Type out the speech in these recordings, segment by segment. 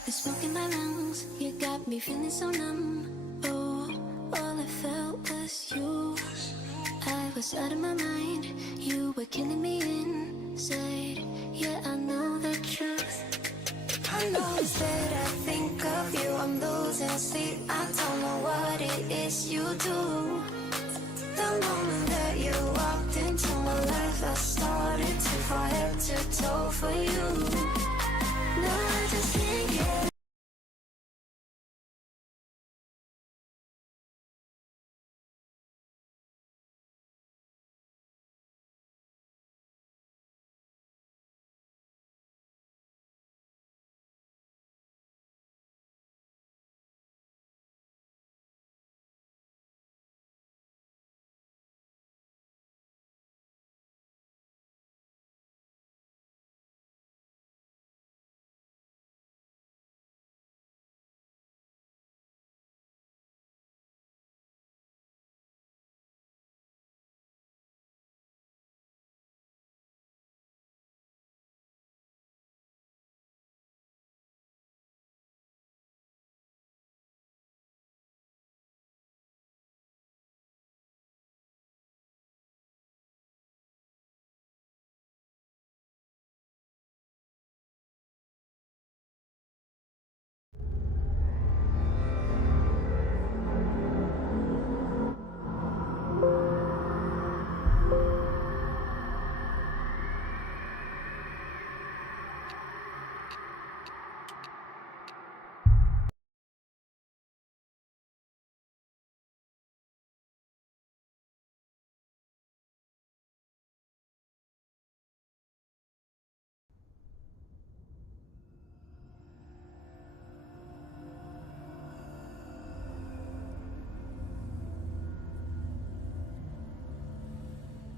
like the smoke in my lungs. You got me feeling so numb. Oh, all I felt was you. I was out of my mind. You were killing me inside. Yeah, I know the truth. I know instead I think of you, I'm losing sleep. I don't know what it is you do. The moment that you walked into my life, I started to fall head to toe for you. No, I just can't get.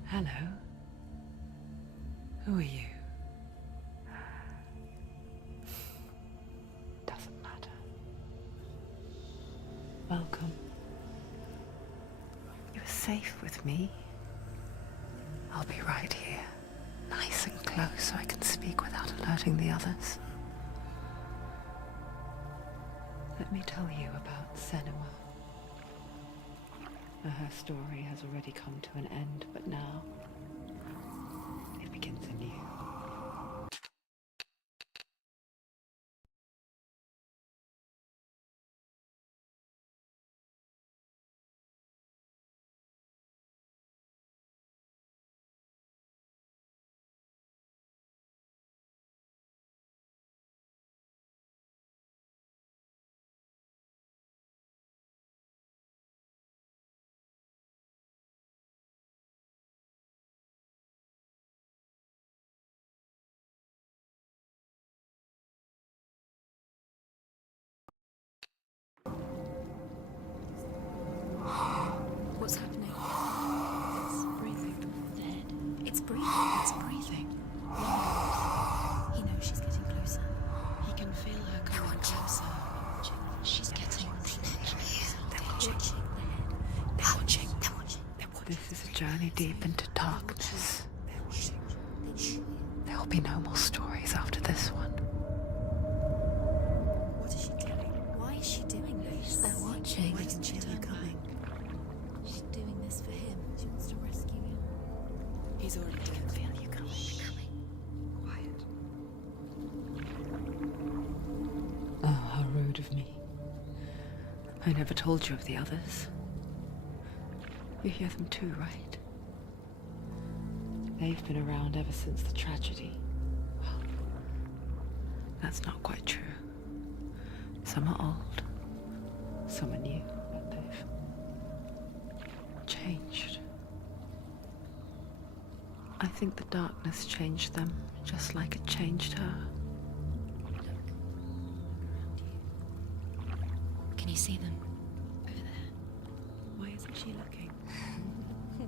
Hello. Who are you? Doesn't matter. Welcome. You're safe with me. I'll be right here, nice and close so I can speak without alerting the others. Let me tell you about Senua. Her story has already come to an end, but now it begins anew. What's happening? It's breathing. Dead. It's breathing. It's breathing. Why? He knows she's getting closer. He can feel her coming closer. She's getting closer. They're watching. They're watching. They're watching. They're watching. This is a journey deep into darkness. They're watching. There will be no more stories after this one. What is she doing? Why is she doing this? They're watching. Why doesn't she turn coming? She's doing this for him. She wants to rescue him. He's already doing it. Feel you coming. Quiet. Oh, how rude of me. I never told you of the others. You hear them too, right? They've been around ever since the tragedy. Well, that's not quite true. Some are old, some are new, but they've changed. I think the darkness changed them, just like it changed her. Can you see them? Over there. Why isn't she looking?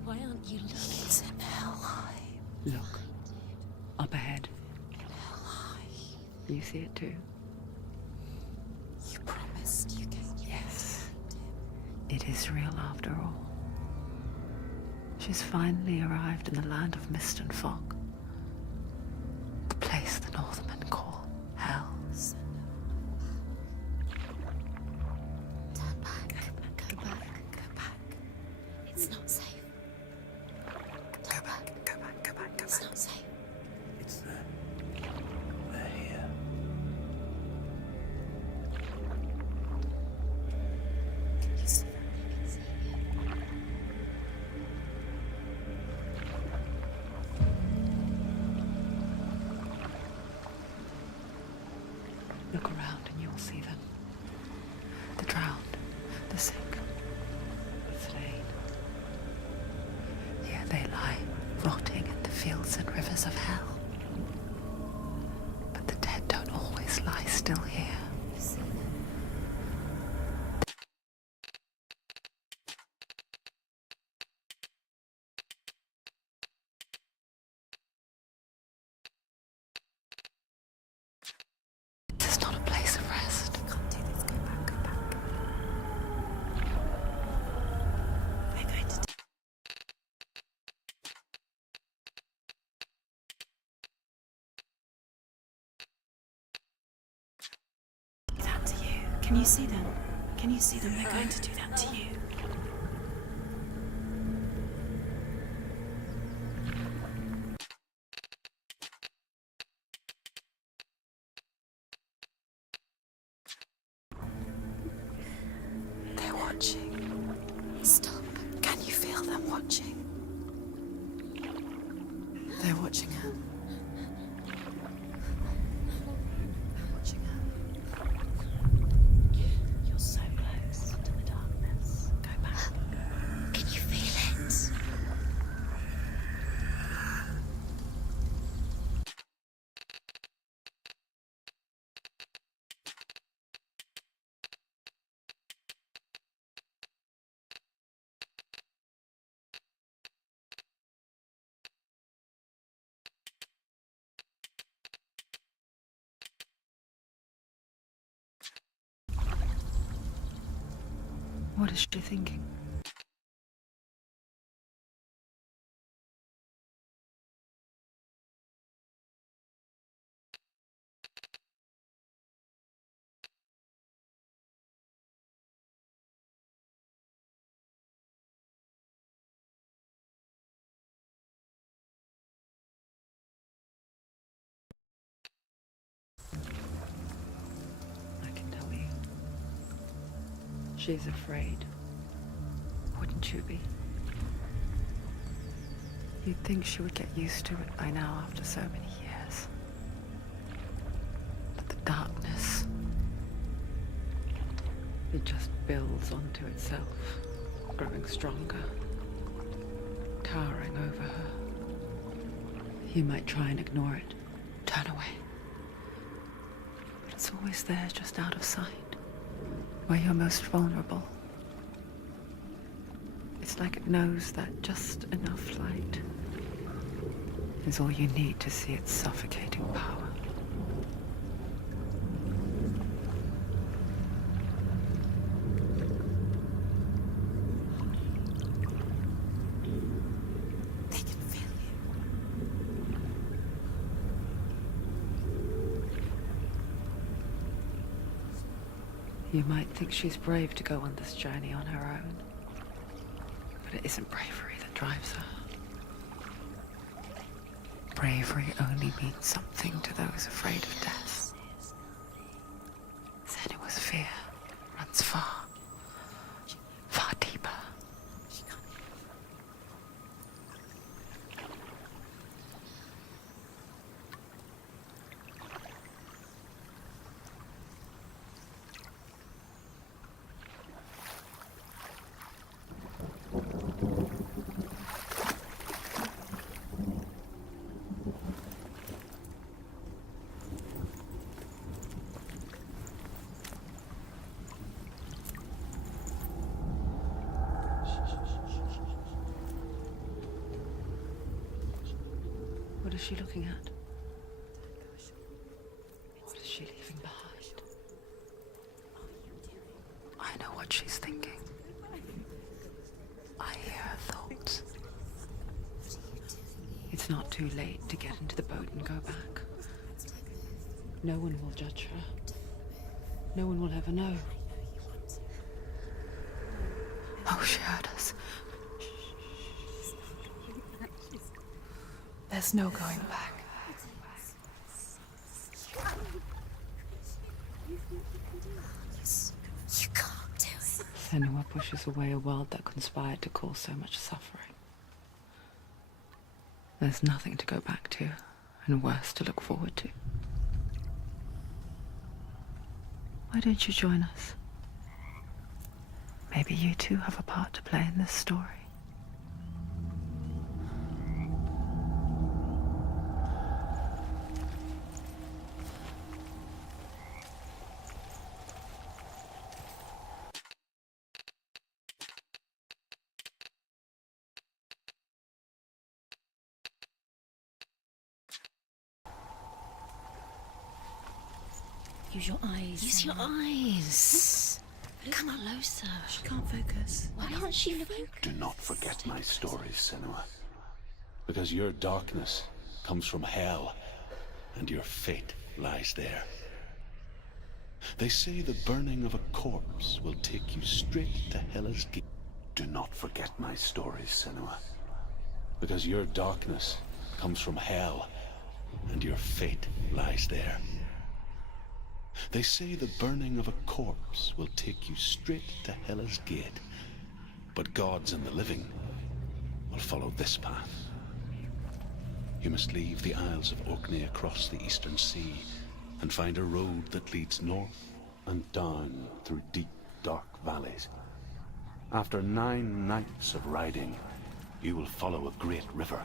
Why aren't you looking? He's in Hellblade. Look, up ahead. You see it too? You promised you came. Yes. It is real after all. She's finally arrived in the land of mist and fog. The place the Northmen call Hell. fields and rivers of hell. But the dead don't always lie still here. This is not a place of rest. We can't do this. Go back, go back. We're going to do that to you. Can you see them? Can you see them? They're going to do that to you. They're watching. Stop. Can you feel them watching? They're watching her. They're watching her. You're so close to the darkness. Go back. Can you feel it? What is she thinking? I can tell you. She's afraid. Wouldn't you be? You'd think she would get used to it by now after so many years. But the darkness, it just builds onto itself, growing stronger, towering over her. You might try and ignore it, turn away. But it's always there, just out of sight, where you're most vulnerable. It's like it knows that just enough light is all you need to see its suffocating power. They can feel you. You might think she's brave to go on this journey on her own. But it isn't bravery that drives her. Bravery only means something to those afraid of death. Senua's fear runs far, far deeper. What is she looking at? What is she leaving behind? I know what she's thinking. I hear her thoughts. It's not too late to get into the boat and go back. No one will judge her. No one will ever know. Oh, she heard us. There's no going back. You can't do it. Senua pushes away a world that conspired to cause so much suffering. There's nothing to go back to, and worse to look forward to. Why don't you join us? Maybe you too have a part to play in this story. Use your eyes. Use your eyes. Come closer. She can't focus. Why can't she focus? Do not forget my stories, Senua. Because your darkness comes from hell, and your fate lies there. They say the burning of a corpse will take you straight to Hela's gate. Do not forget my stories, Senua. Because your darkness comes from hell, and your fate lies there. They say the burning of a corpse will take you straight to Hela's gate, but gods and the living will follow this path. You must leave the Isles of Orkney across the eastern sea and find a road that leads north and down through deep, dark valleys. After 9 nights of riding, you will follow a great river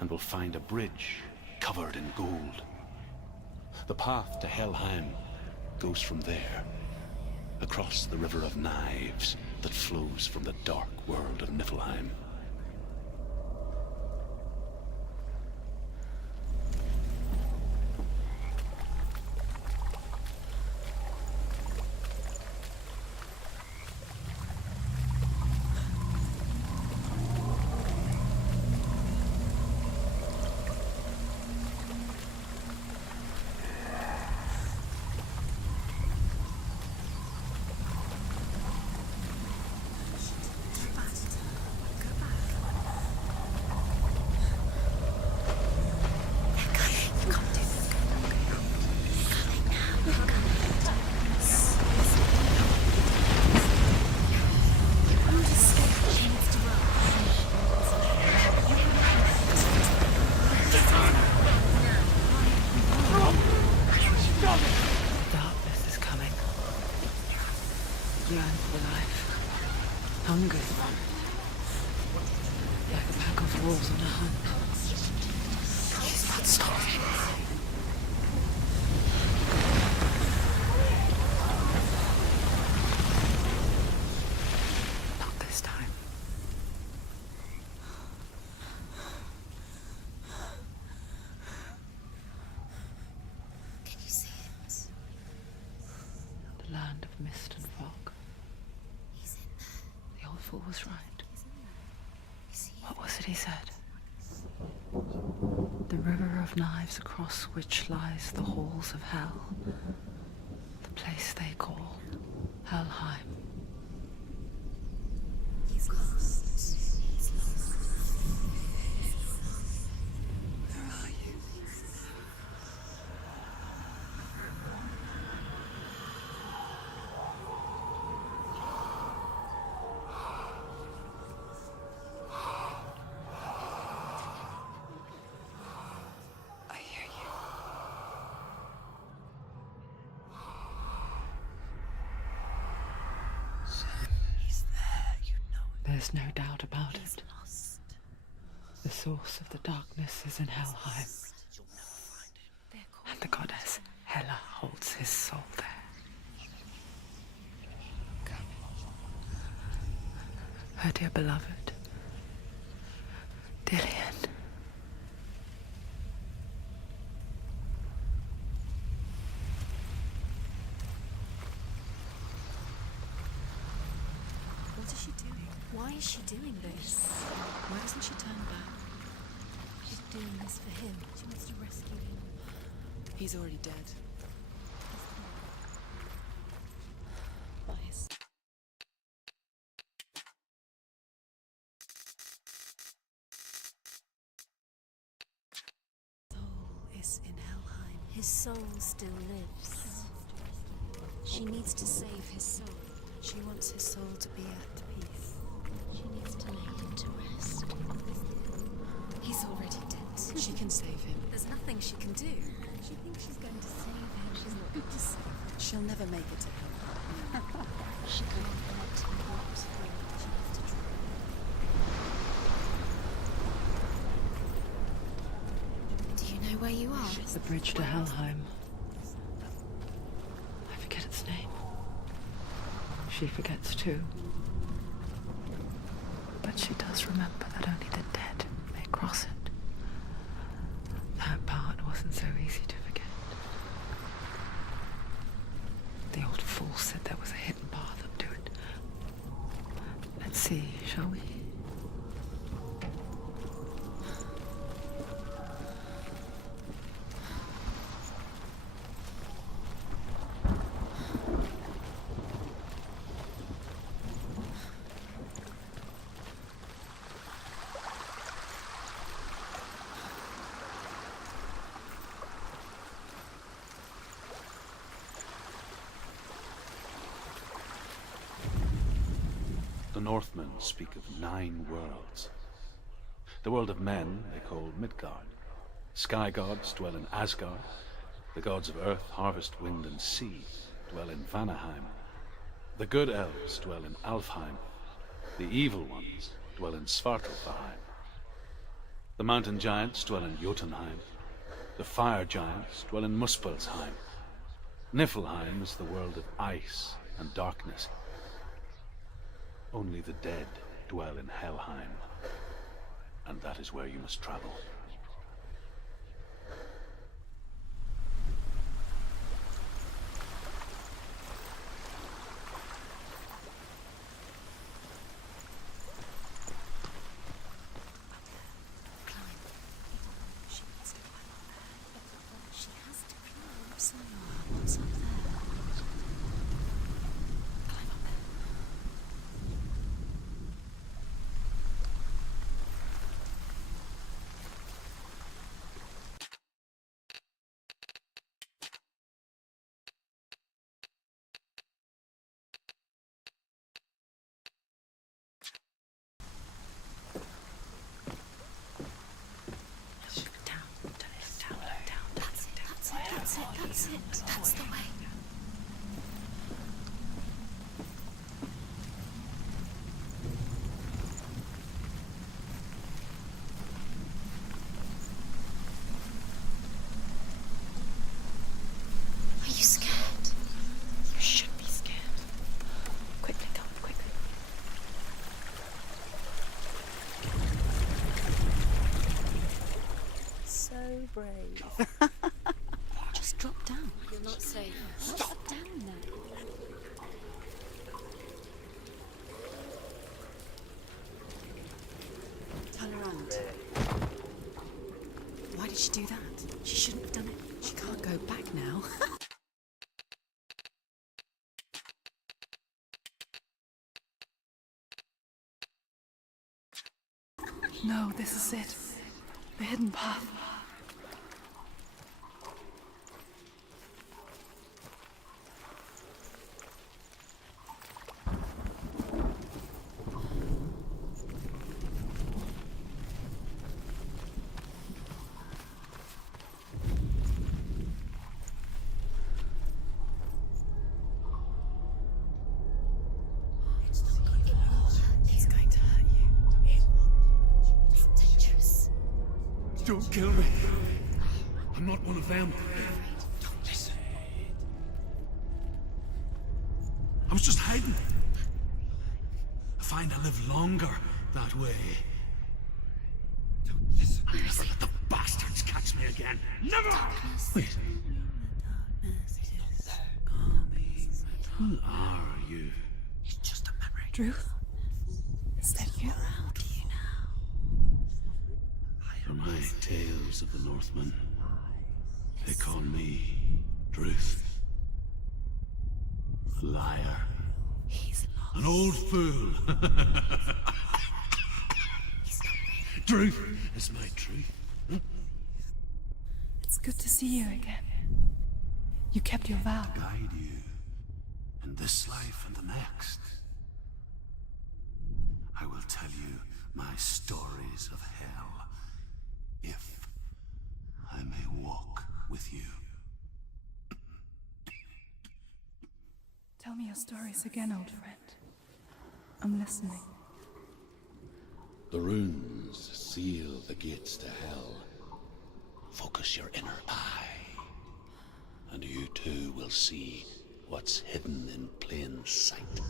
and will find a bridge covered in gold. The path to Helheim goes from there, across the River of Knives that flows from the dark world of Niflheim. Darkness is coming. Yearn for life. Hunger for it. Like a pack of wolves on a hunt. She's not stopping. Not this time. Can you see it? The land of mist and fog. He's in there. The old fool was right. He's in there. You see it? What was it he said? The river of knives across which lies the halls of hell. The place they call Helheim. He's lost. He's lost. Where are you? I hear you. He's there, you know it. There's no doubt about He's it. lost. The source of the darkness is in Helheim, They're called and the goddess Hela holds his soul there. Her dear beloved, Dillian. What is she doing? Why is she doing this? Why doesn't she turn back? She's doing this for him. She wants to rescue him. He's already dead. Nice. Soul is in Helheim. His soul still lives. She needs to save his soul. She wants his soul to be at peace. She needs to lay him to rest. He's already dead. She can save him. There's nothing she can do. She thinks she's going to save him. She's not going to save him. She'll never make it to hell. She can't let him walk through. She has to try. Do you know where you are? The bridge to Helheim. I forget its name. She forgets too. But she does remember that only the dead may cross it. That part wasn't so easy to forget. said there was a hidden path up to it. Let's see, shall we? The Northmen speak of 9 worlds. The world of men they call Midgard. Sky gods dwell in Asgard. The gods of earth, harvest, wind, and sea dwell in Vanaheim. The good elves dwell in Alfheim. The evil ones dwell in Svartalfheim. The mountain giants dwell in Jotunheim. The fire giants dwell in Muspelheim. Niflheim is the world of ice and darkness. Only the dead dwell in Helheim, and that is where you must travel. She needs to climb up there. She has to climb. Senua, what's up there? Climb up there. That's it. That's the way. Are you scared? You should be scared. Quickly, come, quickly. So brave. Just drop down. You're not safe. Drop down there. Turn around. Why did she do that? She shouldn't have done it. She can't go back now. No, this is it. The hidden path. He's going to hurt you. It's dangerous. Don't kill me. I'm not one of them. Don't listen. I was just hiding. I find I live longer that way. Don't listen. I'll never let the bastards catch me again. Never! Wait. Who are you? It's just a memory. Druth? Is that you? How do you know? For my tales of the Northmen, they call me Druth. A liar. He's lost. An old fool. He's not ready. Truth is my truth. It's good to see you again. You kept your vow. Guide you in this life and the next. I will tell you my stories of hell, if I may walk with you. Tell me your stories again, old friend. I'm listening. The runes seal the gates to hell. Focus your inner eye, and you too will see what's hidden in plain sight.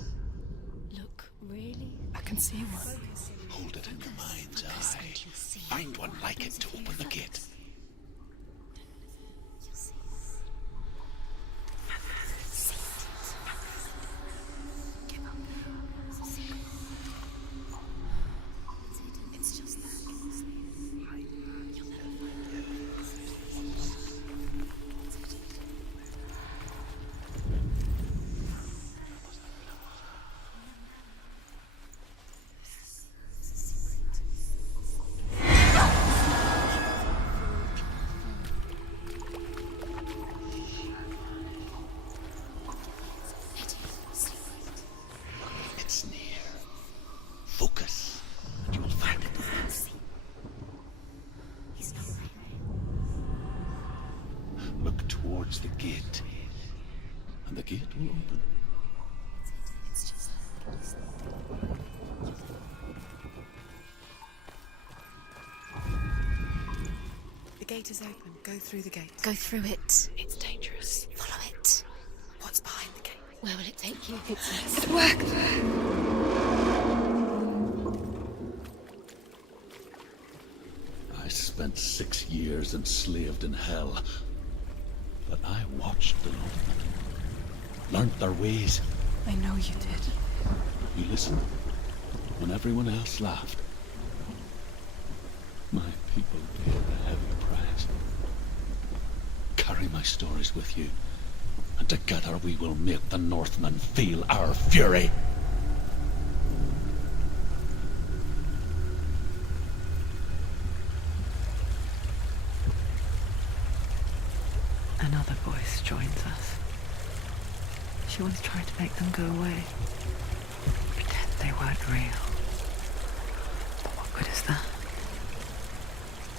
Look, really? I can see one. Hold it in your mind's eye. Find one like it to open the gate. look towards the gate, and the gate will open. It's just. The gate is open. Go through the gate. Go through it. It's dangerous. Follow it. What's behind the gate? Where will it take you? It worked. I spent 6 years enslaved in hell, but I watched the Northmen, learnt their ways. I know you did. You listened when everyone else laughed. My people paid a heavy price. Carry my stories with you, and together we will make the Northmen feel our fury. Another voice joins us. She once tried to make them go away. Pretend they weren't real. But what good is that?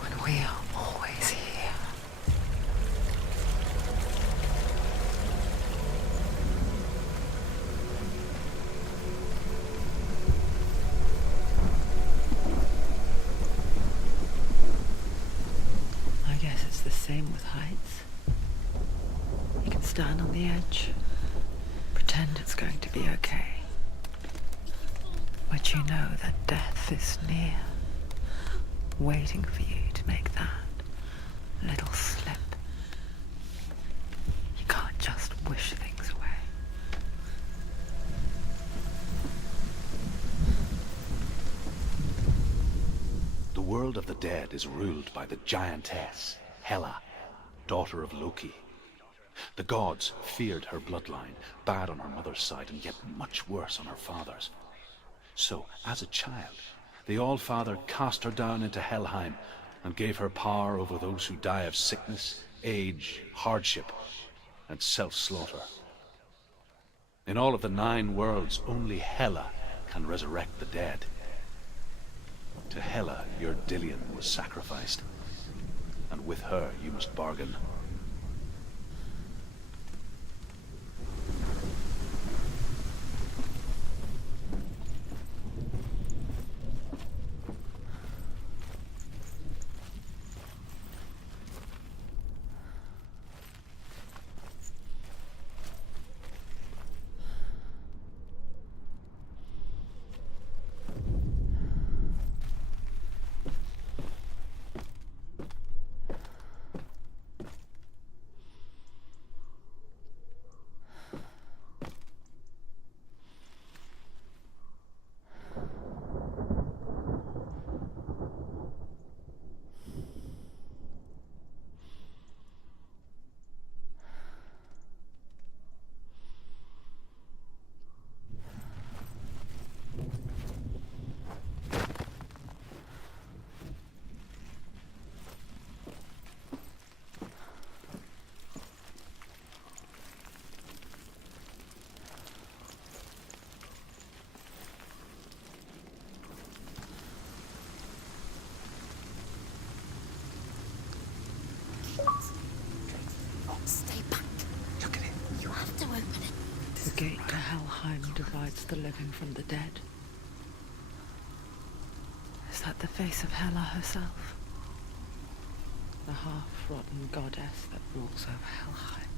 When we are always here. I guess it's the same with heights. You can stand on the edge, pretend it's going to be okay. But you know that death is near, waiting for you to make that little slip. You can't just wish things away. The world of the dead is ruled by the giantess, Hela, daughter of Loki. The gods feared her bloodline, bad on her mother's side and yet much worse on her father's. So, as a child, the All-Father cast her down into Helheim and gave her power over those who die of sickness, age, hardship, and self-slaughter. In all of the 9 worlds, only Hela can resurrect the dead. To Hela, your Dillion was sacrificed, and with her you must bargain. Stay back. Look at it. You have to open it. The gate to Helheim divides the living from the dead. Is that the face of Hela herself? The half-rotten goddess that rules over Helheim.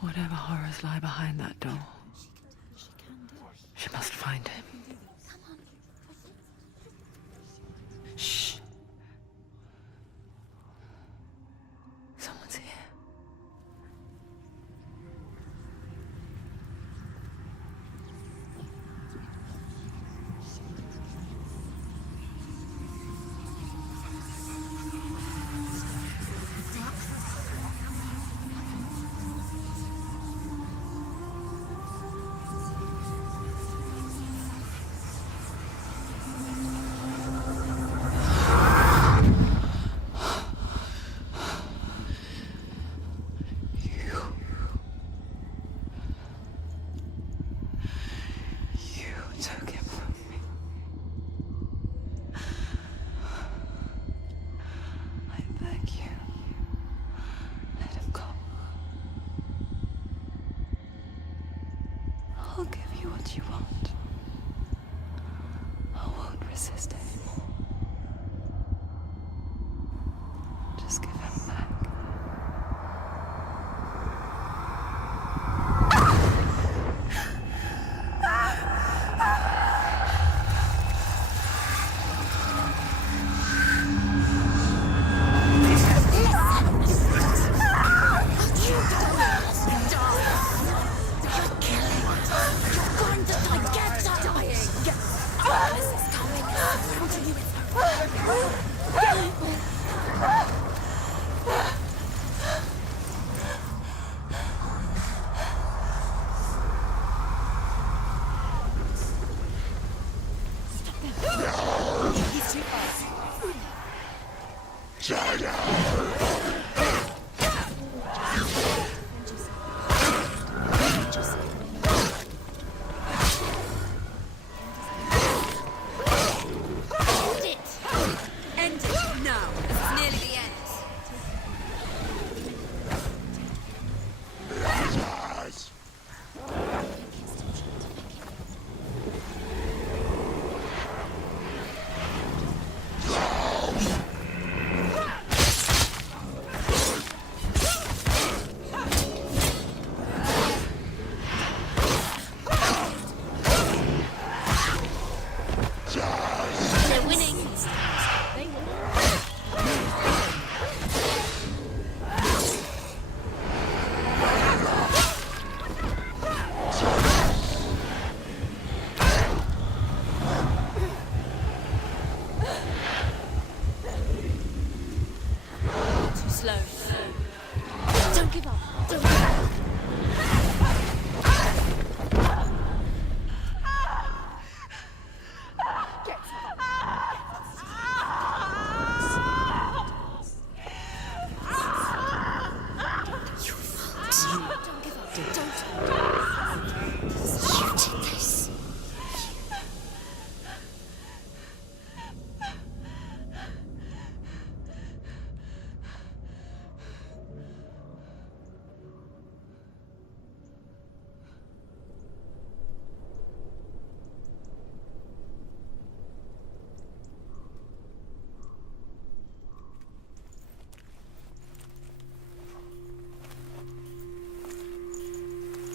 Whatever horrors lie behind that door, she must find him. Shh. Someone's here. what you want. I won't resist anymore. Just give him back.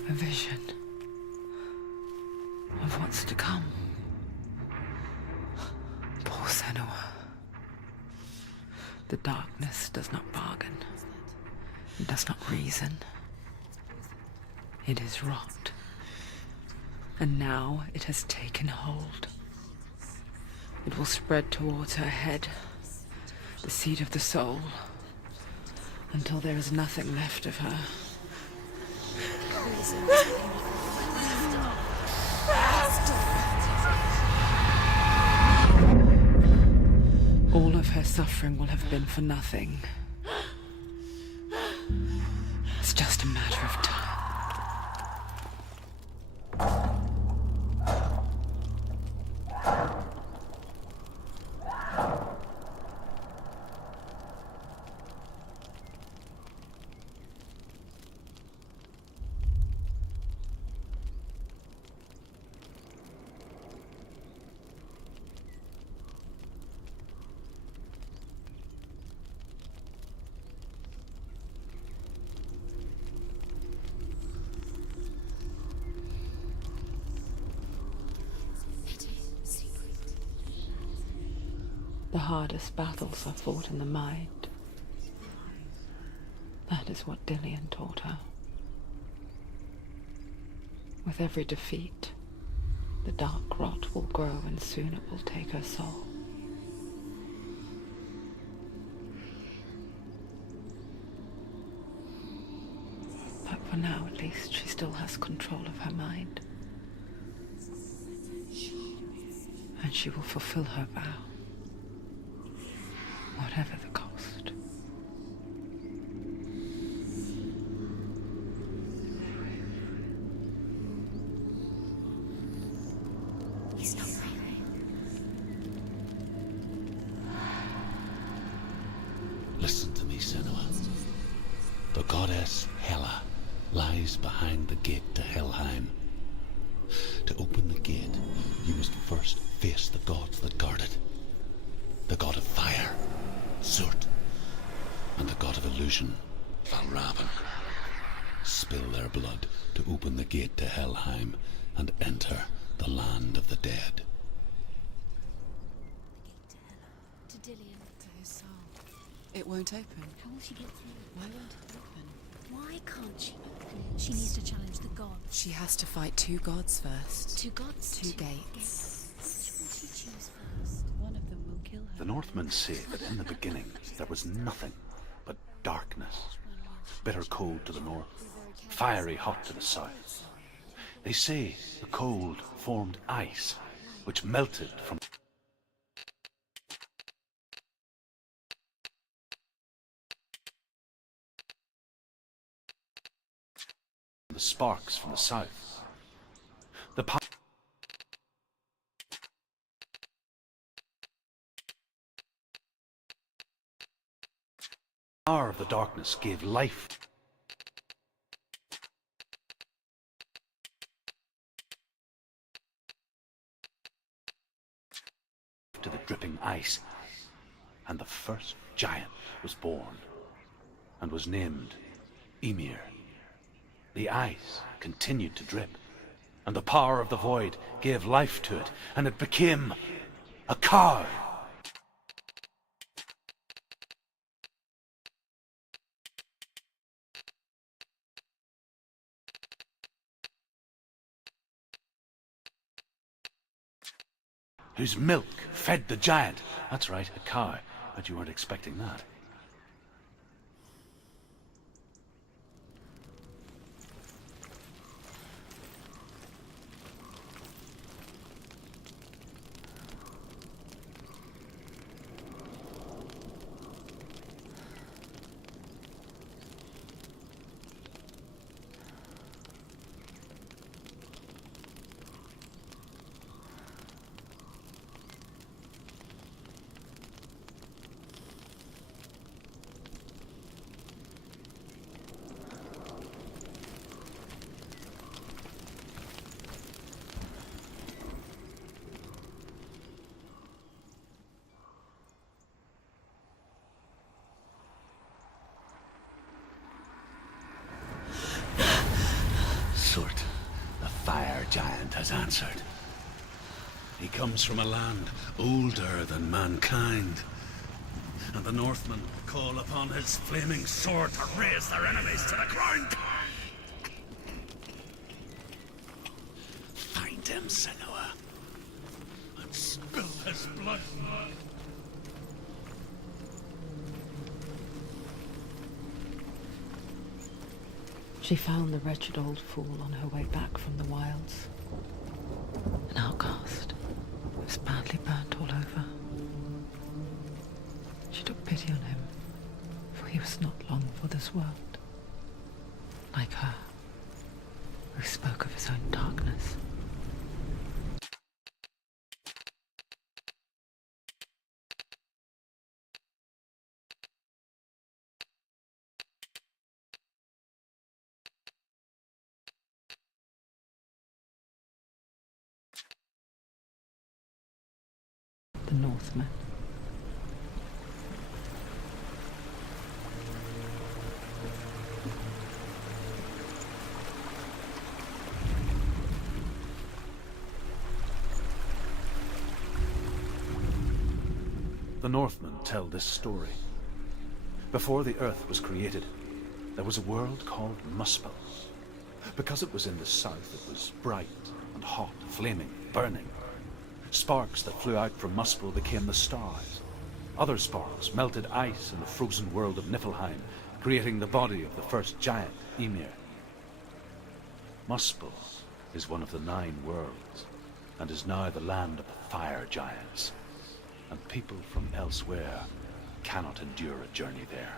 A vision of what's to come. Poor Senua. The darkness does not bargain. It does not reason. It is rot. And now it has taken hold. It will spread towards her head, the seat of the soul, until there is nothing left of her. All of her suffering will have been for nothing. It's just a matter of time. The hardest battles are fought in the mind. That is what Dillian taught her. With every defeat, the dark rot will grow and soon it will take her soul. But for now, at least, she still has control of her mind. And she will fulfill her vow. Whatever the cost. He's not breathing. Listen to me, Senua. The goddess Hela lies behind the gate to Helheim. To open the gate, you must first face the gods that guard it. The god of fire, Surt, and the god of illusion, Valravan. Spill their blood to open the gate to Helheim and enter the land of the dead. To Dillian. To his soul. It won't open. How will she get through? Why won't it open? Why can't she open it? She needs to challenge the gods. She has to fight two gods first. Two gods? Two gates. Which will she choose first? One of them will kill her. The Northmen say that in the beginning there was nothing but darkness. Bitter cold to the north, fiery hot to the south. They say the cold formed ice, which melted from the sparks from the south. The power of the darkness gave life to the dripping ice, and the first giant was born and was named Ymir. The ice continued to drip, and the power of the void gave life to it, and it became a cow. Whose milk fed the giant. That's right, a cow. But you weren't expecting that. Surt, the fire giant, has answered. He comes from a land older than mankind, and the Northmen call upon his flaming sword to raise their enemies to the ground. Find him, Senua, and spill his blood. She found the wretched old fool on her way back from the wilds. An outcast. Was badly burnt all over. She took pity on him, for he was not long for this world. Like her, who spoke of his own darkness. The Northmen. The Northmen tell this story. Before the earth was created, there was a world called Muspel. Because it was in the south, it was bright and hot, flaming, burning. Sparks that flew out from Muspel became the stars. Other sparks melted ice in the frozen world of Niflheim, creating the body of the first giant, Ymir. Muspel is one of the 9 worlds, and is now the land of the fire giants. And people from elsewhere cannot endure a journey there.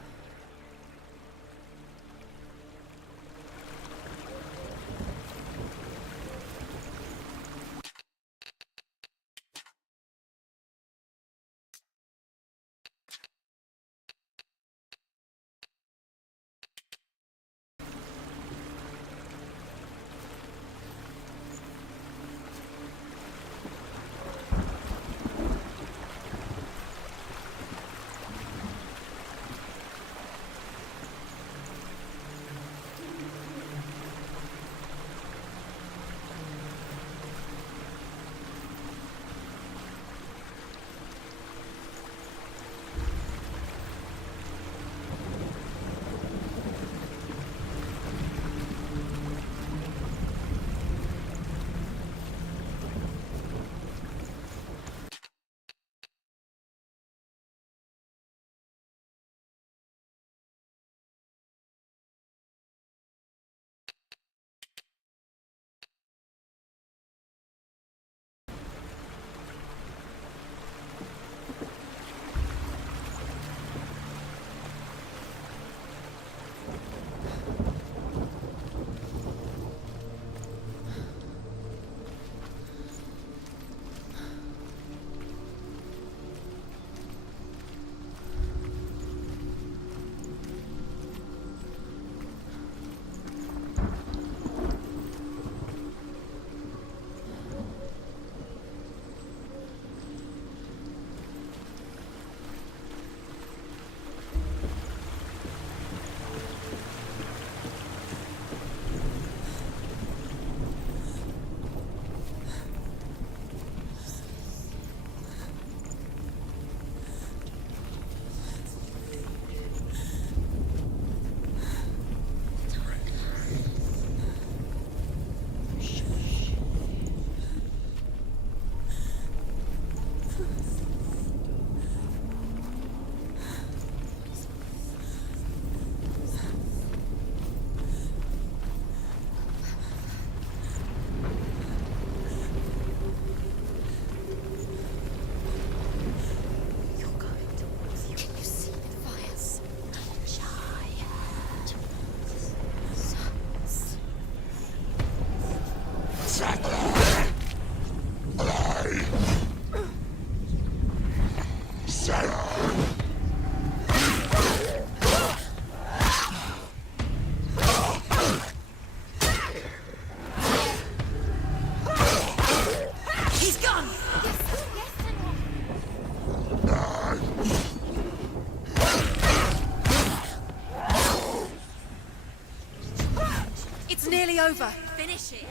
It's nearly over. Finish it.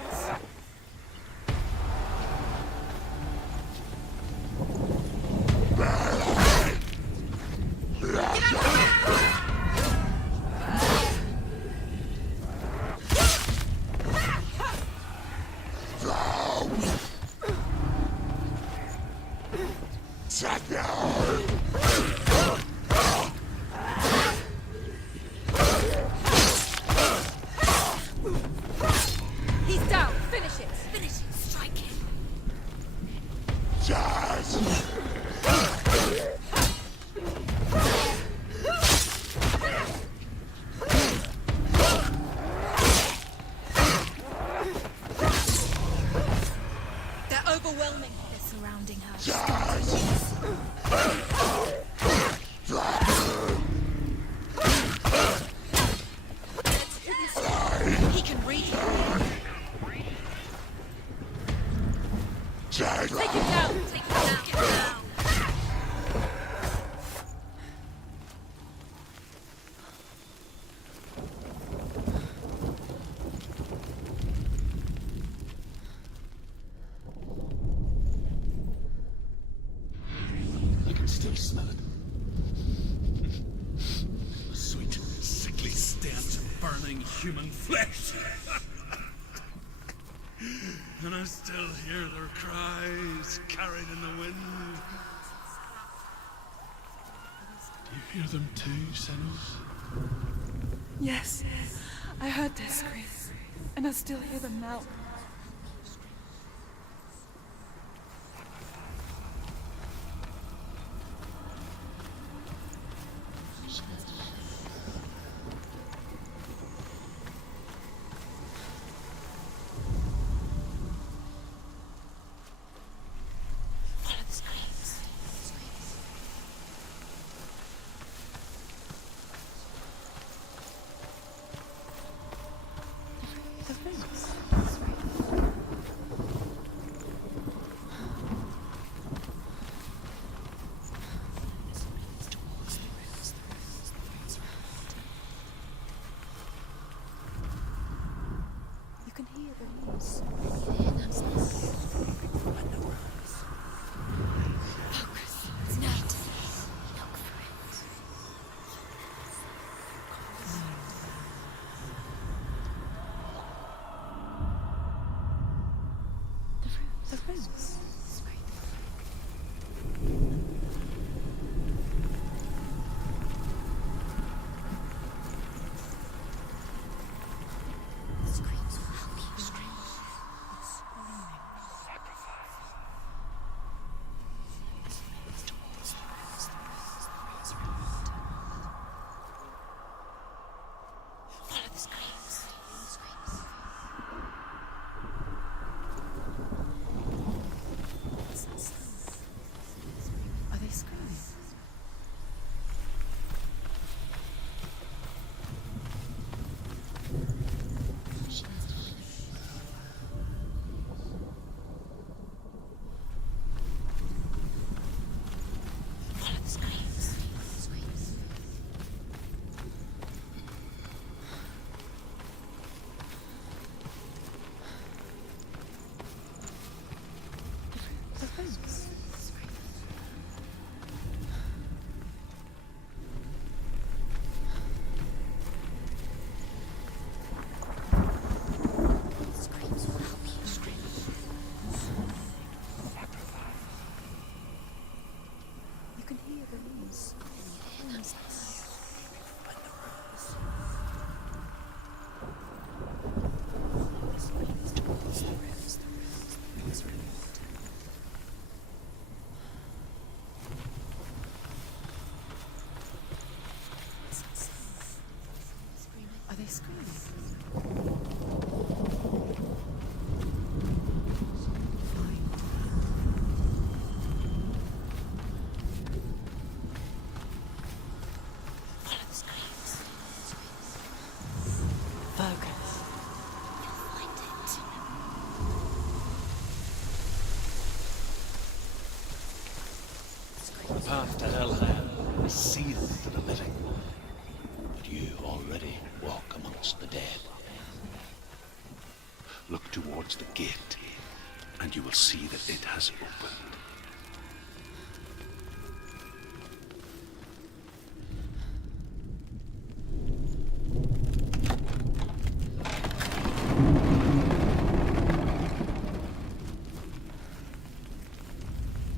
He's down. Finish it. Finish it. Strike him. They're overwhelming. They're surrounding her. He can read you. Take him down. Take him down. Get him down. I can still smell it. The sweet, sickly stench of burning human flesh. And I still hear their cries carried in the wind. Do you hear them too, Senua? Yes, I heard their screams, and I still hear them now. You can hear the leaves. Focus. It's night. Look for it. The roots. Screams will help you. Follow they scream? Follow the screams. Focus. You'll find it. The path to Hellblade is sealed to the living, but you already walk amongst the dead. Look towards the gate, and you will see that it has opened.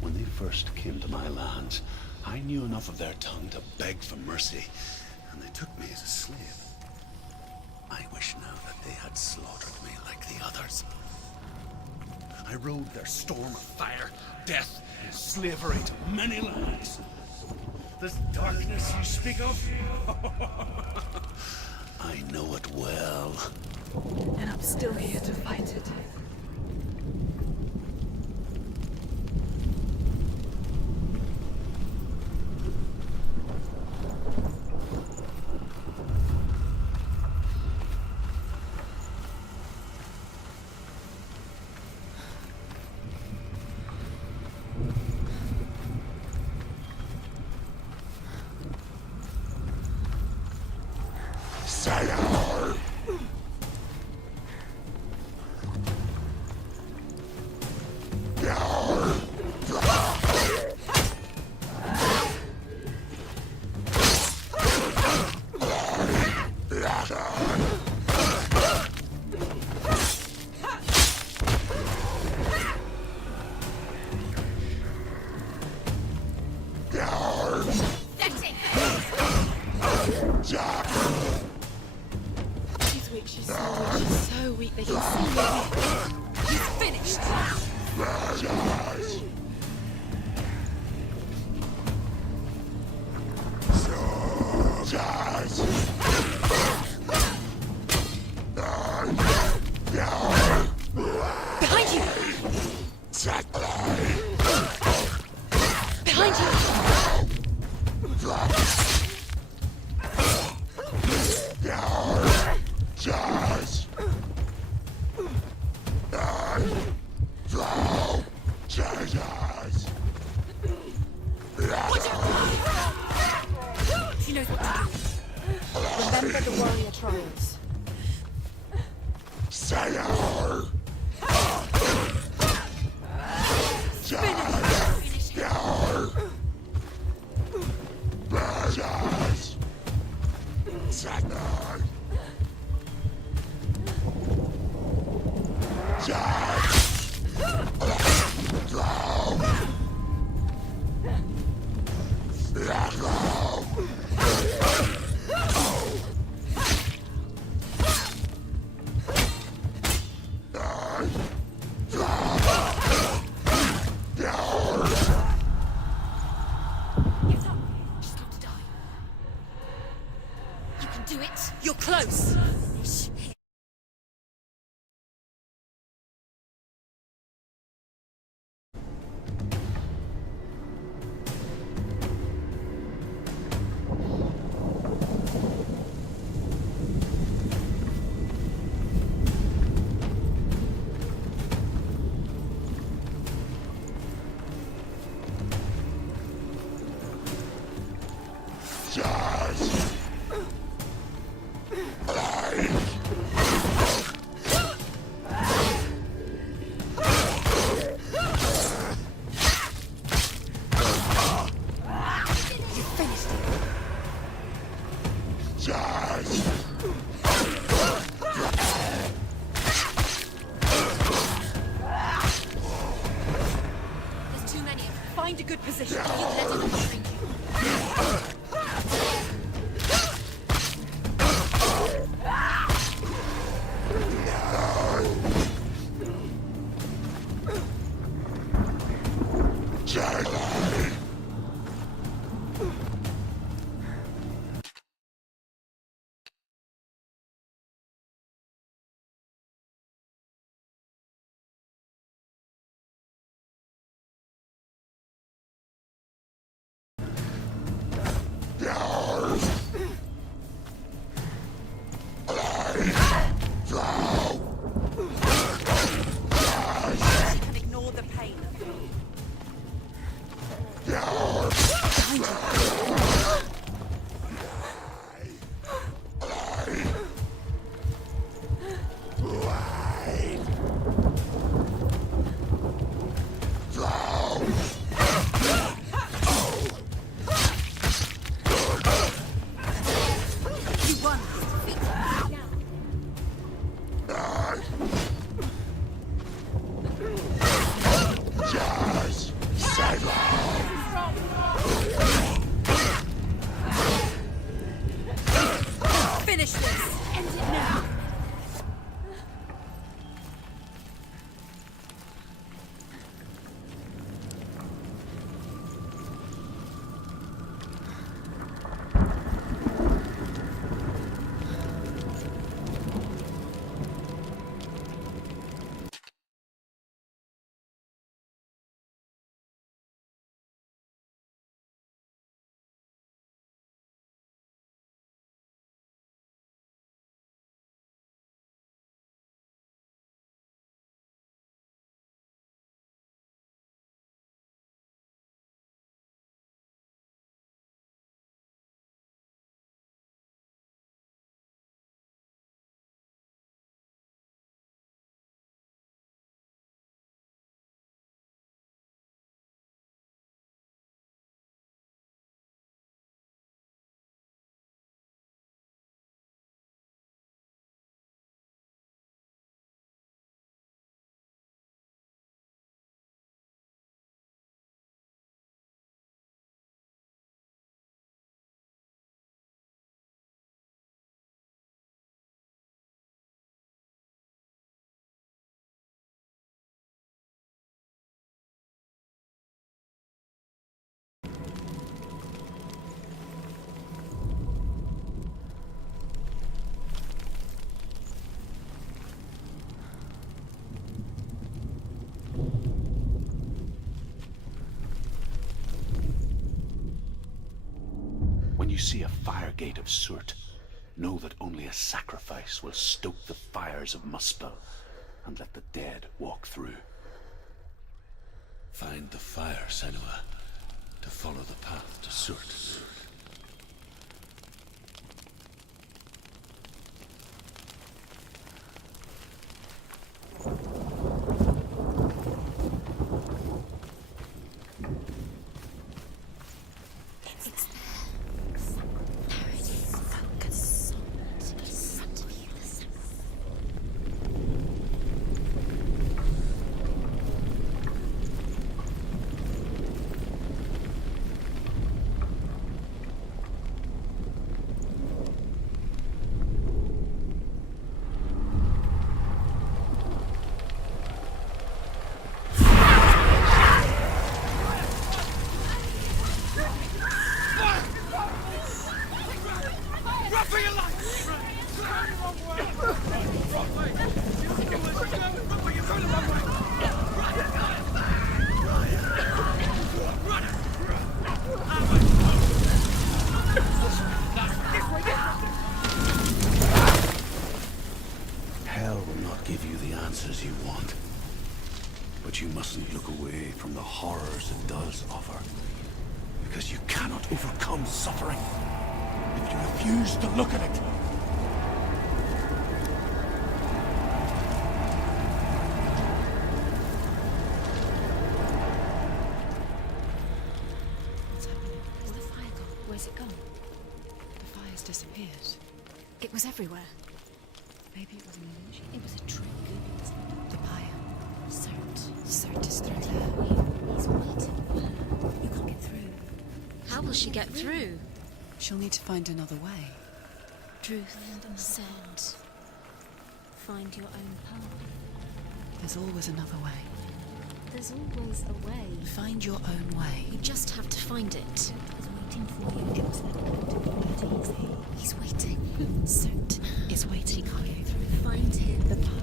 When they first came to my lands, I knew enough of their tongue to beg for mercy, and they took me as a slave. I wish now that they had slaughtered me like the others. I rode their storm of fire, death, and slavery to many lands. This darkness you speak of, I know it well. And I'm still here to fight it. She's weak, she's so weak they can see me. He's finished. Behind you! Behind She knows what to do. Remember the warrior trials. Do it. You're close. Find a good position. You let him behind you. finish this! End it now! When you see a fire gate of soot, know that only a sacrifice will stoke the fires of Muspel and let the dead walk through. Find the fire, Senua, to follow the path to soot. Hell will not give you the answers you want. But you mustn't look away from the horrors it does offer. Because you cannot overcome suffering if you refuse to look at it. What's happening? Where's the fire gone? Where's it gone? The fire's disappeared. It was everywhere. Maybe it was an illusion. It was a trick. The pyre. Cert is through there. He's waiting for her. You can't get through. How will she get through? She'll need to find another way. Truth said, find your own path. There's always another way. There's always a way. Find your own way. You just have to find it. He's waiting for you. It was never going to be that easy. He's waiting. Cert is waiting. Can't get through. Find him. The pyre.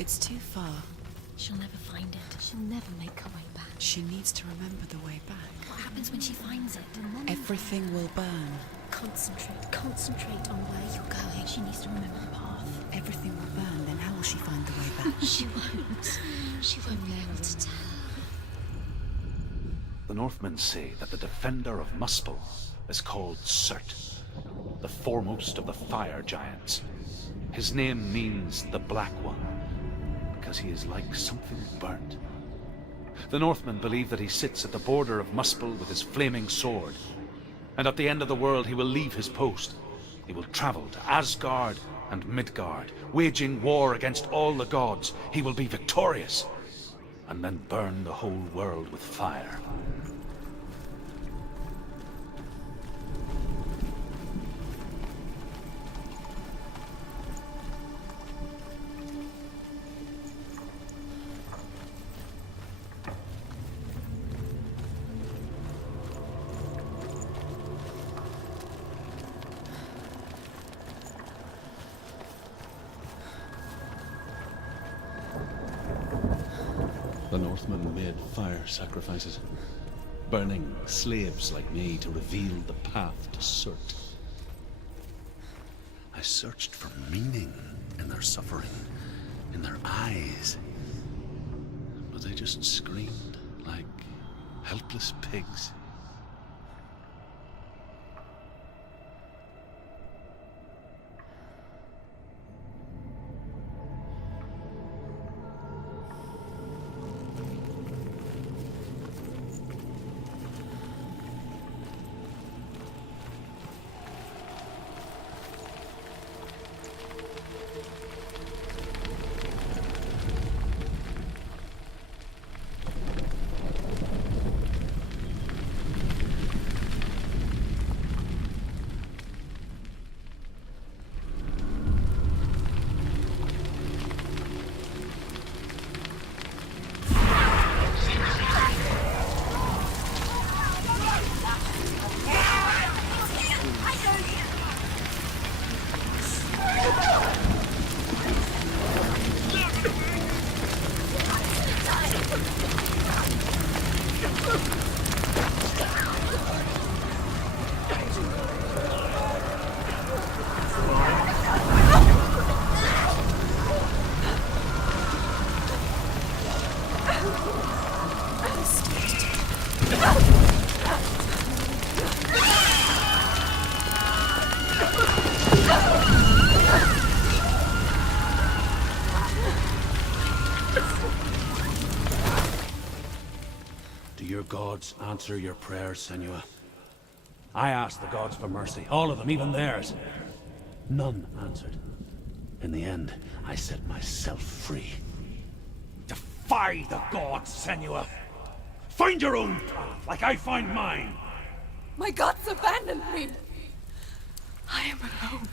It's too far. She'll never find it. She'll never make her way back. She needs to remember the way back. What happens when she finds it? Everything will burn. Concentrate on where you're going. She needs to remember the path. Everything will burn, then how will she find the way back? She won't. She won't be able to tell. The Northmen say that the defender of Muspel is called Surt, the foremost of the fire giants. His name means the Black One, because he is like something burnt. The Northmen believe that he sits at the border of Muspel with his flaming sword, and at the end of the world he will leave his post. He will travel to Asgard and Midgard, waging war against all the gods. He will be victorious, and then burn the whole world with fire. The Northmen made fire sacrifices, burning slaves like me to reveal the path to Surt. I searched for meaning in their suffering, in their eyes. But they just screamed like helpless pigs. Do your gods answer your prayers, Senua? I asked the gods for mercy, all of them, even theirs. None answered. In the end, I set myself free. Defy the gods, Senua! Find your own path, like I find mine! My gods abandoned me! I am alone.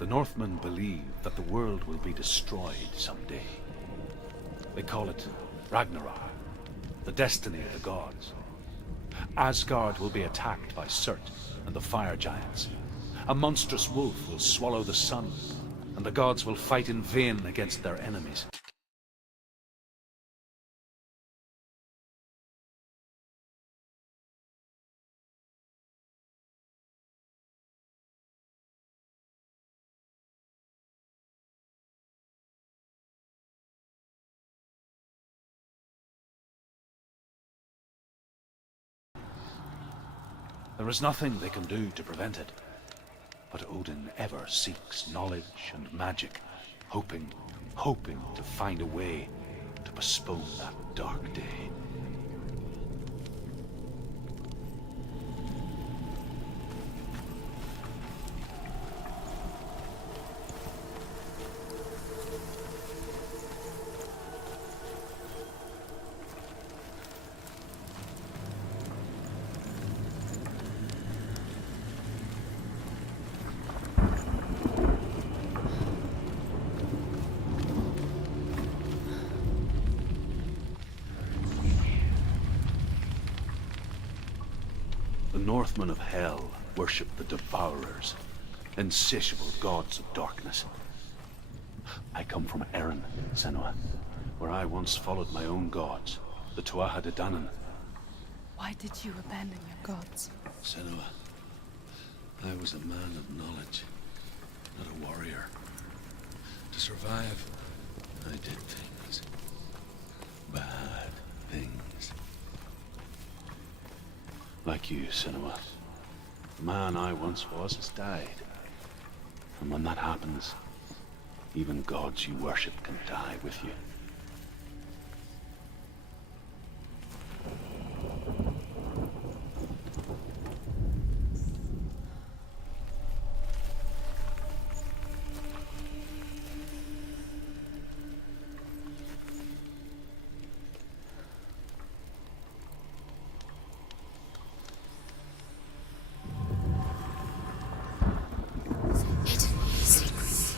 The Northmen believe that the world will be destroyed someday. They call it Ragnarok, the destiny of the gods. Asgard will be attacked by Surt and the fire giants. A monstrous wolf will swallow the sun, and the gods will fight in vain against their enemies. There is nothing they can do to prevent it. But Odin ever seeks knowledge and magic, hoping to find a way to postpone that dark day. The Northmen of Hell worship the Devourers, insatiable gods of darkness. I come from Erin, Senua, where I once followed my own gods, the Tuatha De Danann. Why did you abandon your gods? Senua, I was a man of knowledge, not a warrior. To survive, I did things. Bad things. Like you, Senua. The man I once was has died. And when that happens, even gods you worship can die with you. Hidden secrets.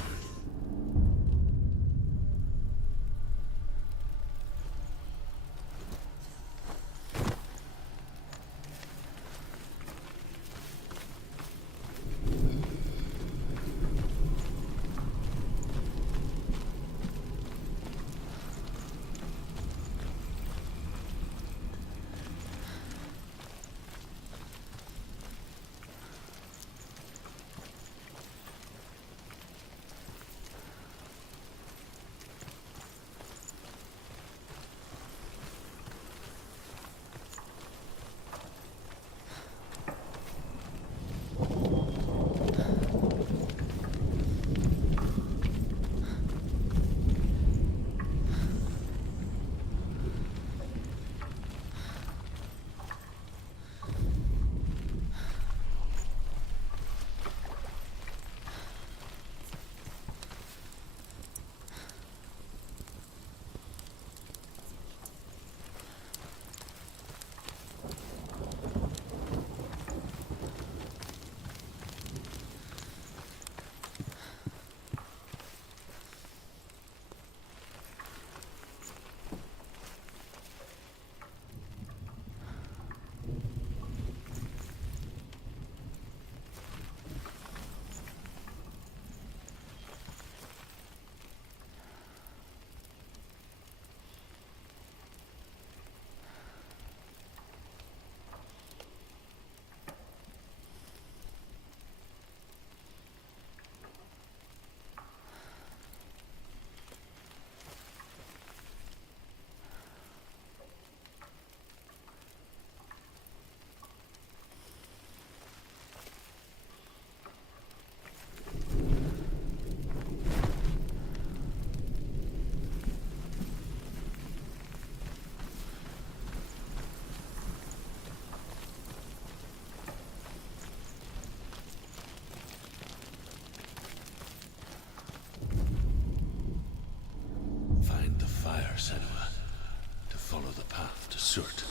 Find the fire, Senua, to follow the path to Surt.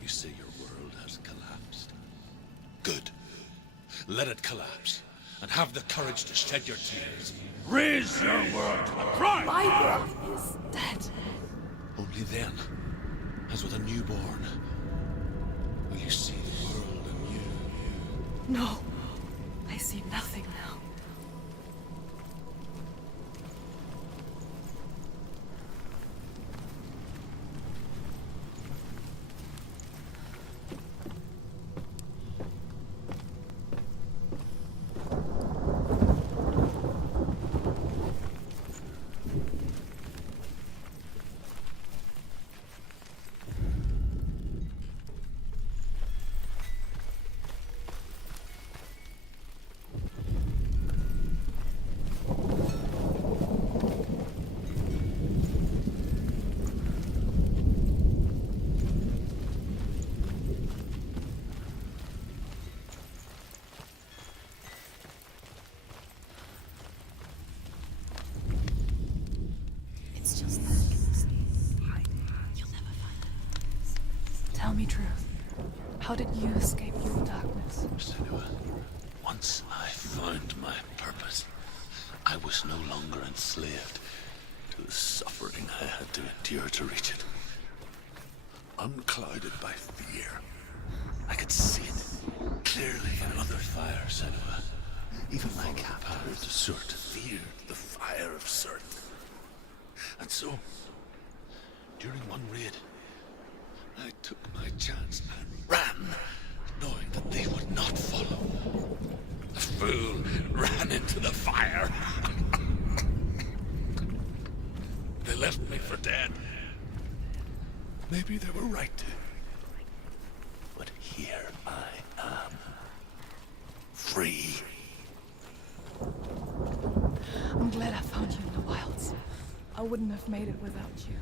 You say your world has collapsed. Good. Let it collapse, and have the courage to shed your tears. Raise your world to the prime! My world is dead. Only then, as with a newborn, will you see the world anew. No, I see nothing now. It's just that. You'll never find it. Tell me truth. How did you escape your darkness? Senua, once I found my purpose, I was no longer enslaved to the suffering I had to endure to reach it. Unclouded by fear, I could see it clearly in other fire, Senua. Even my captor, Surt, feared the fire of Surt. And so, during one raid, I took my chance and ran, knowing that they would not follow. The fool ran into the fire. They left me for dead. Maybe they were right to. But here I am. Free. I'm glad I found you in the wilds. I wouldn't have made it without you.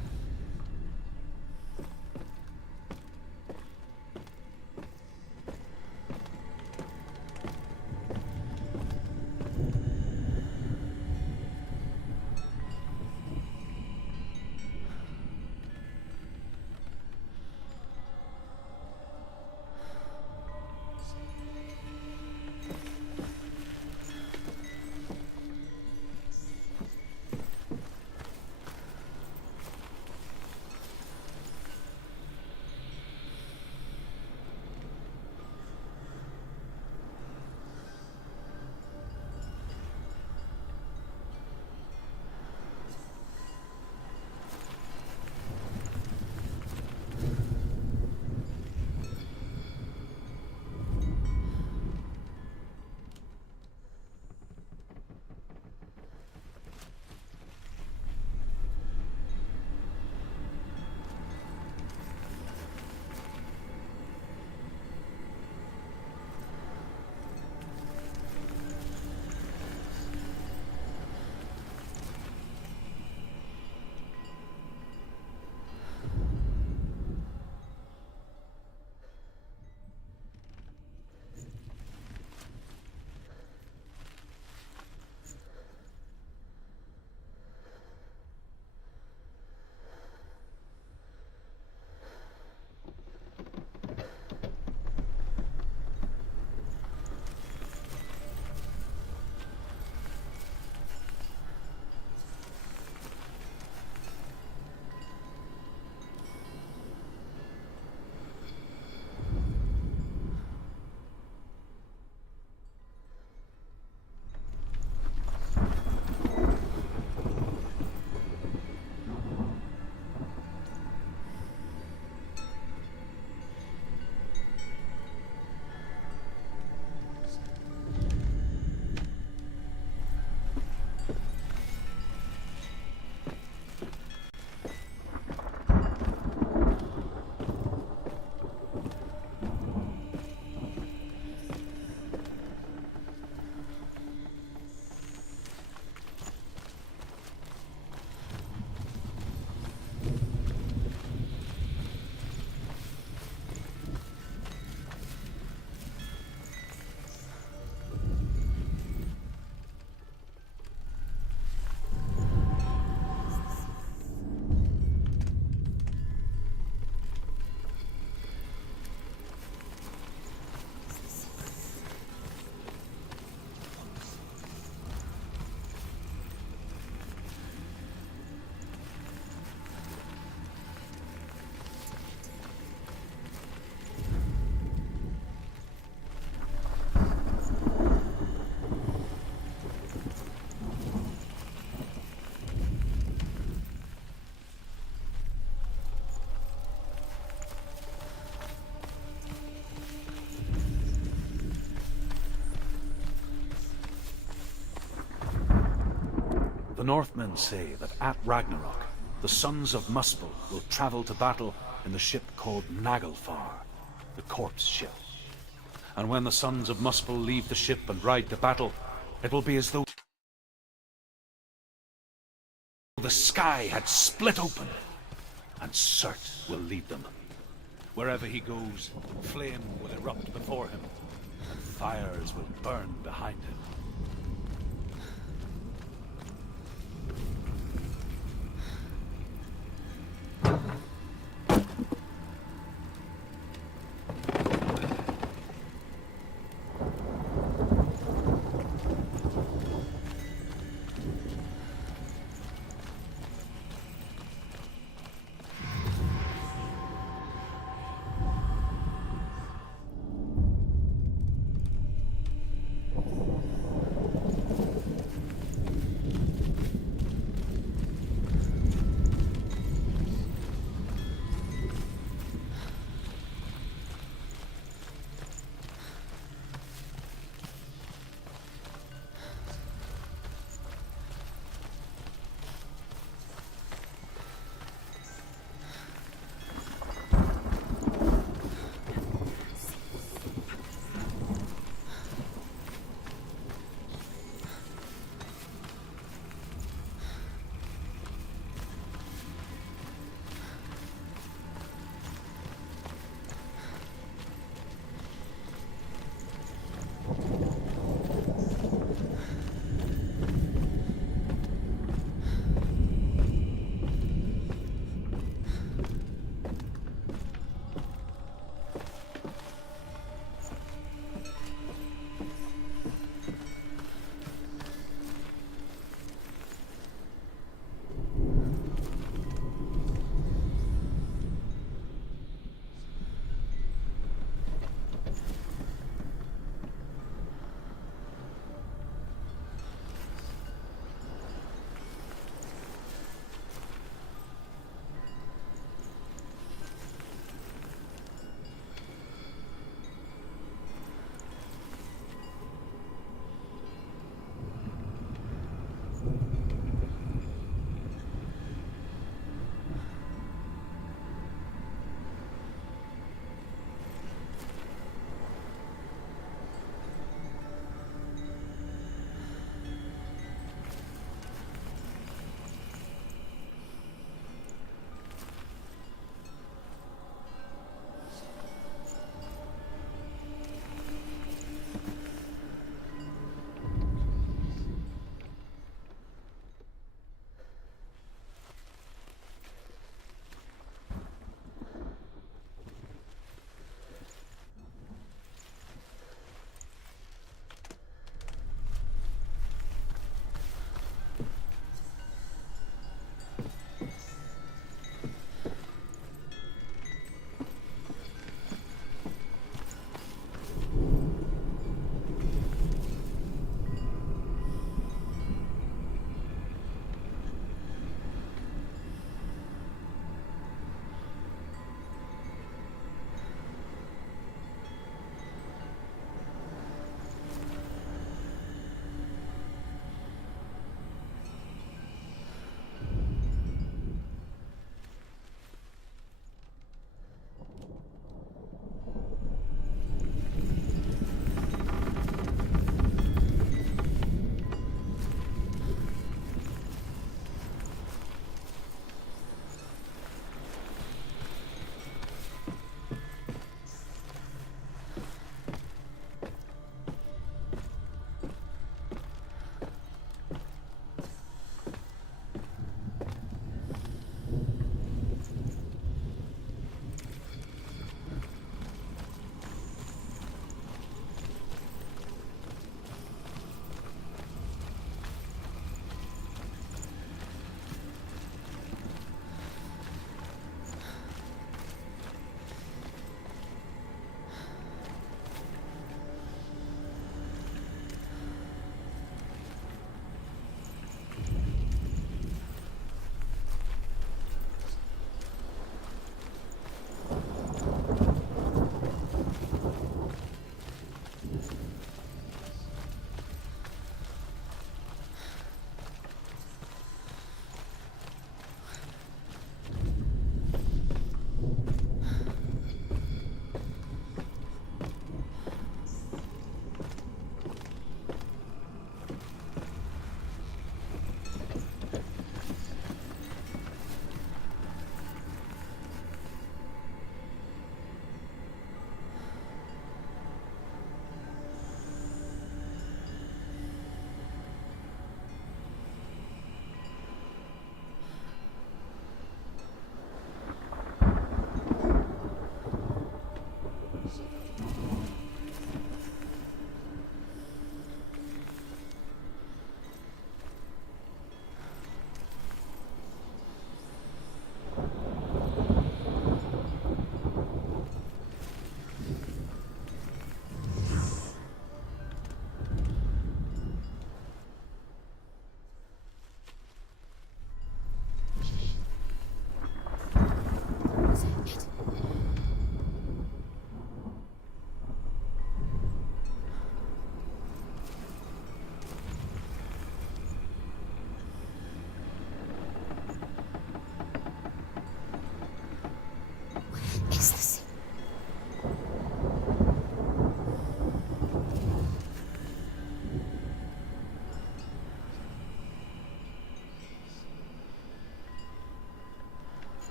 The Northmen say that at Ragnarok, the sons of Muspel will travel to battle in the ship called Naglfar, the corpse ship. And when the sons of Muspel leave the ship and ride to battle, it will be as though the sky had split open, and Surt will lead them. Wherever he goes, flame will erupt before him, and fires will burn behind him.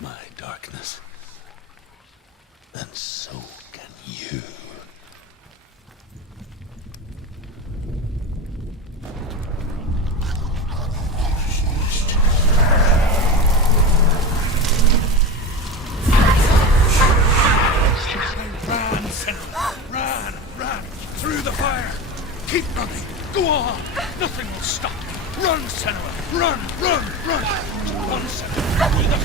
my darkness. And so can you. Run! Through the fire! Keep running! Go on! Nothing will stop you! Run, Senua! Run! Run, Senua! Through the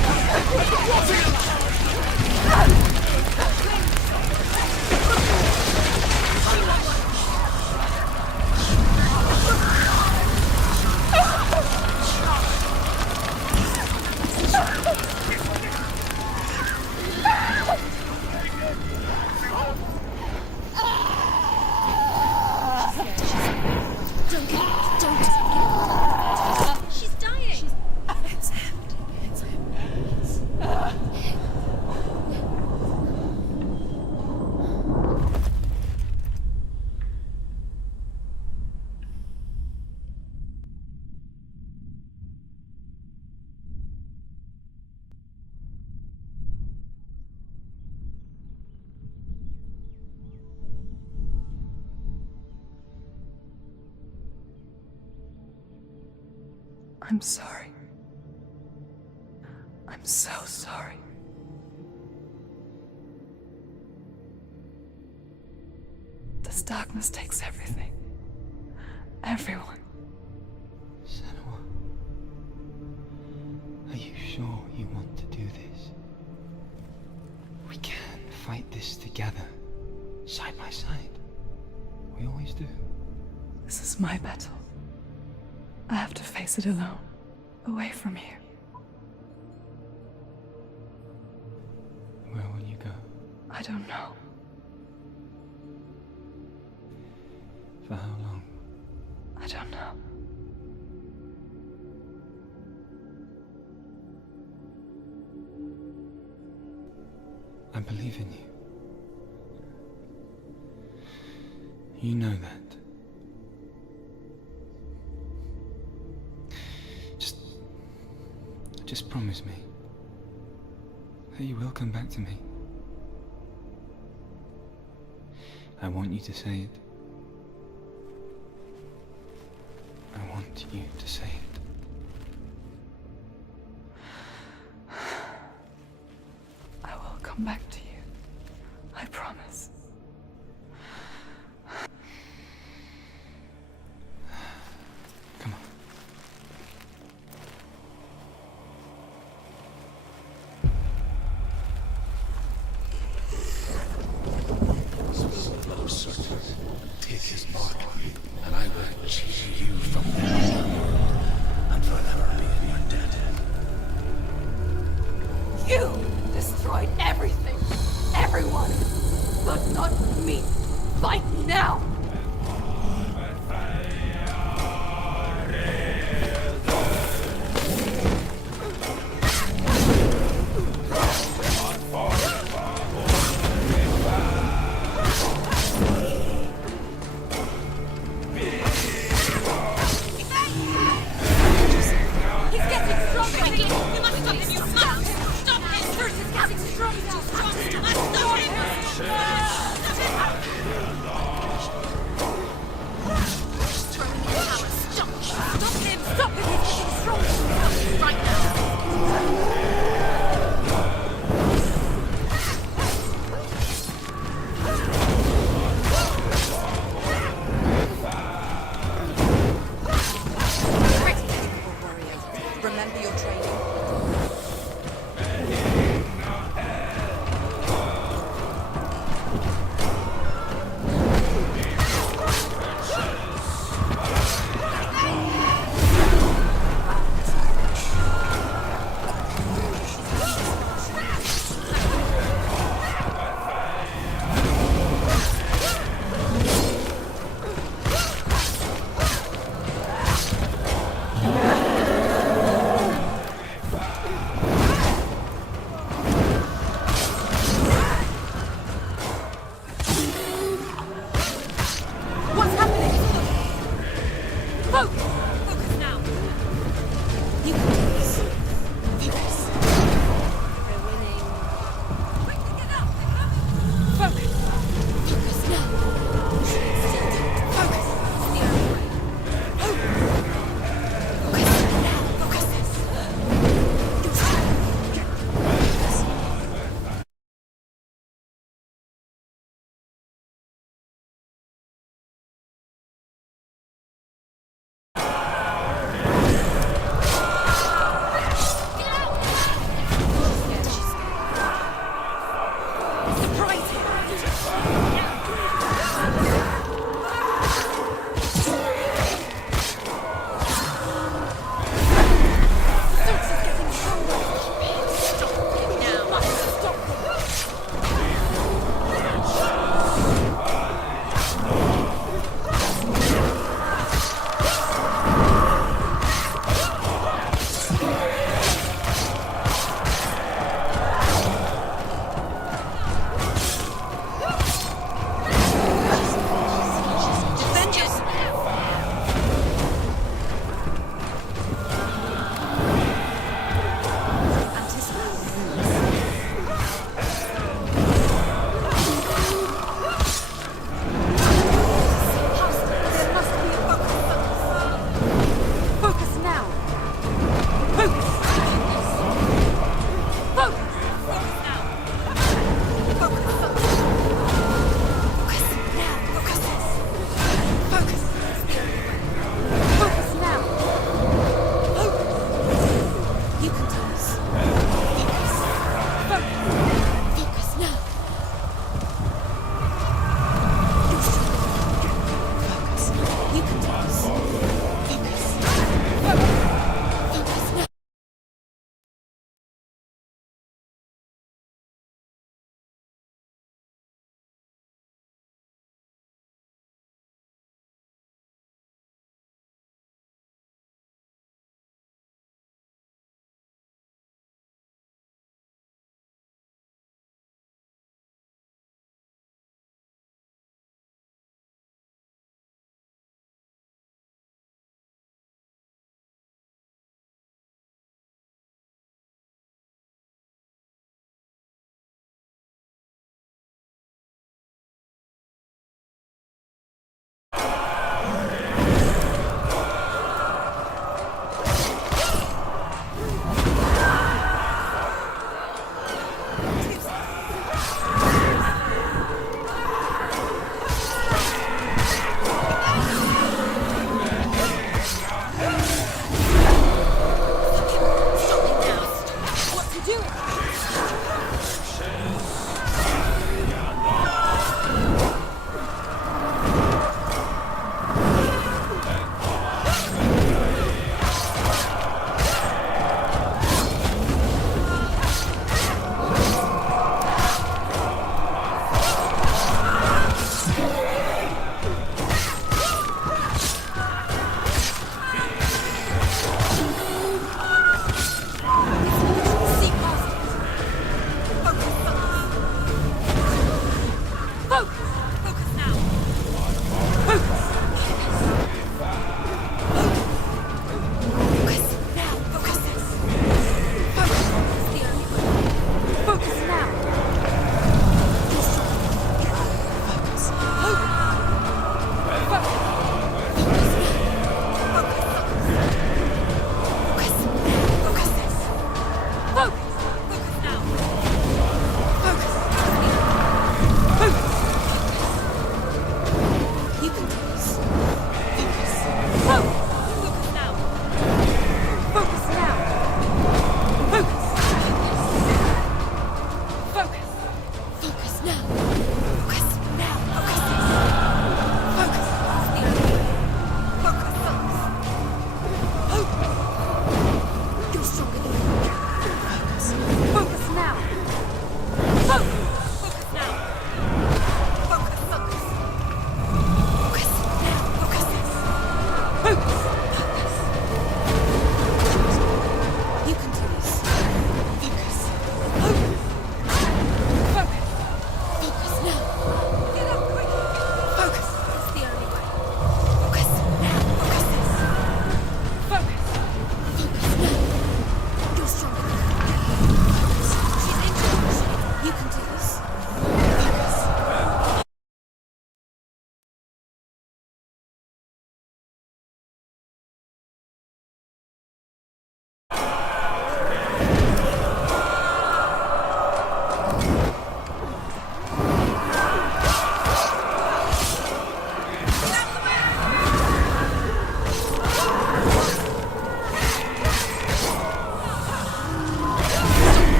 She's dying. It's him. It's him. I'm sorry. I'm so sorry. This darkness takes everything. Everyone. Senua, are you sure you want to do this? We can fight this together, side by side. We always do. This is my battle. I have to face it alone, away from here. Where will you go? I don't know. For how long? I don't know. I believe in you. You know that. Just promise me that you will come back to me. I want you to say it. I want you to say it. I will come back to you. I promise. Come on. Take his mark, and I will cheer you from the world, and forever be in your debt. You destroyed everything, everyone, but not me. Fight now!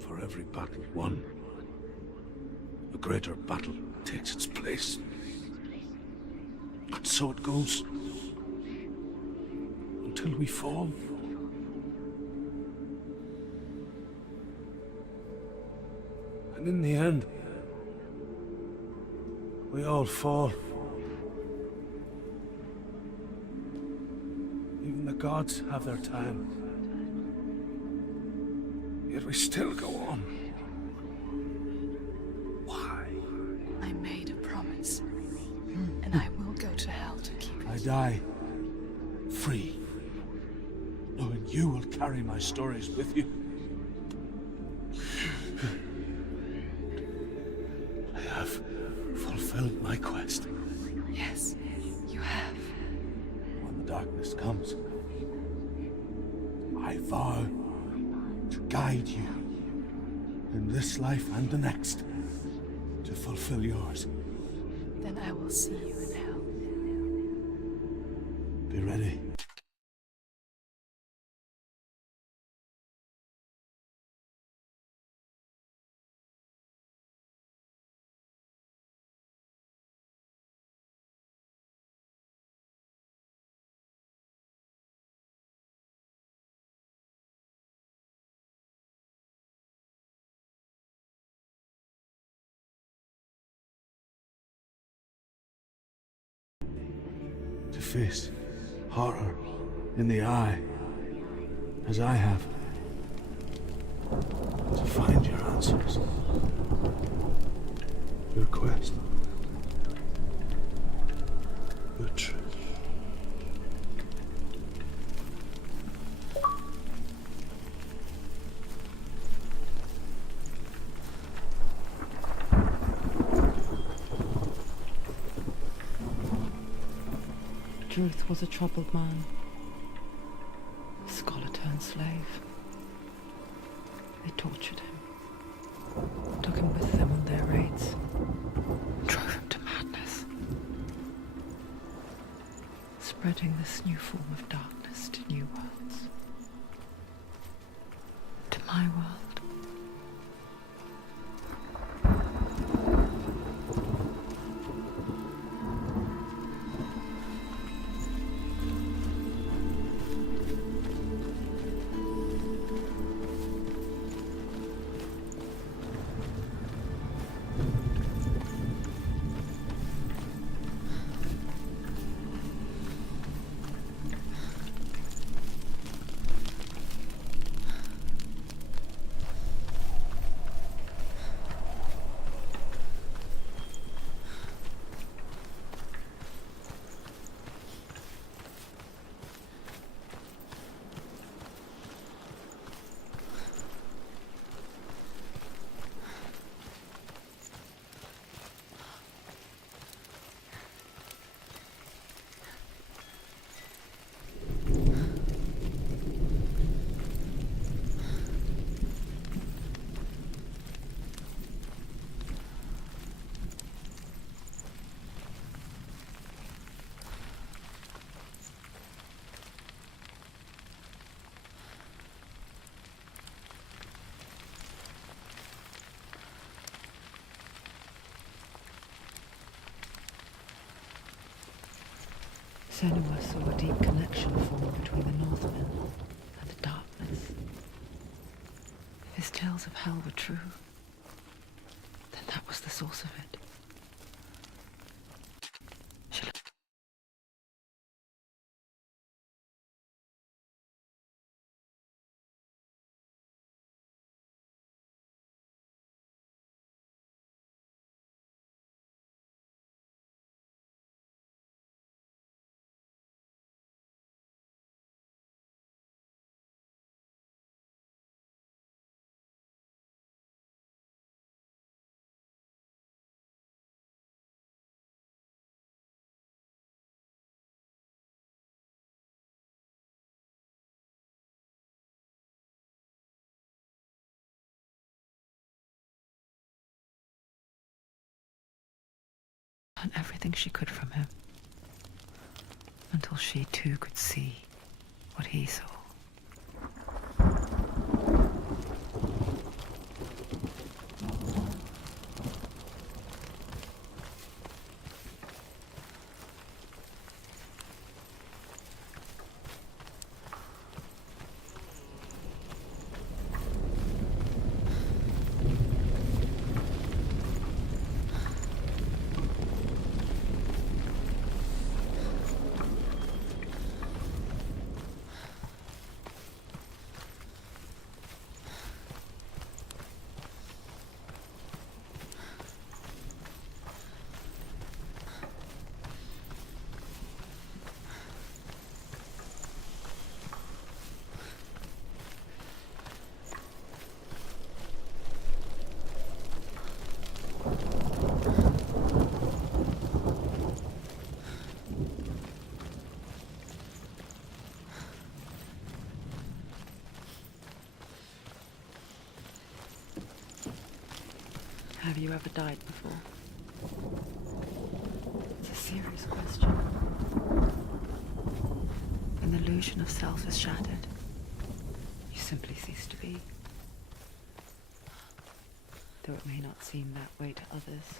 For every battle won, a greater battle takes its place. And so it goes. Until we fall. And in the end, we all fall. Even the gods have their time. Yet we still go on. Why? I made a promise, and I will go to hell to keep it. I die free, knowing you will carry my stories with you. I have fulfilled my quest. Yes, you have. When the darkness comes, I vow to guide you in this life and the next to fulfill yours. Then I will see you in hell. Be ready. To face horror in the eye, as I have. To find your answers. Your quest. Your truth. Druth was a troubled man, a scholar turned slave. They tortured him, took him with them on their raids, drove him to madness, spreading this new form of darkness to new worlds, to my world. Senua saw a deep connection form between the Northmen and the darkness. If his tales of hell were true, then that was the source of it. And everything she could from him, until she too could see what he saw. Have you ever died before? It's a serious question. When the illusion of self is shattered, you simply cease to be. Though it may not seem that way to others,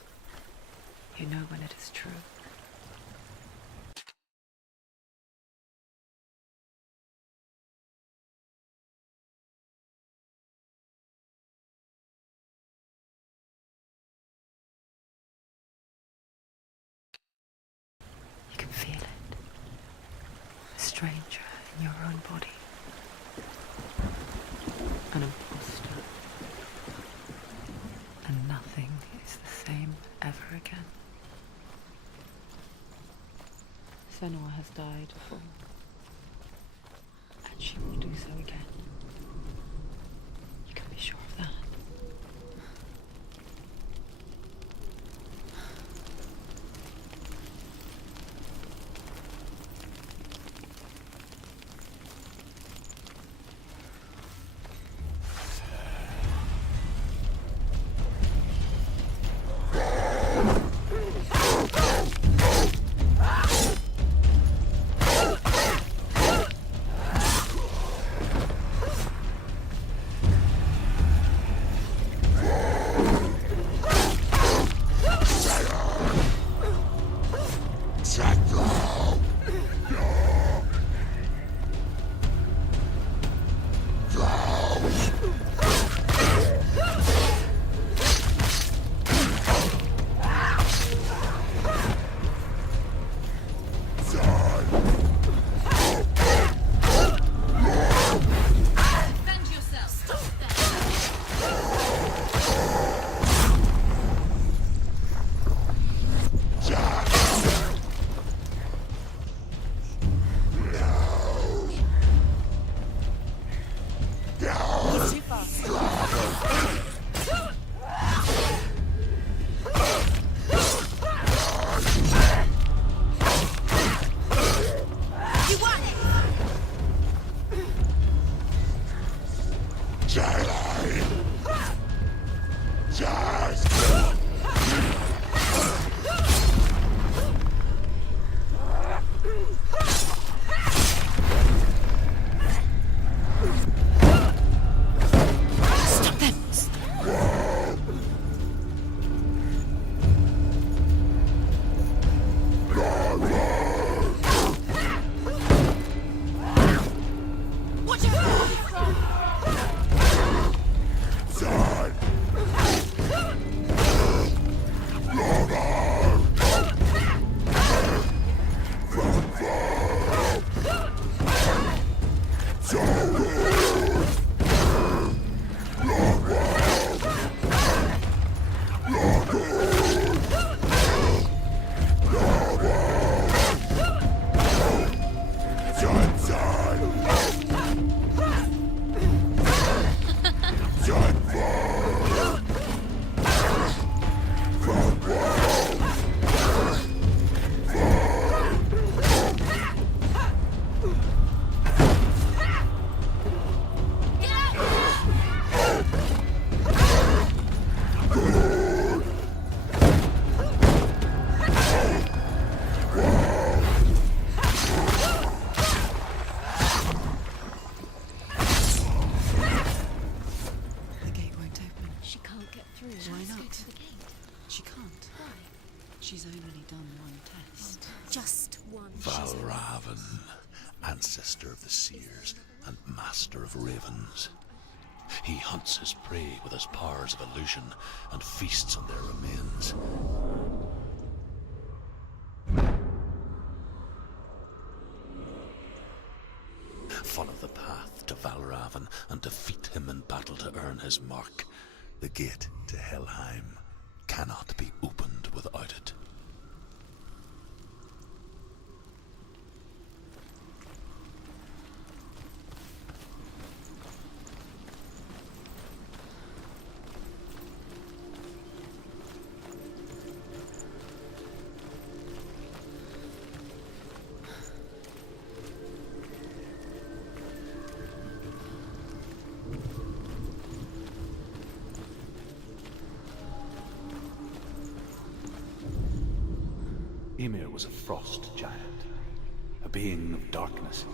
you know when it is true. You can feel it. A stranger in your own body. An imposter. And nothing is the same ever again. Senua has died before. And she will do so again. You can be sure of that. one. Valravan, ancestor of the seers and master of ravens. He hunts his prey with his powers of illusion and feasts on their remains. Follow the path to Valravan and defeat him in battle to earn his mark. The gate to Helheim cannot be opened without it. Ymir was a frost giant, a being of darkness,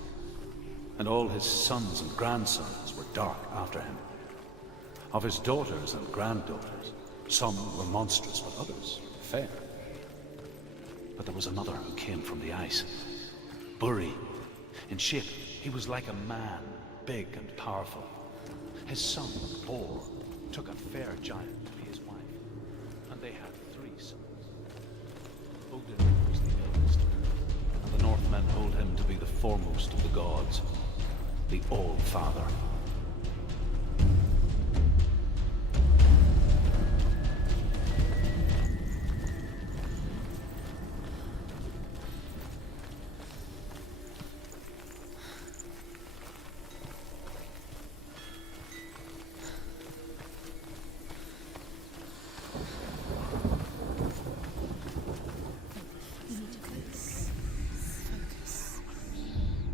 and all his sons and grandsons were dark after him. Of his daughters and granddaughters, some were monstrous, but others fair. But there was another who came from the ice, Buri. In shape, he was like a man, big and powerful. His son, Bor, took a fair giant to be his wife, and they had 3 sons. Odin was the eldest, and the Northmen hold him to be the foremost of the gods, the All-Father.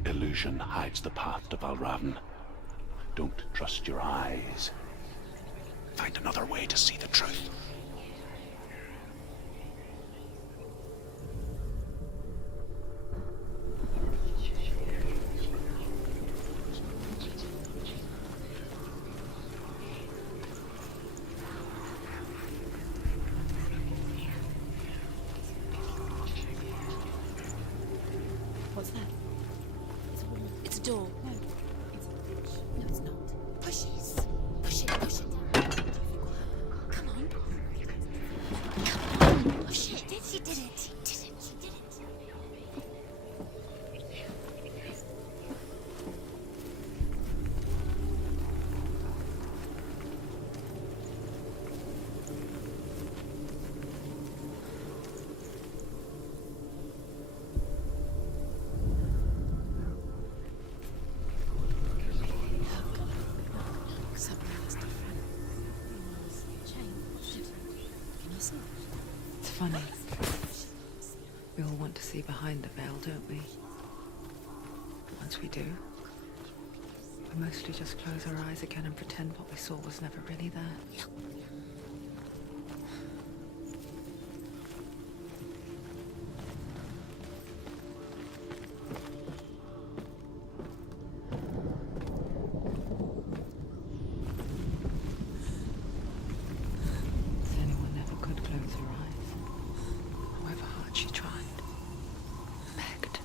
Illusion hides the path to Valravan. Don't trust your eyes. Find another way to see the truth. What's that? It's a wall. It's a door. No, it's not. Push it. Push it. Push it. Come on. Come on. Push it. She did it. She did it. She did it. It's funny. We all want to see behind the veil, don't we? Once we do, we mostly just close our eyes again and pretend what we saw was never really there. Senua never could close her eyes, however hard she tried. Begged.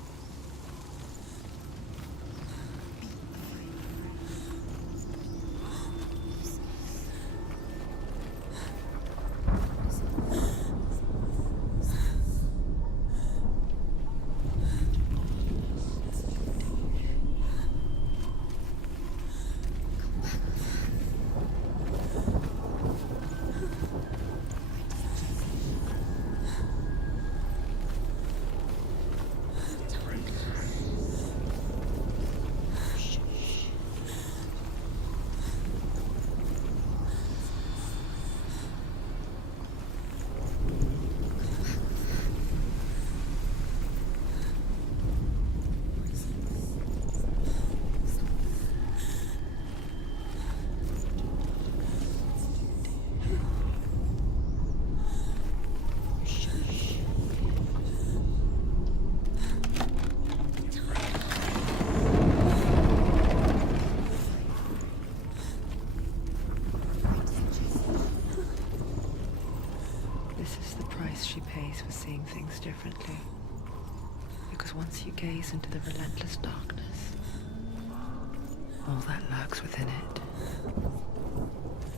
once you gaze into the relentless darkness, all that lurks within it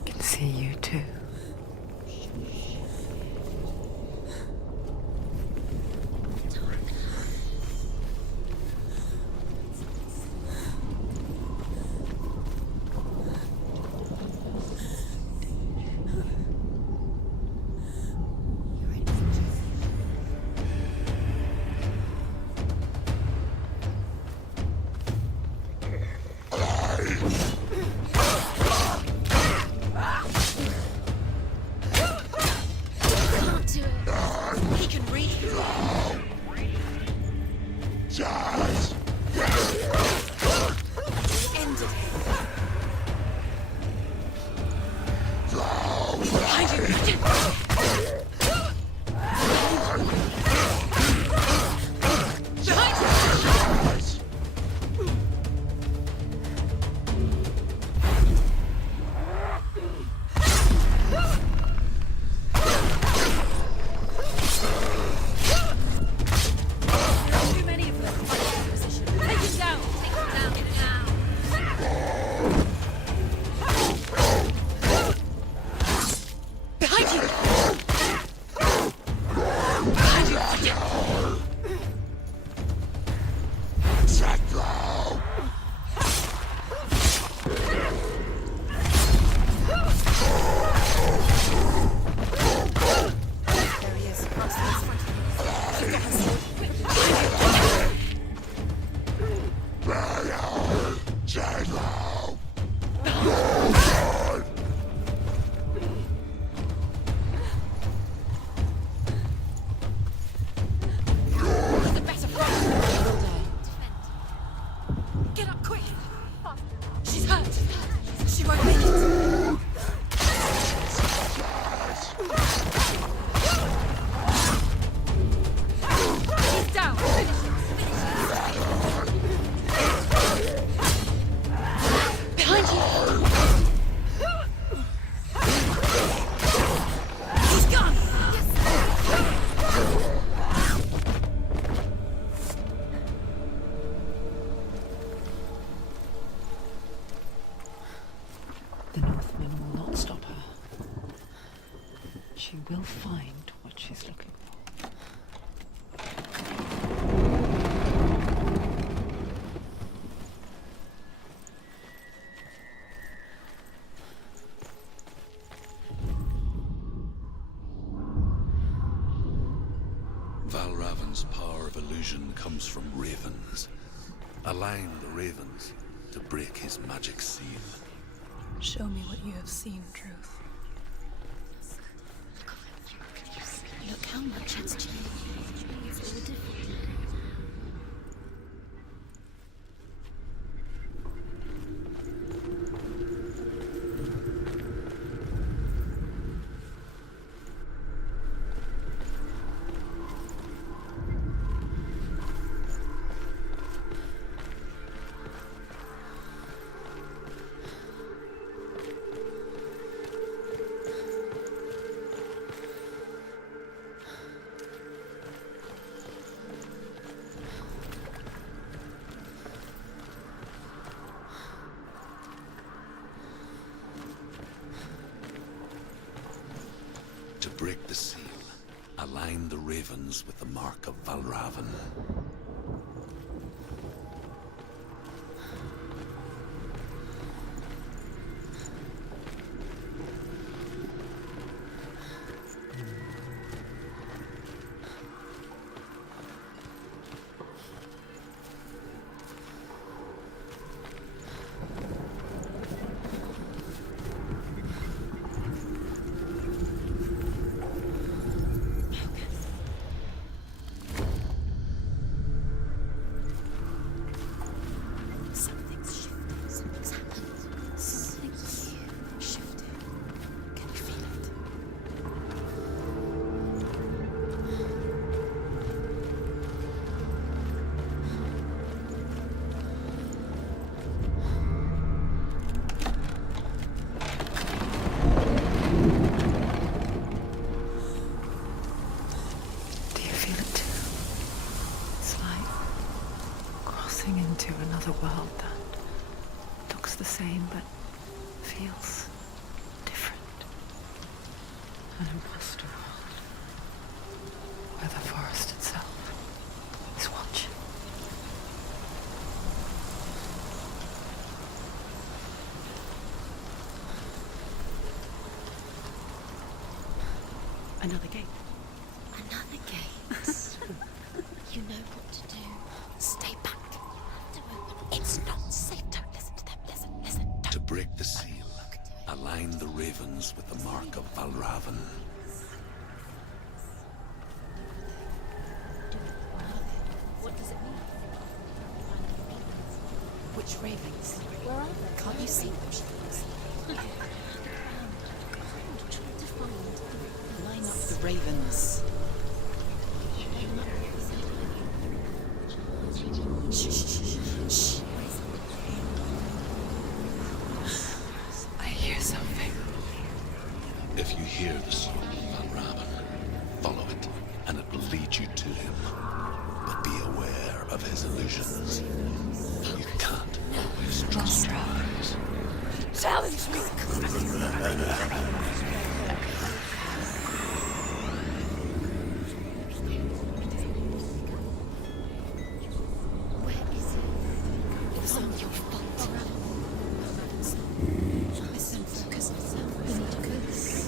can see you too. She will find what she's looking for. Valravan's power of illusion comes from ravens. Align the ravens to break his magic seal. Show me what you have seen, Truth. Look how much it's changed. It's all different. To break the seal, align the ravens with the mark of Valravan. stepping into another world that looks the same but feels different. An imposter world where the forest itself is watching. Another gate. Another gate. You know what to do. Stay back. It's not safe. Don't listen to them. Listen. Don't. To break the seal, align the ravens with the mark of Valravan. What does it mean? Which ravens? Where are they? Can't you see them? Line up the ravens. Shh. I hear something. If you hear the song of Valravan, follow it, and it will lead you to him. But be aware of his illusions. You can't always trust your eyes. Challenge me. It's all your fault. Listen, focus. We need to focus.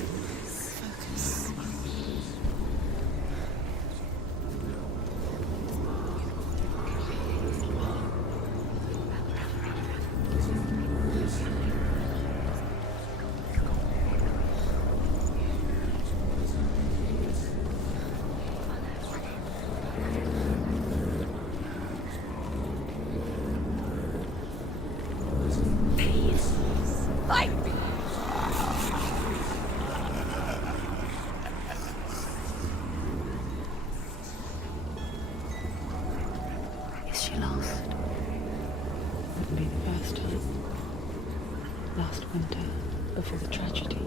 Is she lost? Wouldn't be the first time. Last winter, before the tragedy,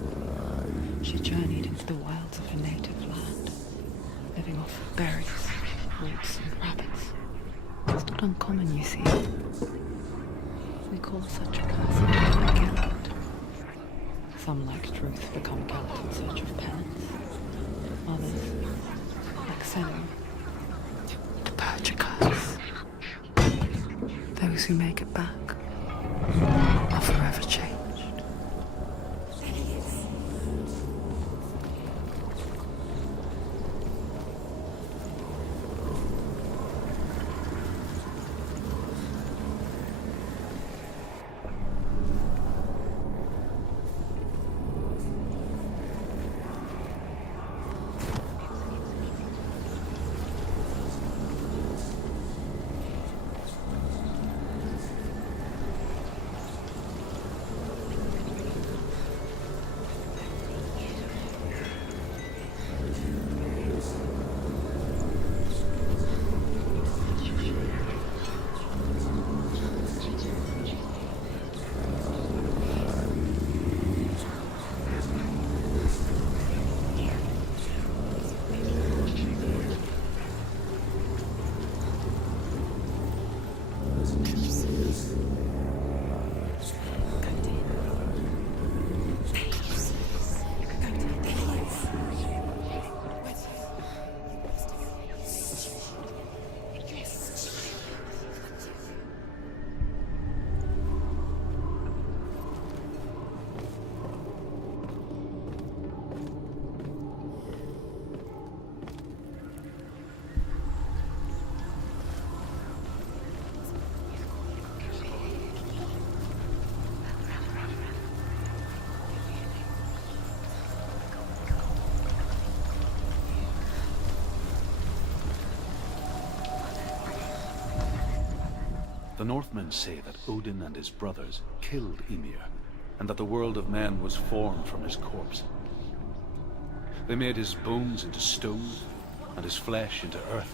she journeyed into the wilds of her native land, living off of berries, roots, and rabbits. It's not uncommon, you see. We call such a person a gallant. Some, like Truth, become gallant in search of penance. Others, like Senua, to purge a curse. Those who make it back are forever changed. The Northmen say that Odin and his brothers killed Ymir, and that the world of men was formed from his corpse. They made his bones into stone, and his flesh into earth,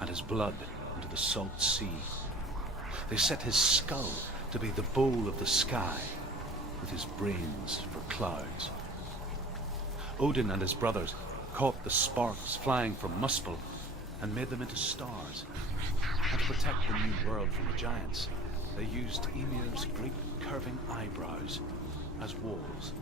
and his blood into the salt sea. They set his skull to be the bowl of the sky, with his brains for clouds. Odin and his brothers caught the sparks flying from Muspel and made them into stars. And to protect the new world from the giants, they used Ymir's great curving eyebrows as walls.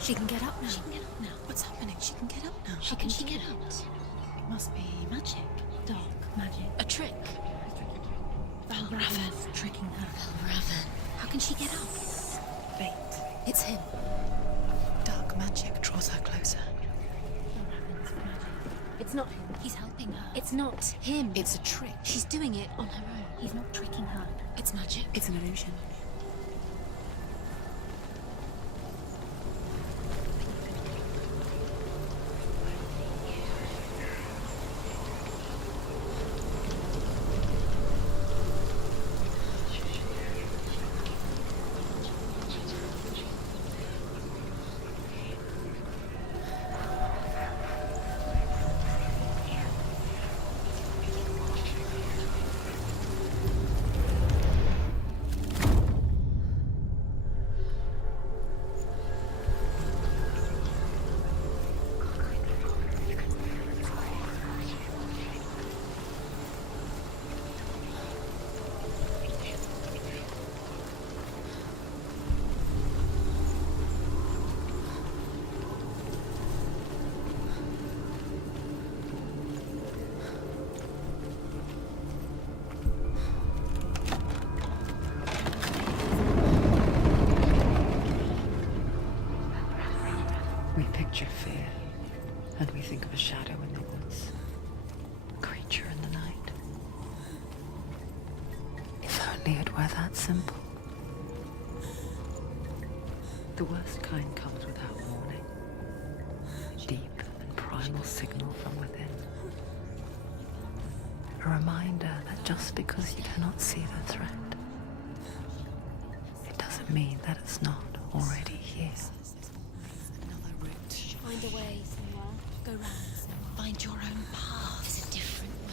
She can get up now. She can get up now. What's happening? She can get up now. She can get out. It must be Magic. dark magic. A trick. Valravan's tricking her. Raven. How can she get up? Bait. It's him. Dark magic draws her closer. It's not him. He's helping her. It's not him. It's a trick. She's doing it on her own. He's not tricking her. It's magic. It's an illusion. We picture fear, and we think of a shadow in the woods, a creature in the night. If only it were that simple. The worst kind comes without warning. Deep and primal signal from within. A reminder that just because you cannot see the threat, it doesn't mean that it's not already here. Another route. Find a way, Senua. Go round. Find your own path. There's a different way.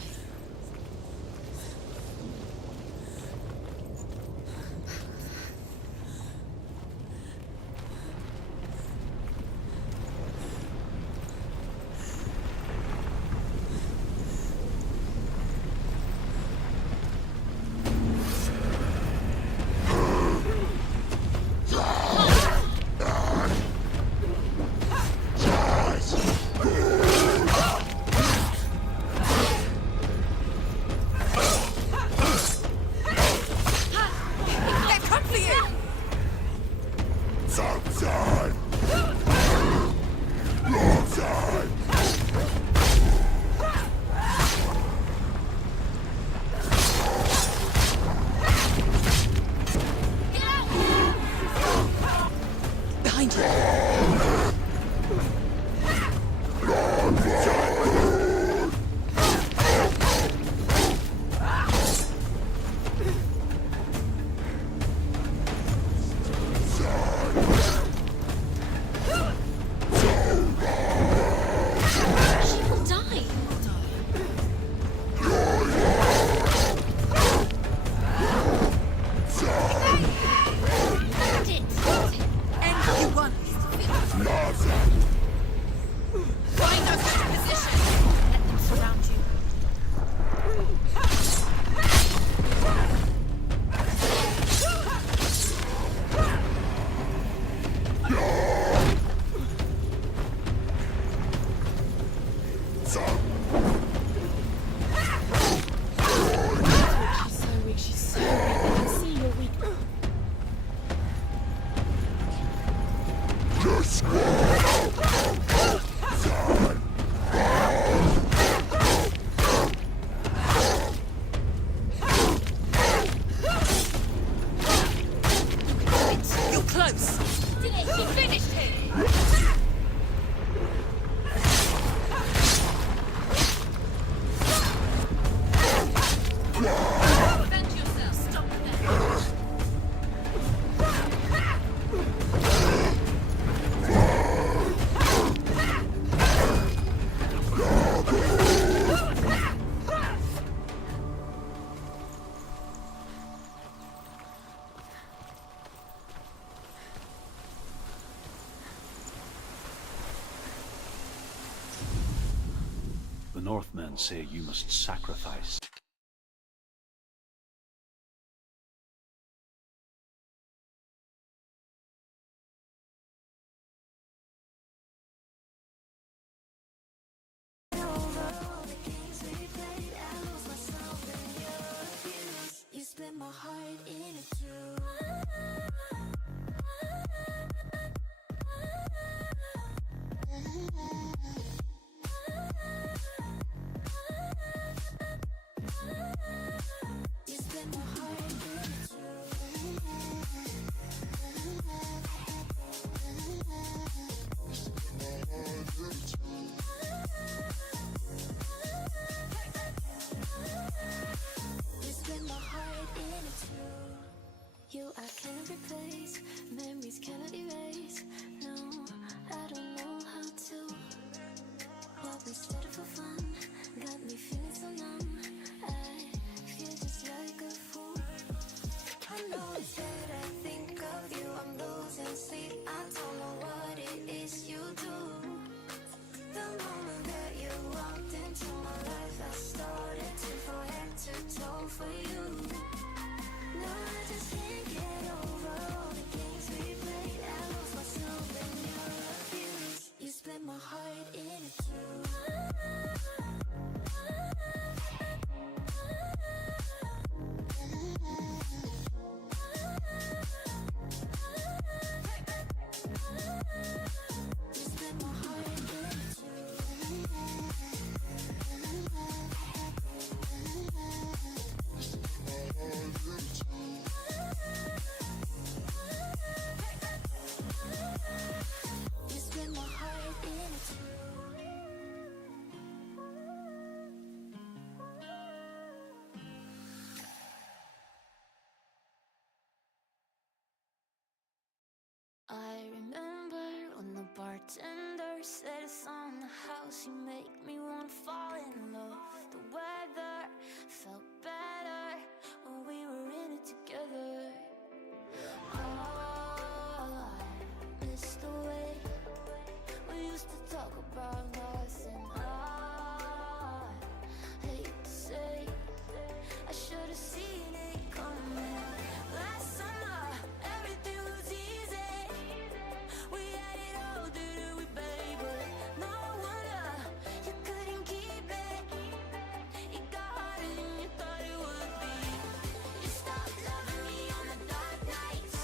Northmen say you must sacrifice. You split my heart into two. You split my heart into two. You split my heart into two. You I cannot replace, memories cannot erase. No, I don't know how to. What we started for fun got me feeling so numb. I feel just like a fool. I know it's that I think of you, I'm losing sleep. I don't know what it is you do. The moment that you walked into my life, I started to feel head to toe for you. No, I just can't get over all the games we played. I lost myself in your abuse. You split my heart in two. You split my heart in two. You split my heart in two. I remember when the bartender said it's on the house. You make me wanna fall in love. The weather felt better when we were in it together. Oh, I miss the way we used to talk about nothing. I hate to say I should have seen it coming. Last summer, everything was easy. We had it all, didn't we, baby? No wonder you couldn't keep it. It got harder than you thought it would be. You stopped loving me on the dark nights.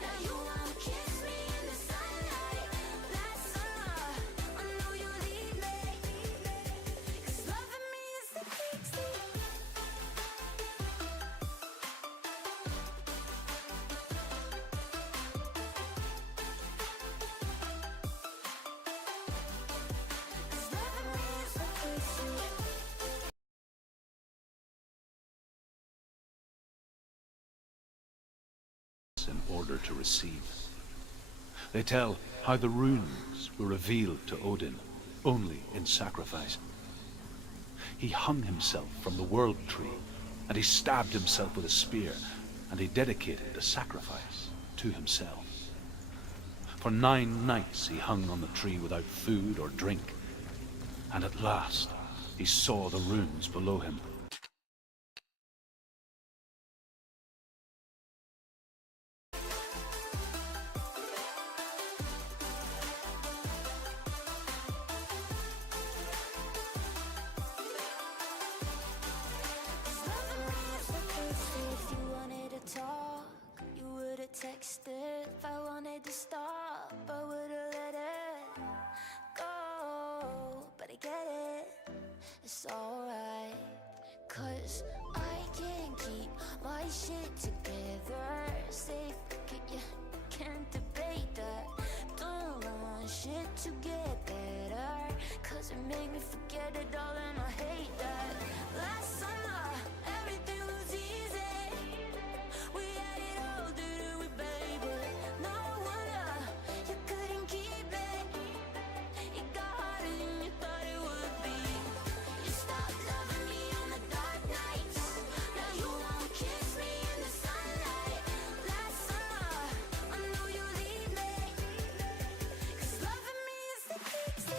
Now you wanna kiss me in the sunlight. Last summer, I know you leave me. 'Cause loving me is the key to in order to receive. They tell how the runes were revealed to Odin only in sacrifice. He hung himself from the world tree, and he stabbed himself with a spear, and he dedicated the sacrifice to himself. For 9 nights he hung on the tree without food or drink, and at last he saw the runes below him. If you wanted to talk, you would've texted. If I wanted to stop, I would've let it go. But I get it, it's alright. 'Cause I can't keep my shit together. Say fuck it, yeah, can't debate that. Don't want shit to get better, 'cause it made me forget it all and I hate that. Last summer, everything was easy. We had it all, didn't we, baby? No wonder you couldn't keep it. It got harder than you thought it would be. You stopped loving me on the dark nights. Now you won't kiss me in the sunlight. Last summer, I know you leave me. 'Cause loving me is the key to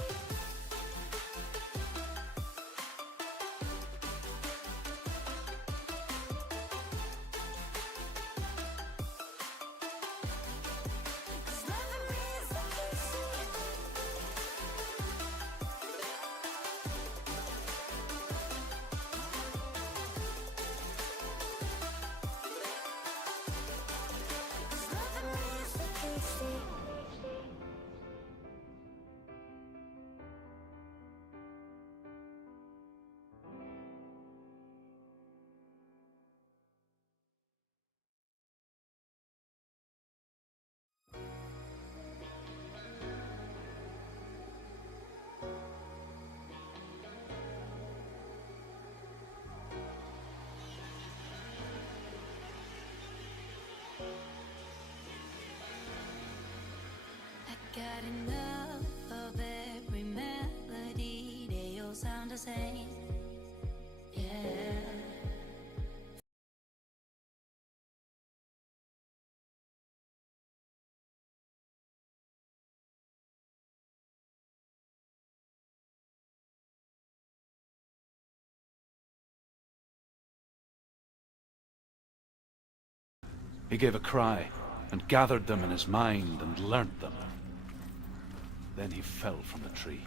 got enough of every melody. They all sound the same. Yeah. He gave a cry and gathered them in his mind and learnt them. Then he fell from the tree.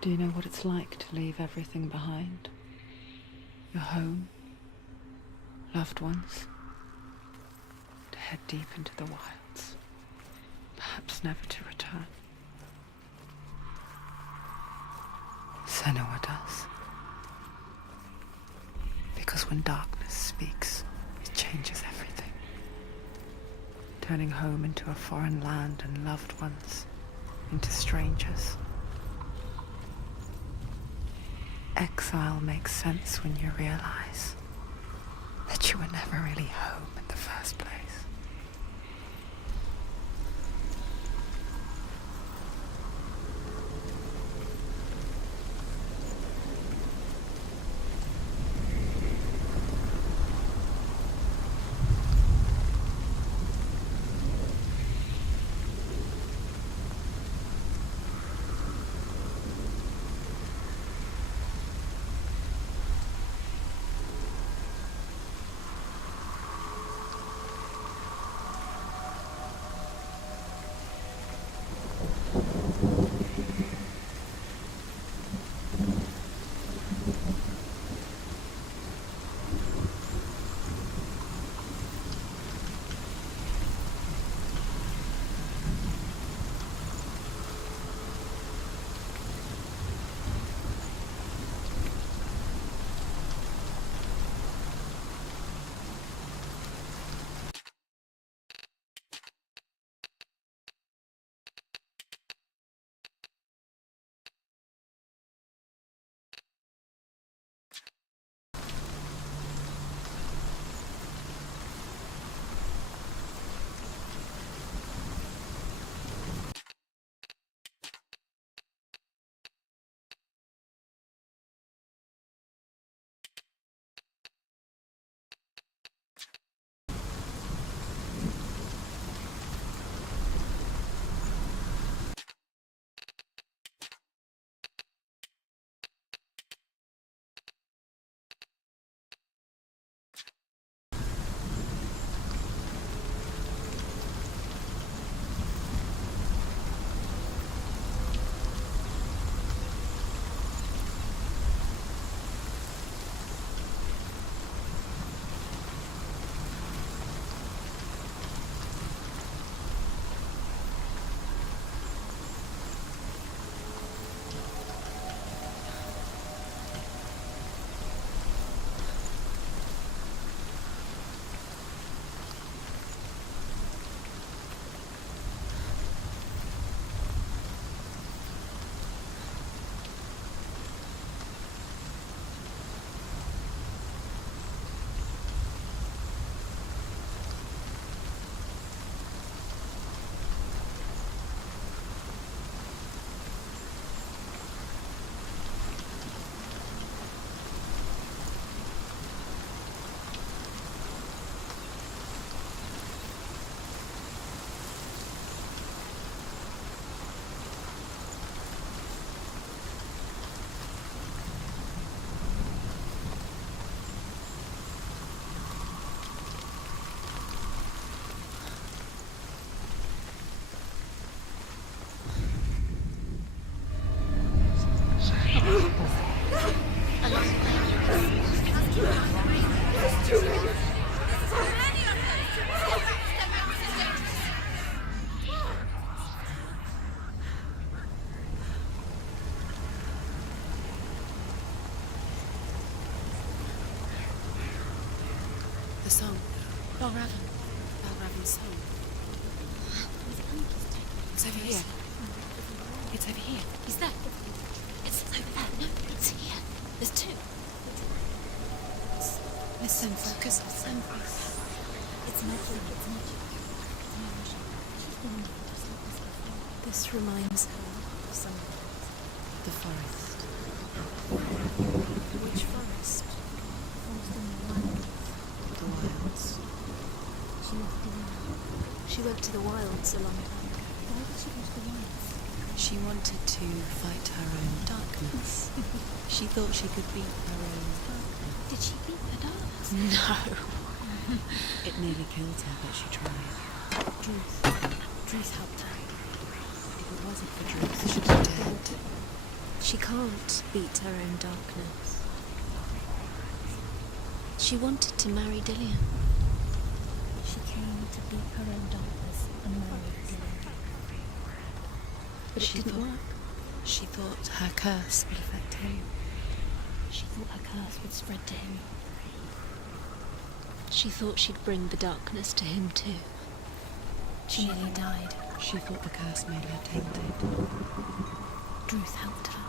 Do you know what it's like to leave everything behind? Your home, loved ones, to head deep into the wilds, perhaps never to return. Senua does. Because when darkness speaks, it changes everything, turning home into a foreign land and loved ones into strangers. Exile makes sense when you realize that you were never really home in the first place. The song. Balravan's song. It's over here. It's over here. Is that? It's over there. No, it's here. There's two. Listen, focus. Listen. It's magic. It's magic. This reminds her of something. The forest. Which forest? The wilds. She went to the wilds a long time ago. Why did she go to the wilds? She wanted to fight her own darkness. She thought she could beat her own darkness. Did she beat the darkness? No. It nearly killed her, but she tried. Druth helped her. If it wasn't for Druth, she'd be dead. She can't beat her own darkness. She wanted to marry Dillian. She came to beat her own darkness and marry Dillian. But it didn't work. She thought her curse would affect him. She thought her curse would spread to him. She thought she'd bring the darkness to him too. She nearly died. She thought the curse made her tainted. Druth helped her.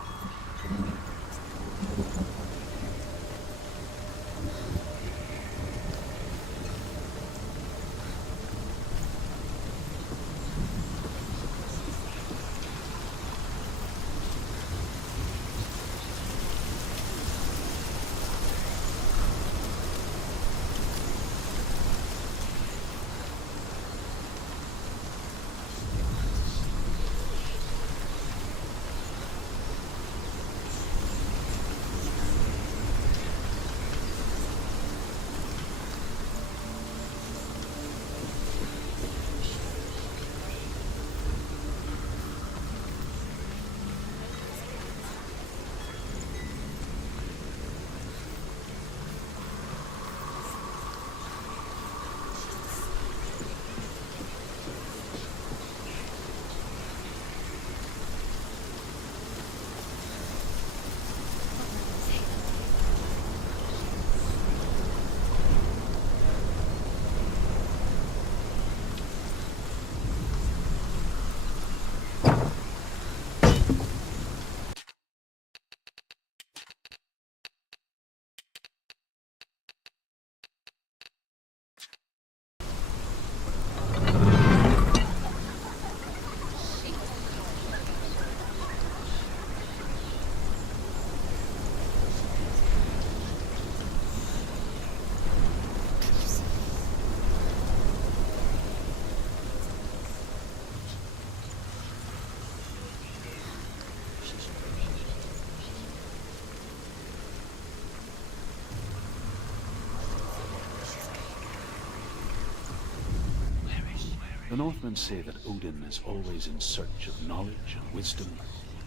The Northmen say that Odin is always in search of knowledge and wisdom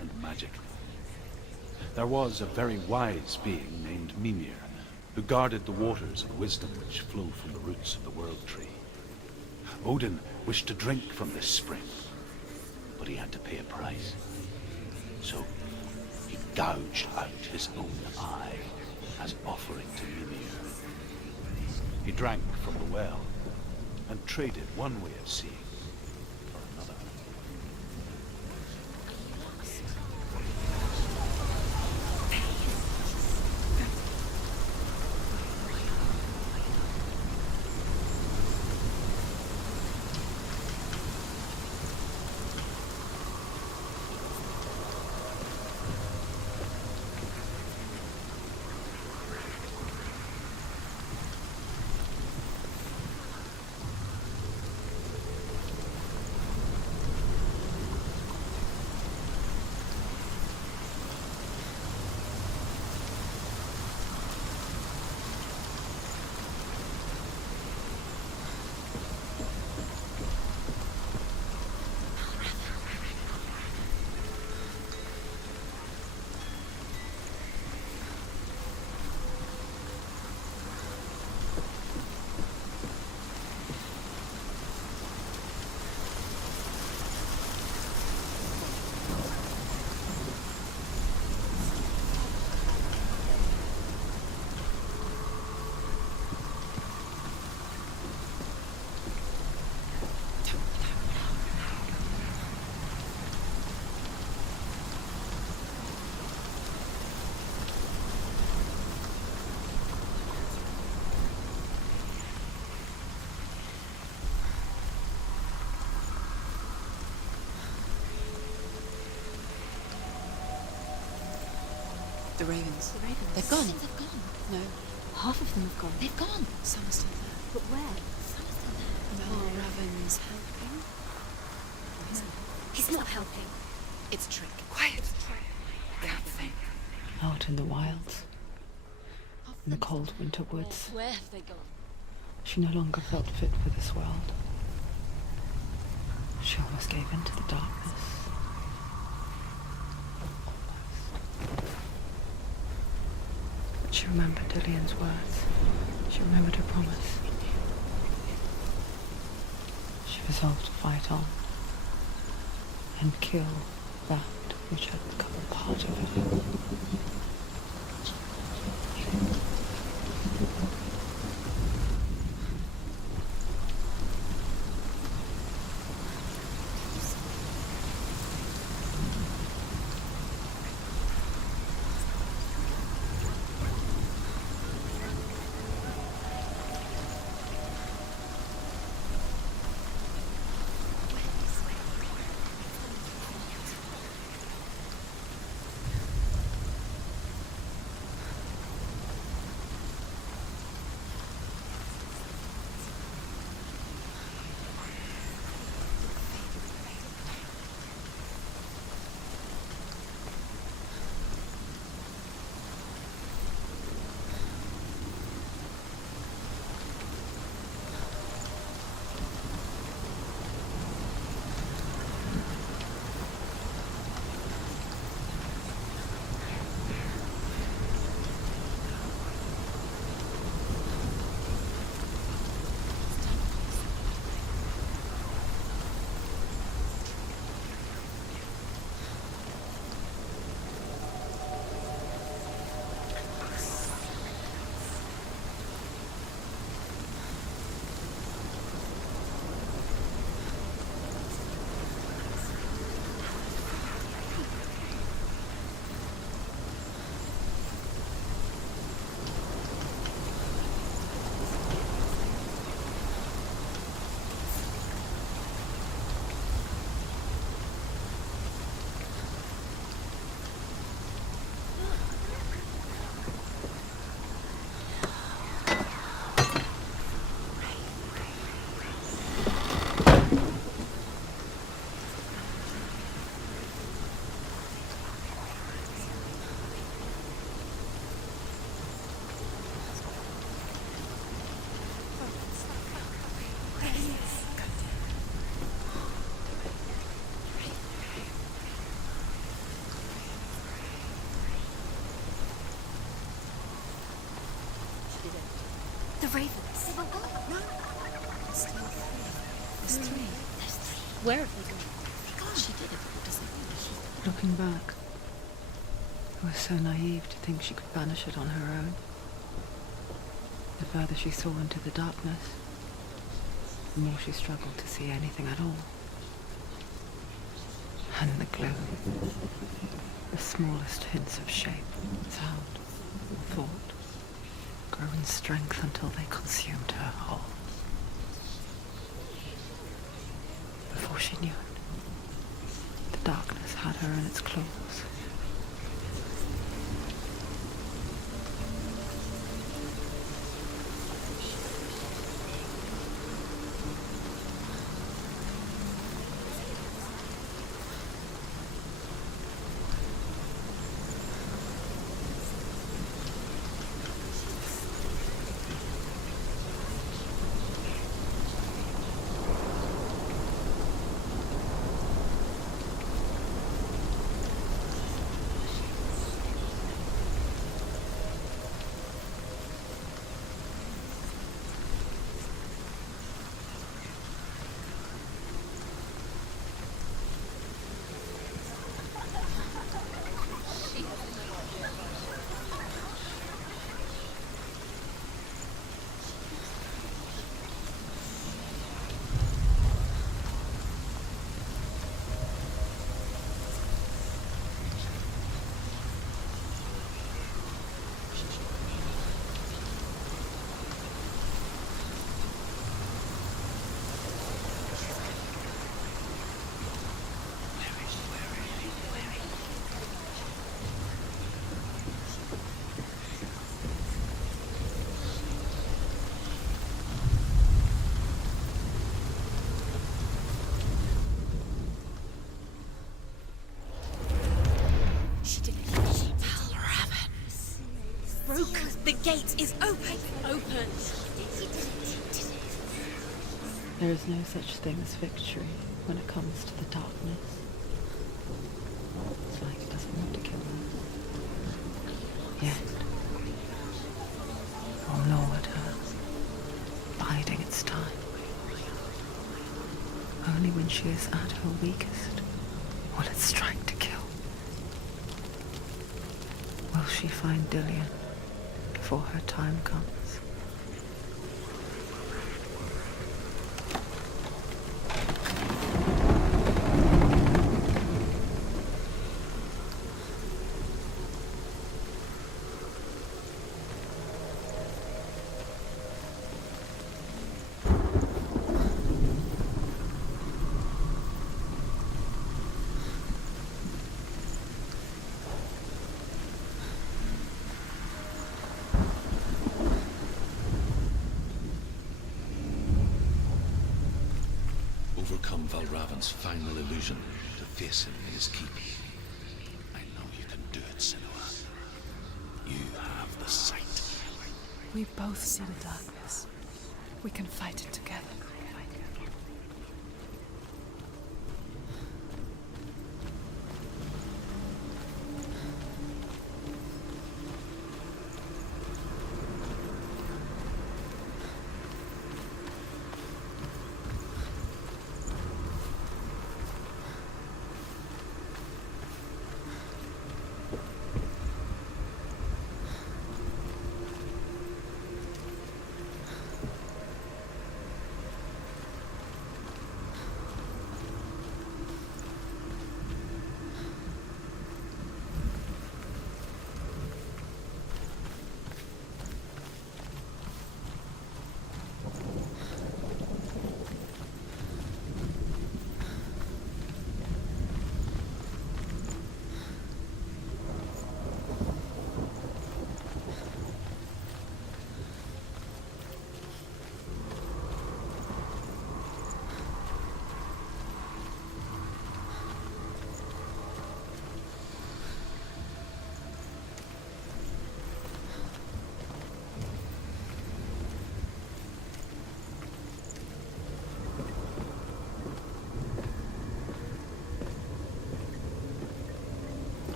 and magic. There was a very wise being named Mimir, who guarded the waters of wisdom which flow from the roots of the World Tree. Odin wished to drink from this spring, but he had to pay a price. So he gouged out his own eye as offering to Mimir. He drank from the well and traded one way of seeing for another. The ravens. The ravens. They've gone. They've gone. No, Half of them have gone. They've gone. some are still there. But where? Some are still there. No, Raven's helping. He's not helping. It's a trick. Quiet. I can't think. Out in the wilds, in the cold winter woods, Where have they gone? she no longer felt fit for this world. She almost gave in to the darkness. But she remembered Dillian's words. She remembered her promise. She resolved to fight on and kill that which had become a part of her. The ravens. They've all gone. No. There's still three. There's three. There's three. Where have they gone? She did it. What does that mean? Looking back, I was so naive to think she could banish it on her own. The further she saw into the darkness, the more she struggled to see anything at all. And in the gloom, the smallest hints of shape, sound, thought grew in strength until they consumed her whole. Before she knew it, the darkness had her in its claws. The gate is open. Open. There is no such thing as victory when it comes to the darkness. It's like it doesn't want to kill us. Yet, will gnaw at her, biding its time. Only when she is at her weakest will it strike to kill. Will she find Dillian before her time comes? Overcome Valravan's final illusion to face him in his keep. I know you can do it, Senua. You have the sight. We both see the darkness. We can fight it together.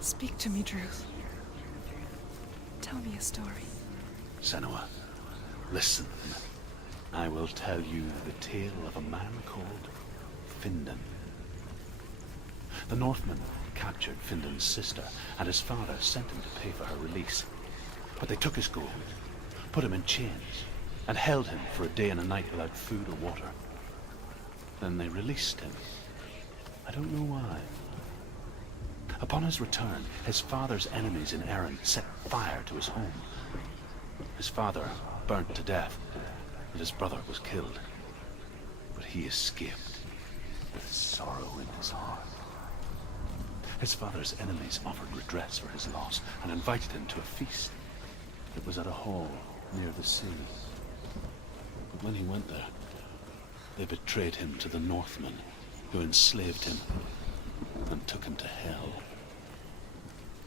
Speak to me, Druth. Tell me a story. Senua, listen. I will tell you the tale of a man called Findan. The Northmen captured Findan's sister, and his father sent him to pay for her release. But they took his gold, put him in chains, and held him for a day and a night without food or water. Then they released him. I don't know why. Upon his return, his father's enemies in Erin set fire to his home. His father burnt to death, and his brother was killed. But he escaped with sorrow in his heart. His father's enemies offered redress for his loss and invited him to a feast. It was at a hall near the sea. But when he went there, they betrayed him to the Northmen, who enslaved him and took him to hell.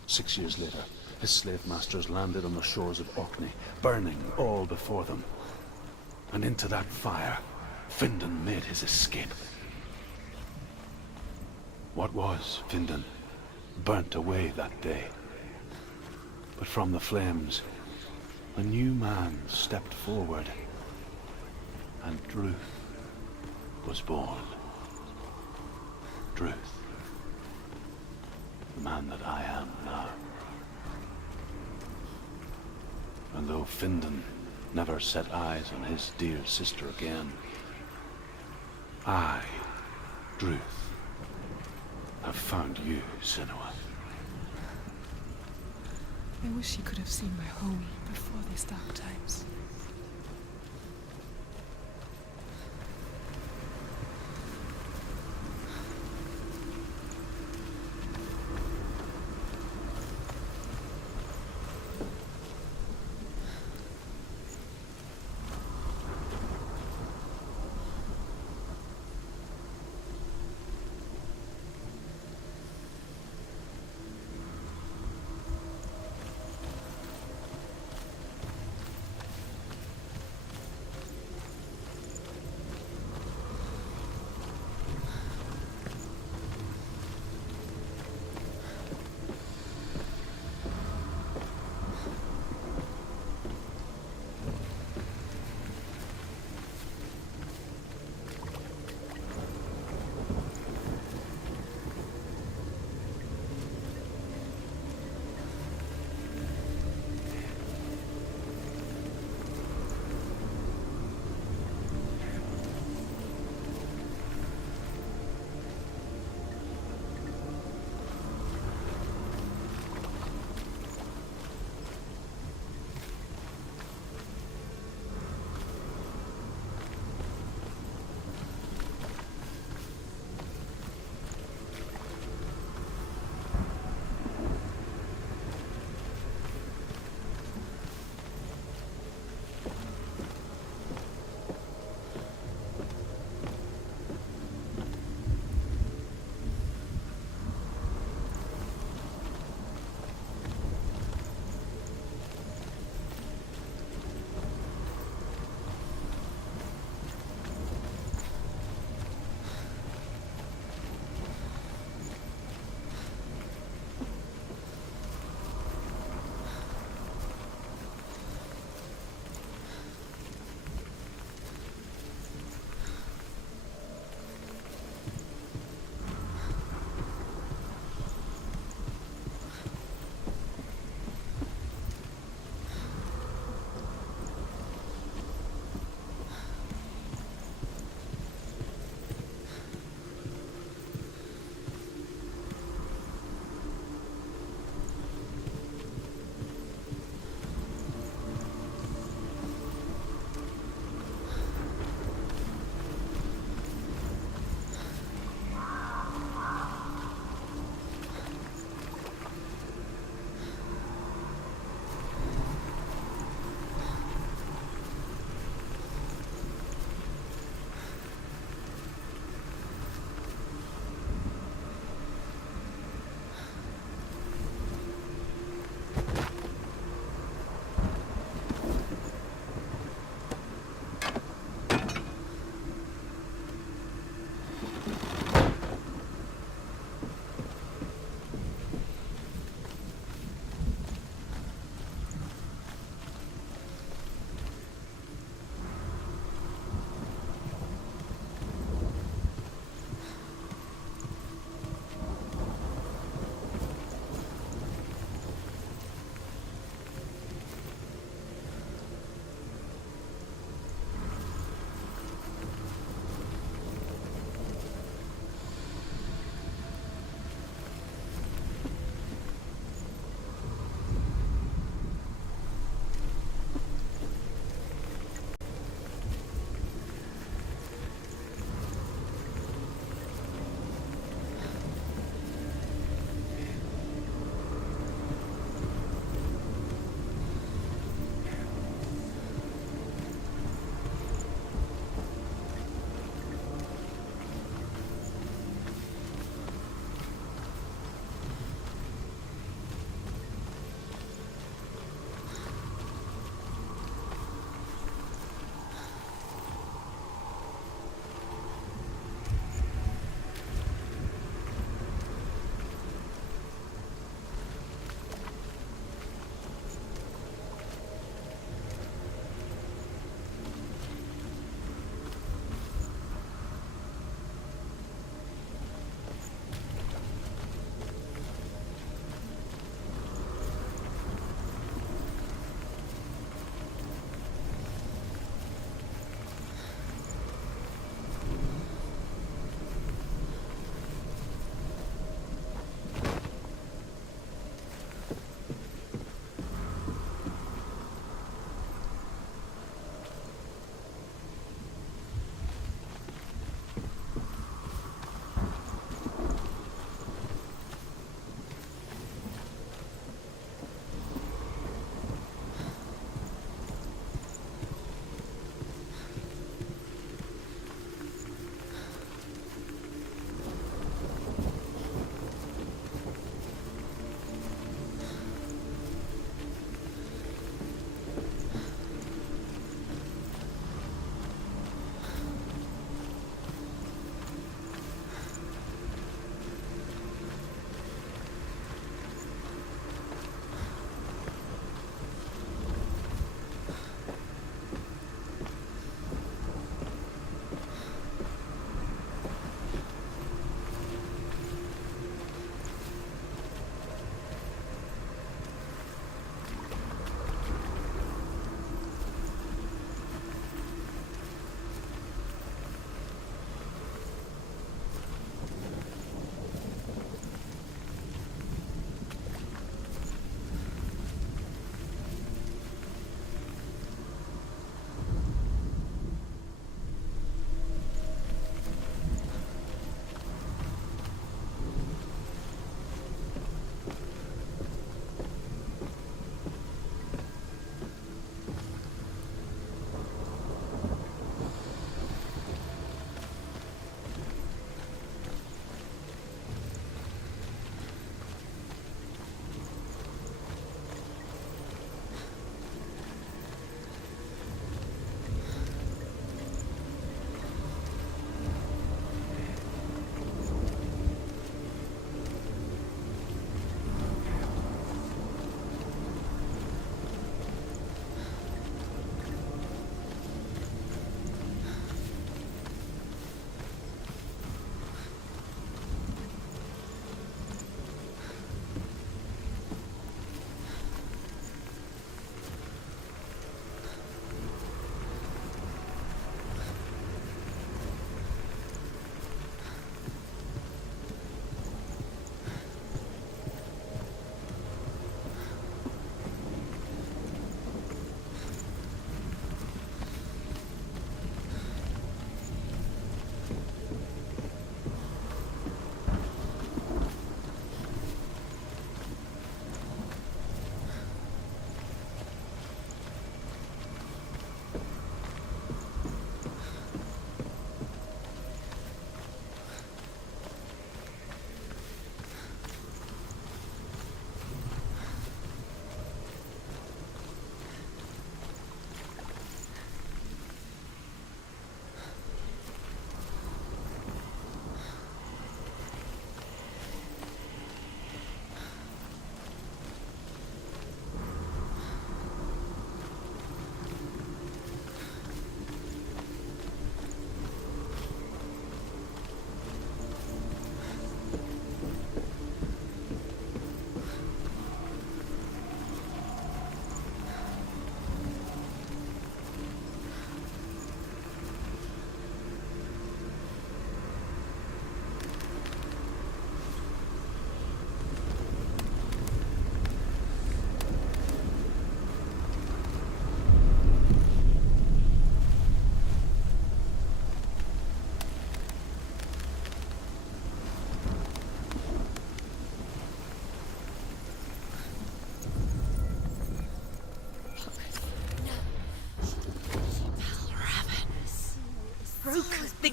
6 years later, his slave masters landed on the shores of Orkney, burning all before them. And into that fire, Findan made his escape. What was Findan burnt away that day. But from the flames, a new man stepped forward, and Druth was born. Druth. The man that I am now. And though Findan never set eyes on his dear sister again, I, Druth, have found you, Senua. I wish he could have seen my home before these dark times.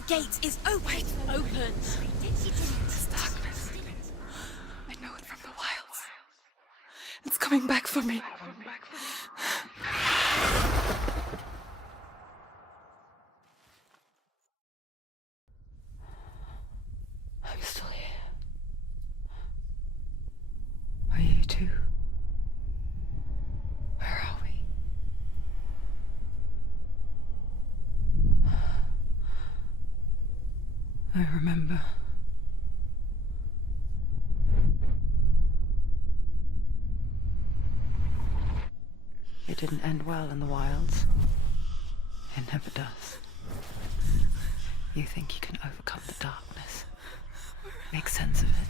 gate is open. Open. This darkness. I know it from the wilds. It's coming back for me. I'm still here. Are you too? Where are we? I remember. It didn't end well in the wilds. It never does. You think you can overcome the darkness, make sense of it,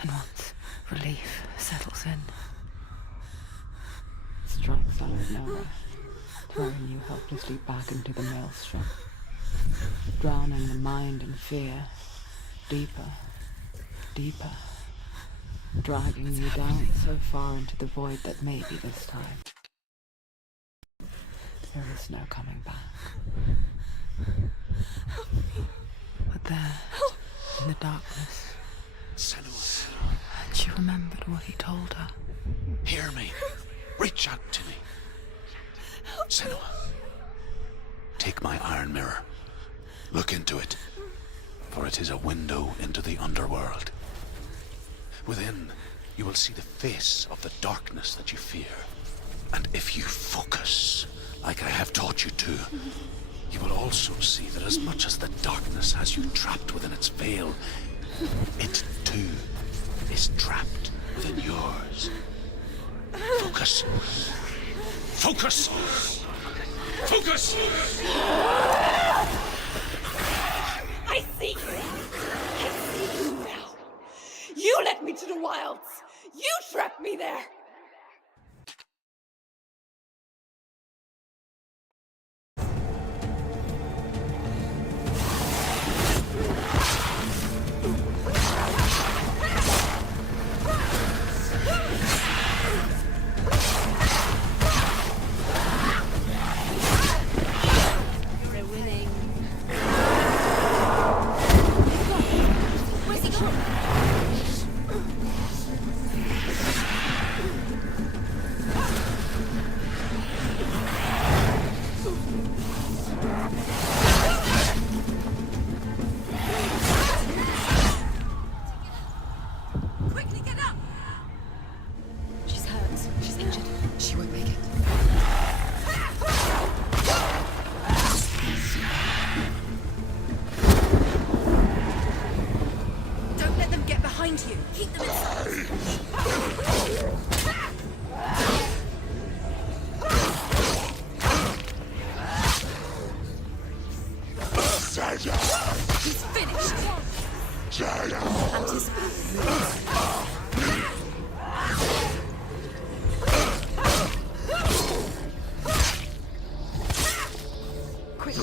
and once relief settles in, it strikes out of nowhere, throwing you helplessly back into the maelstrom, drowning the mind in fear, deeper, deeper, dragging you down so far into the void that maybe this time there is no coming back. But there, in the darkness, Senua, and she remembered what he told her. hear me. Reach out to me. Senua, take my iron mirror. Look into it, for it is a window into the underworld. Within, you will see the face of the darkness that you fear. And if you focus, like I have taught you to, you will also see that as much as the darkness has you trapped within its veil, it too is trapped within yours. Focus. Focus! Focus! I see you. I see you now. You led me to the wilds. You trapped me there. You're winning. Where's he gone? Quickly get up! She's hurt. She's injured. She won't make it. Don't let them get behind you. Keep them inside. He's finished. Anticipate. Quick.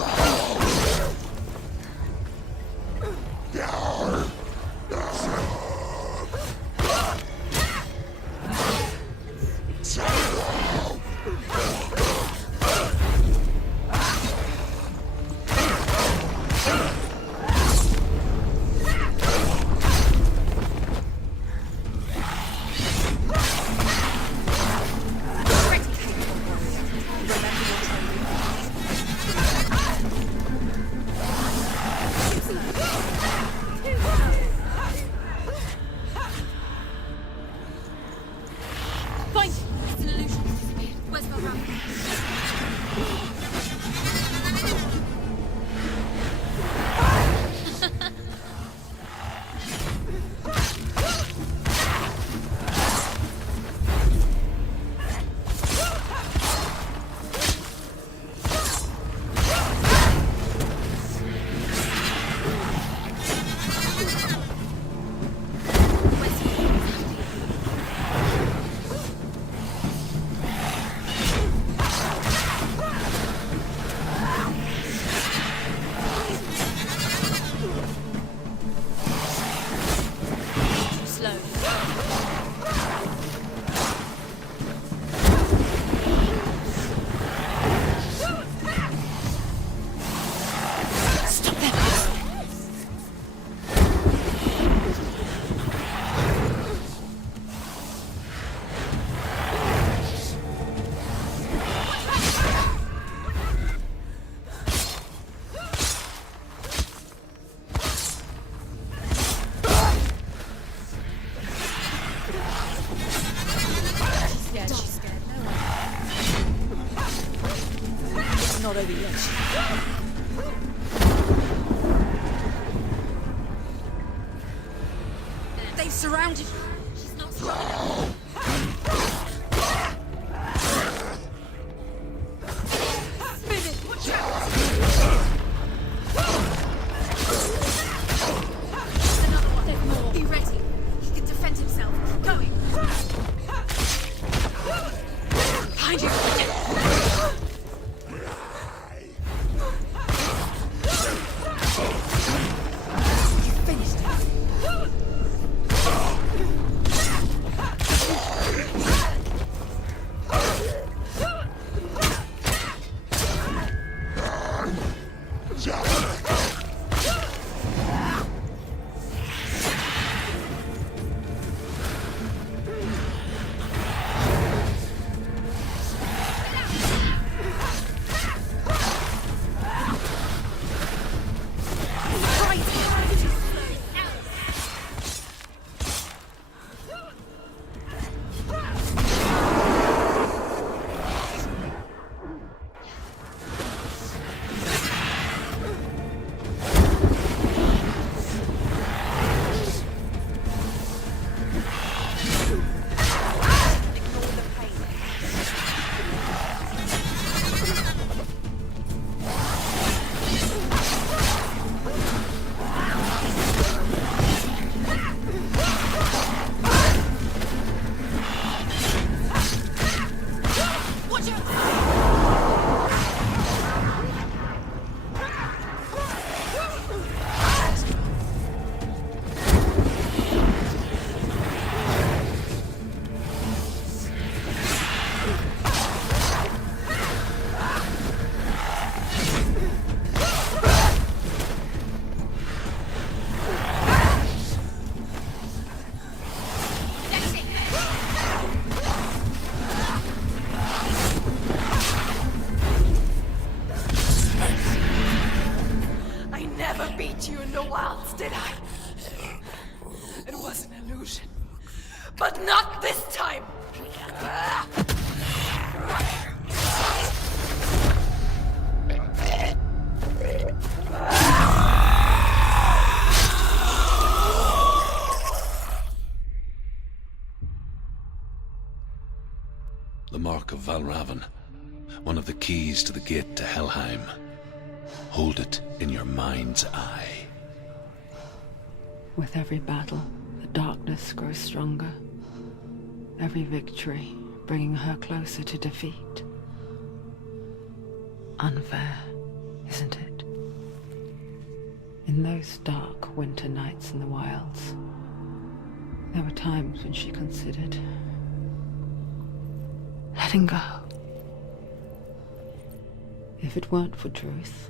Find him. It's an illusion. Where's the ram? They've surrounded you. She's not strong. Spin it! Watch out! Another one. There's more. Be ready. He can defend himself. Keep going. Behind you. But not this time! The Mark of Valravan, one of the keys to the gate to Helheim. Hold it in your mind's eye. With every battle, the darkness grows stronger. Every victory bringing her closer to defeat. Unfair, isn't it? In those dark winter nights in the wilds, there were times when she considered letting go. If it weren't for Druth,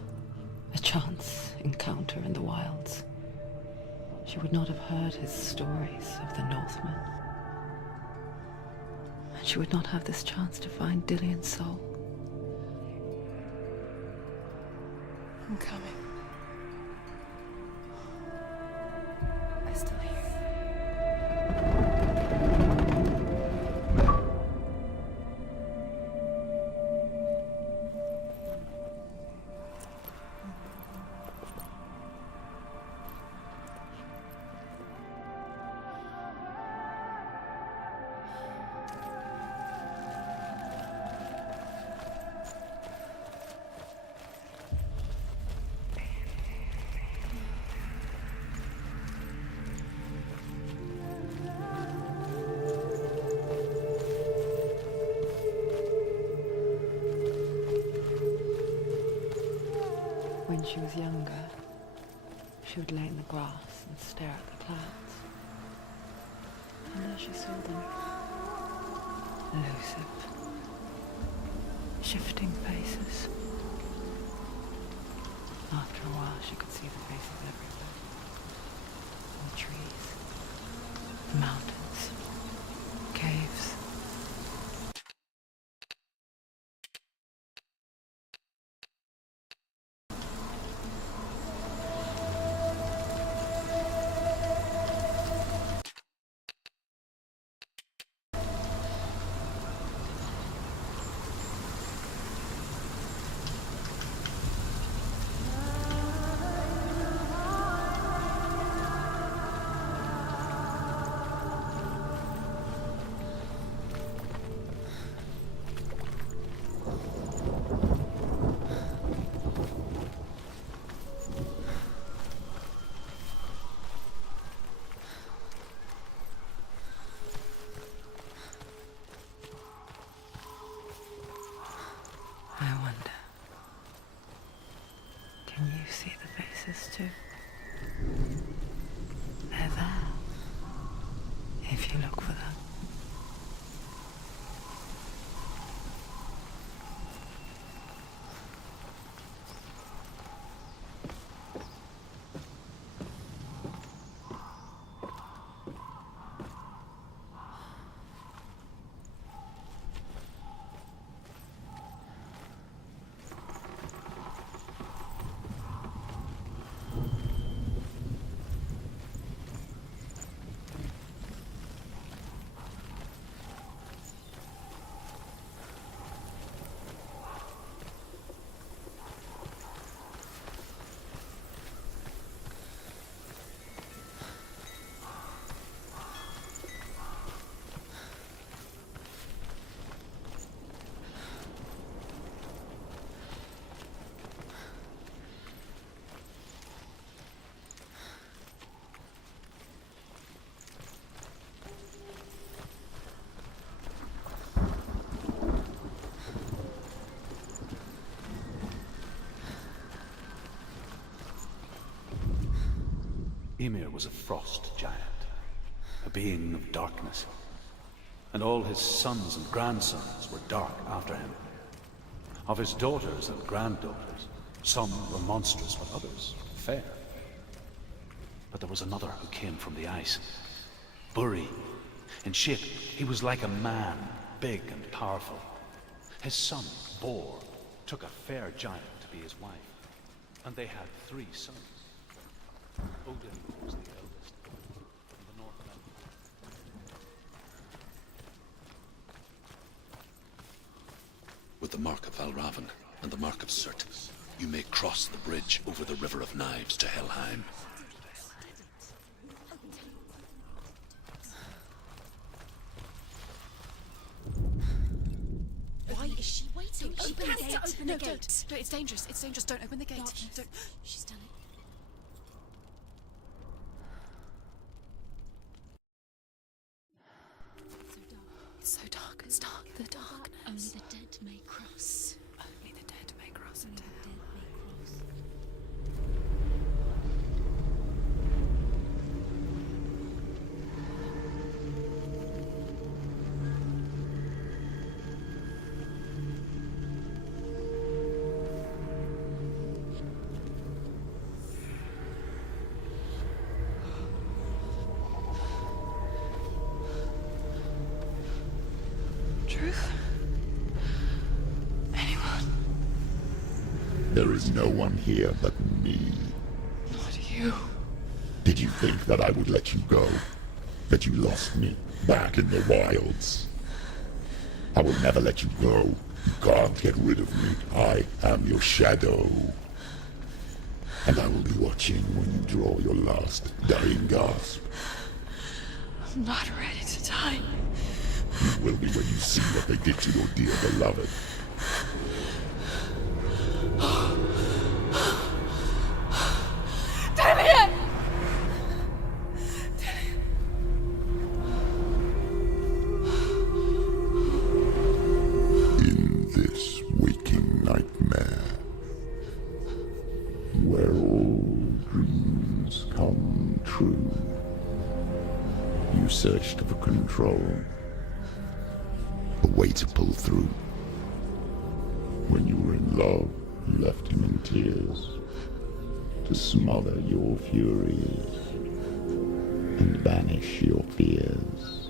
a chance encounter in the wilds, she would not have heard his stories of the Northmen. And she would not have this chance to find Dillion's soul. I'm coming. I still hear you. When she was younger, she would lay in the grass and stare at the clouds. And there she saw them. Elusive. Shifting faces. After a while, she could see the faces everywhere. In the trees, the mountains, caves. did you look for them? Ymir was a frost giant, a being of darkness, and all his sons and grandsons were dark after him. Of his daughters and granddaughters, some were monstrous, but others fair. But there was another who came from the ice, Buri. In shape, he was like a man, big and powerful. His son, Bor, took a fair giant to be his wife, and they had 3 sons. Odin was the eldest, and the Northmen. With the mark of Valravan and the mark of Surt, you may cross the bridge over the River of Knives to Helheim. Why is she waiting? She Open the has gate. to open No, the gate. don't. No, it's dangerous. It's dangerous. Don't open the gate. No, Don't. she's done it. It's so dark. It's dark. The darkness. Only the dead may cross. Only the dead may cross Only into the hell. dead may cross. Truth? Anyone? There is no one here but me. Not you. Did you think that I would let you go? That you lost me back in the wilds? I will never let you go. You can't get rid of me. I am your shadow. And I will be watching when you draw your last dying gasp. I'm not ready to die. You will be when you see what they did to your dear beloved. Damien! In this waking nightmare, where all dreams come true, you searched for control, a way to pull through. When you were in love, you left him in tears, to smother your furies and banish your fears.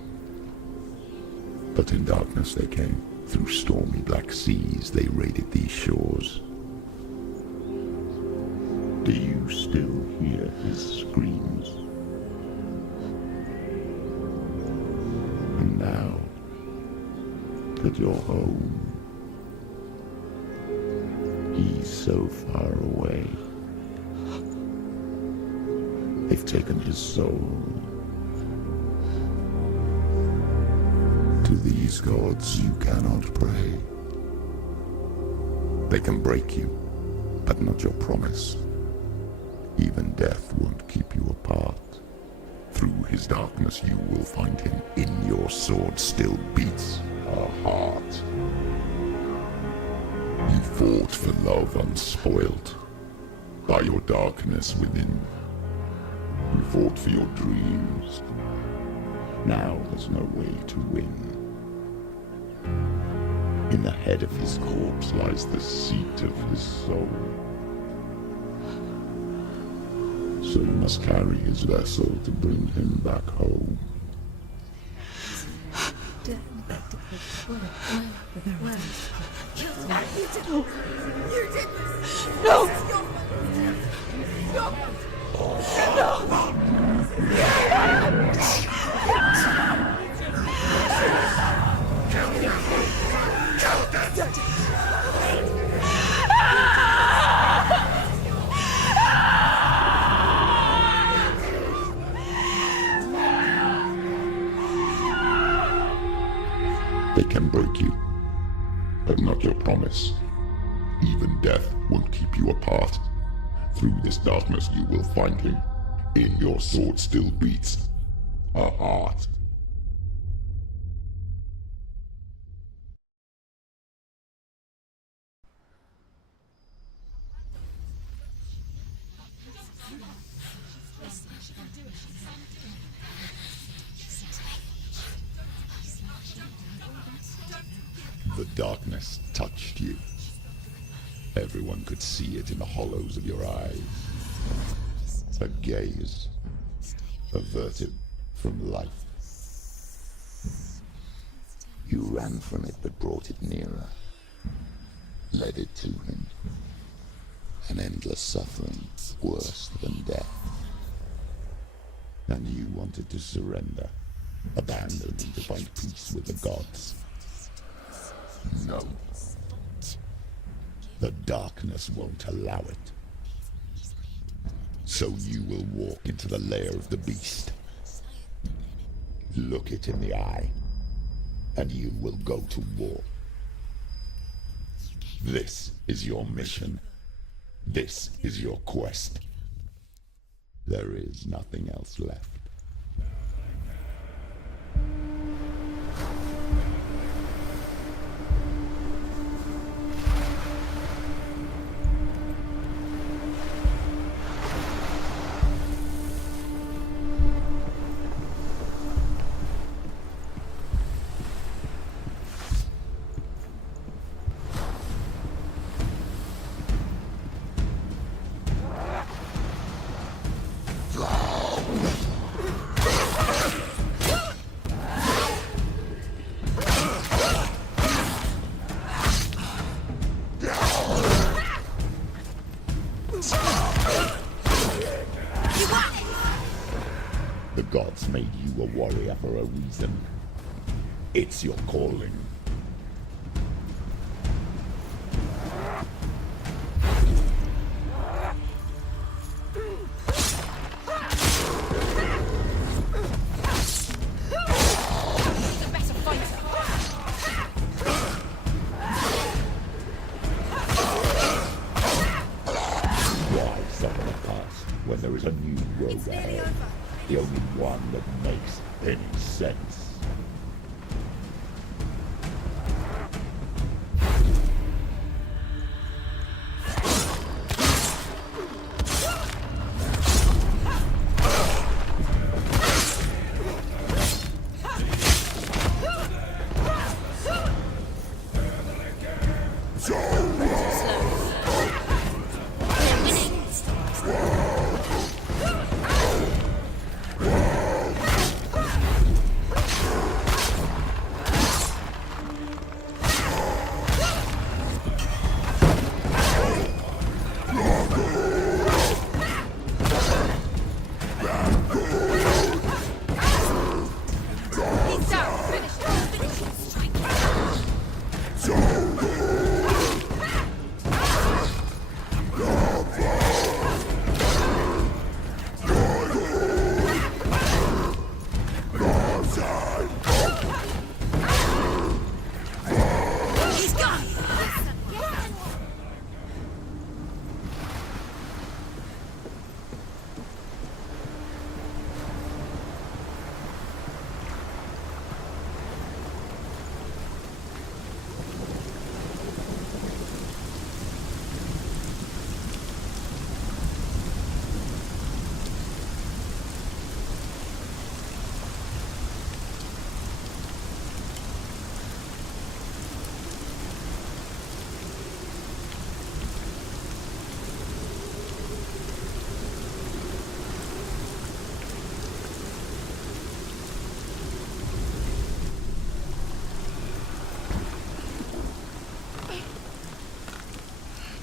But in darkness they came, through stormy black seas they raided these shores. Do you still hear his screams? And now that you're home, he's so far away. They've taken his soul. To these gods you cannot pray. They can break you, but not your promise. Even death won't keep you apart. Through his darkness you will find him. In your sword still beats a heart. You fought for love unspoilt by your darkness within. You fought for your dreams, Now there's no way to win. In the head of his corpse lies the seat of his soul. So you must carry his vessel to bring him back home. They can break you, but not your promise. Even death won't keep you apart. Through this darkness you will find him. In your sword still beats a heart. The darkness touched you. Everyone could see it in the hollows of your eyes. A gaze averted from life. You ran from it but brought it nearer. Led it to him. An endless suffering worse than death. And you wanted to surrender, abandoning to find peace with the gods. No. The darkness won't allow it. So you will walk into the lair of the beast. Look it in the eye, and you will go to war. This is your mission. This is your quest. There is nothing else left. The gods made you a warrior for a reason. It's your calling. Why suffer the past when there is a new road ahead? The only one that makes any sense.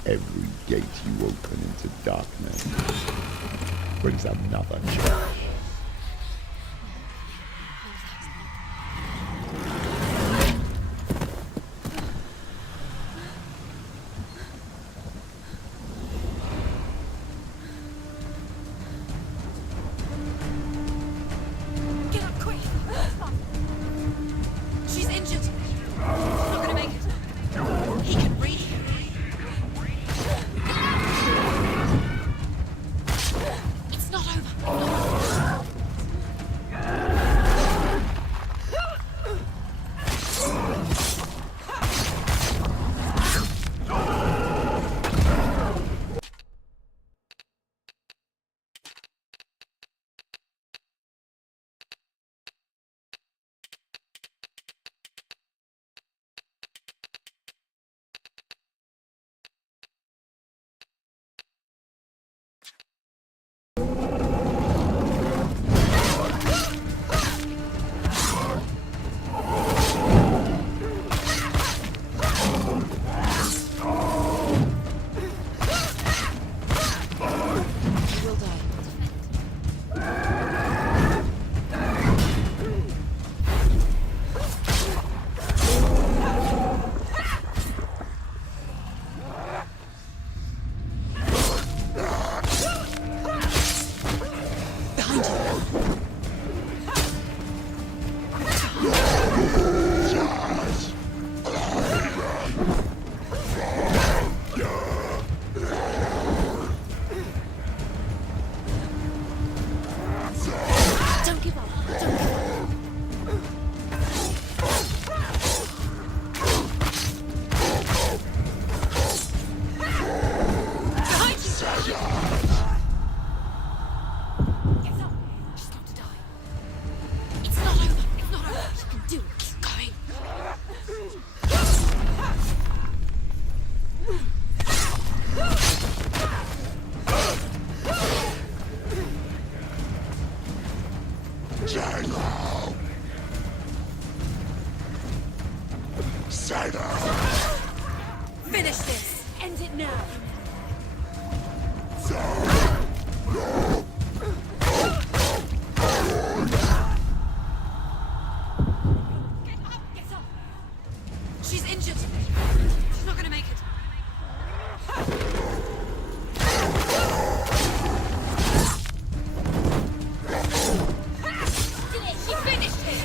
Every gate you open into darkness brings another challenge. Get up quick! She's injured. She's not gonna make it. He can breathe. It's not over. You will die. Behind you. Don't give up. Don't give up. Behind you. Get up. She's got to die. It's not over. It's not over. She can do it. Keep going. Finish this. End it now. Get up. Get up. She's injured. She's not gonna make it. She finished it.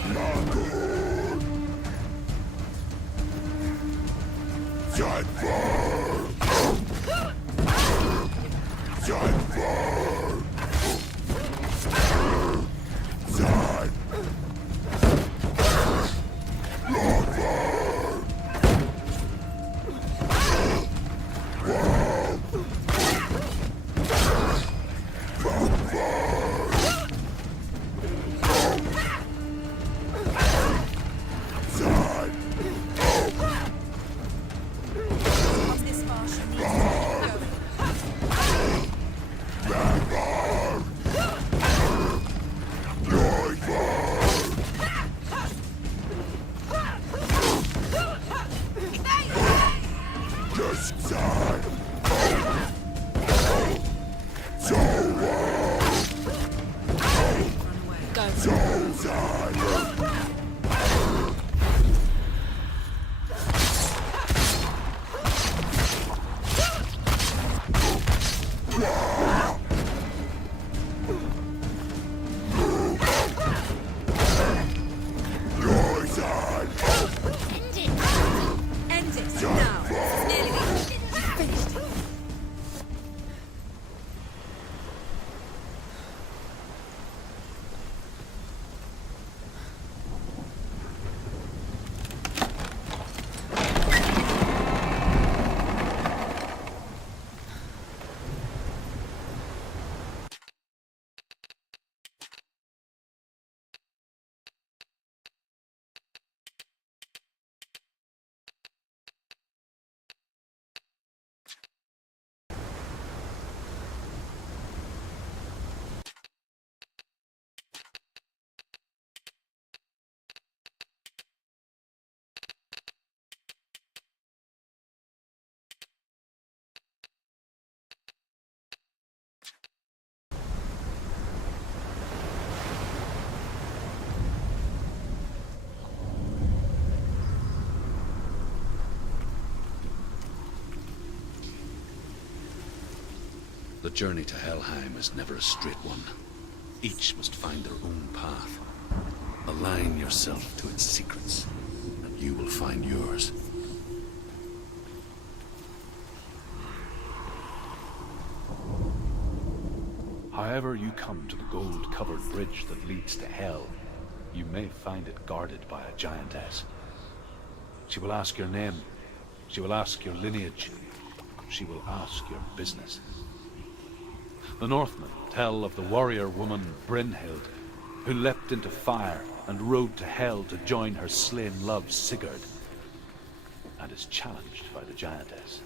journey to Helheim is never a straight one. Each must find their own path. Align yourself to its secrets, and you will find yours. However you come to the gold-covered bridge that leads to Hell, you may find it guarded by a giantess. She will ask your name. She will ask your lineage. She will ask your business. The Northmen tell of the warrior woman Brynhild, who leapt into fire and rode to Hell to join her slain love Sigurd, and is challenged by the giantess.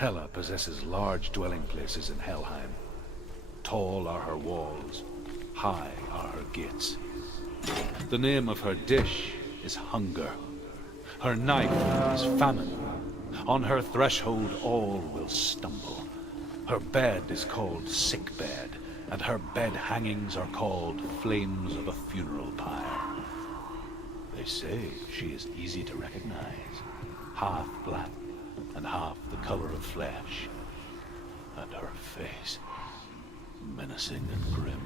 Hela possesses large dwelling places in Helheim. Tall are her walls, high are her gates. The name of her dish is hunger. Her knife is famine. On her threshold all will stumble. Her bed is called sick bed, and her bed hangings are called flames of a funeral pyre. They say she is easy to recognize, half black and half the color of flesh, and her face menacing and grim.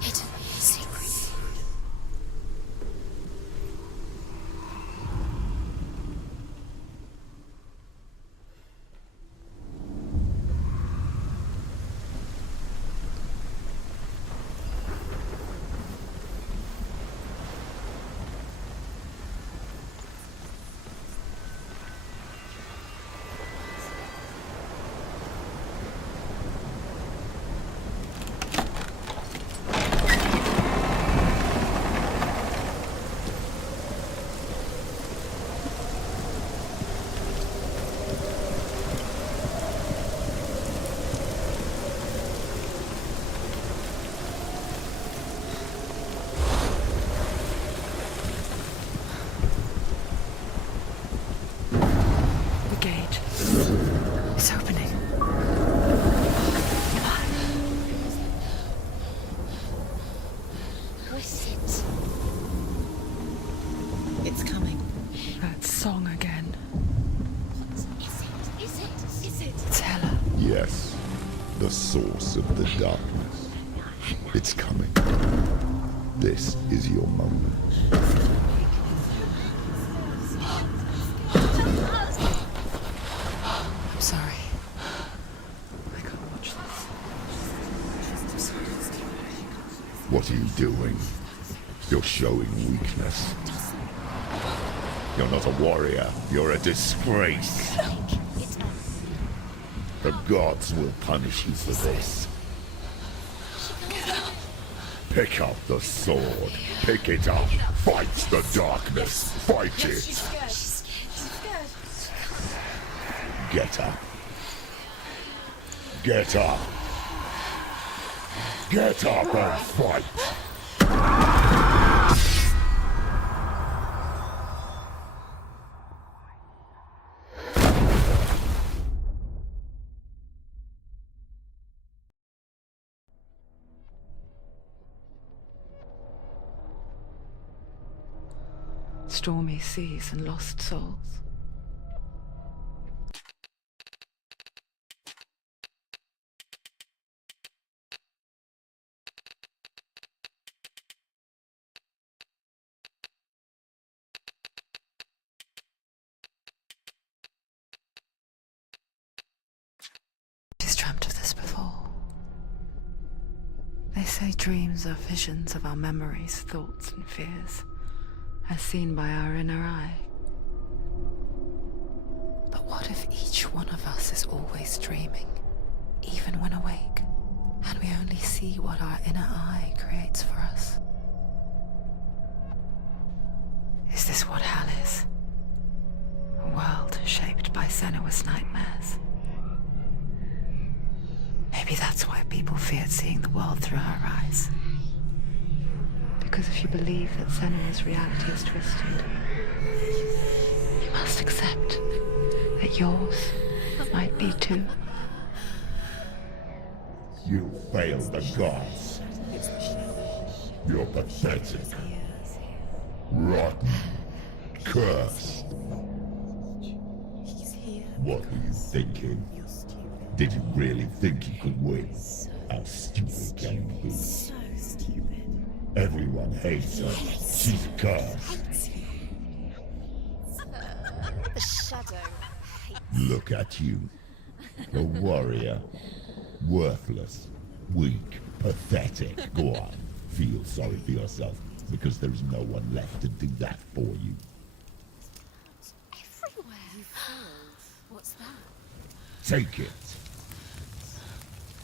Hidden secret. It's opening. Who is it? It's coming. That song again. Is it? It's Hela. Yes, the source of the darkness. It's coming. This is your moment. I'm sorry. I can't watch this. What are you doing? You're showing weakness. You're not a warrior. You're a disgrace. The gods will punish you for this. Pick up the sword. Pick it up. Fight the darkness. Fight it. Get up. Get up. Get up and fight. Stormy seas and lost souls. She's dreamt of this before. They say dreams are visions of our memories, thoughts and fears, as seen by our inner eye. But what if each one of us is always dreaming, even when awake, and we only see what our inner eye creates for us? Is this what hell is? A world Senua's nightmares. Maybe that's why people feared seeing the world through her eyes. Because if you believe that Senua's reality is twisted, you must accept that yours might be too. You failed the gods. You're pathetic. Rotten. Cursed. What were you thinking? Did you really think you could win? How stupid can you be? So stupid. Everyone hates her. She's cursed. The shadow hates. Look at you. A warrior. Worthless. Weak. Pathetic. Go on. Feel sorry for yourself, because there is no one left to do that for you. Everywhere. You failed. What's that? Take it.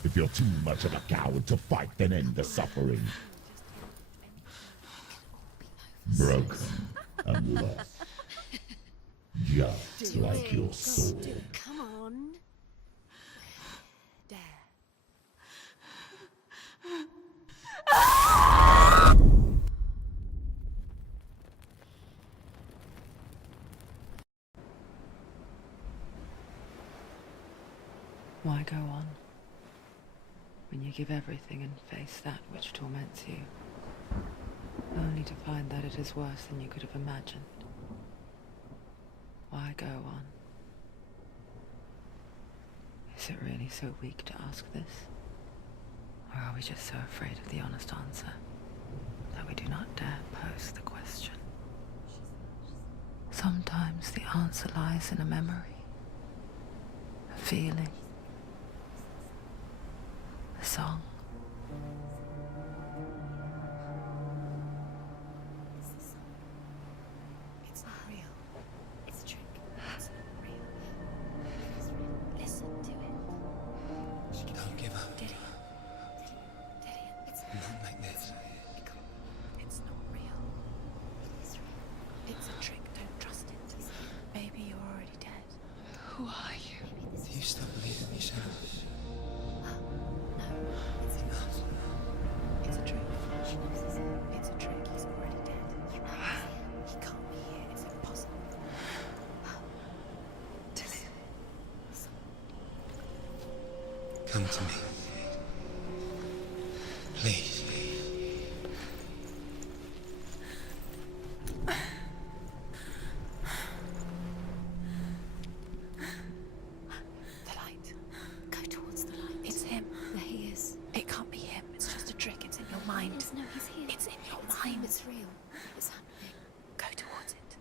If you're too much of a coward to fight, then end the suffering. Broken and lost. Just like your soul. Come on. Dare. Why go on when you give everything and face that which torments you, only to find that it is worse than you could have imagined? Why go on? Is it really so weak to ask this? Or are we just so afraid of the honest answer that we do not dare pose the question? Sometimes the answer lies in a memory, a feeling, a song. It's not real. It's a trick. It's not real. It's real. Listen to it. Don't give up. Did it? It's Not like this. It's not real. It's real. It's a trick. Don't trust it. Maybe you're already dead. Who are you? Do you still believe in me, Senua? No, it's not. It's a trick. She knows this. It's a trick. He's already dead. He can't be here. It's impossible. Tilly. Come to me. Please. The light. Go towards the light. It's him. There he is. It can't be him. It's just a trick. It's in your mind. No, he's here. It's in your mind. It's real. It's happening. Go towards it.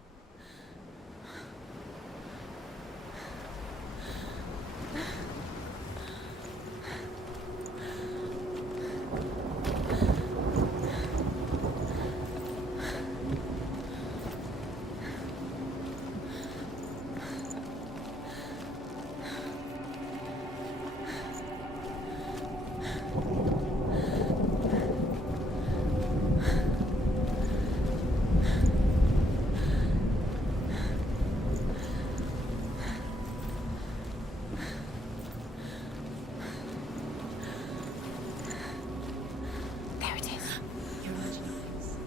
There it is. Your original voice.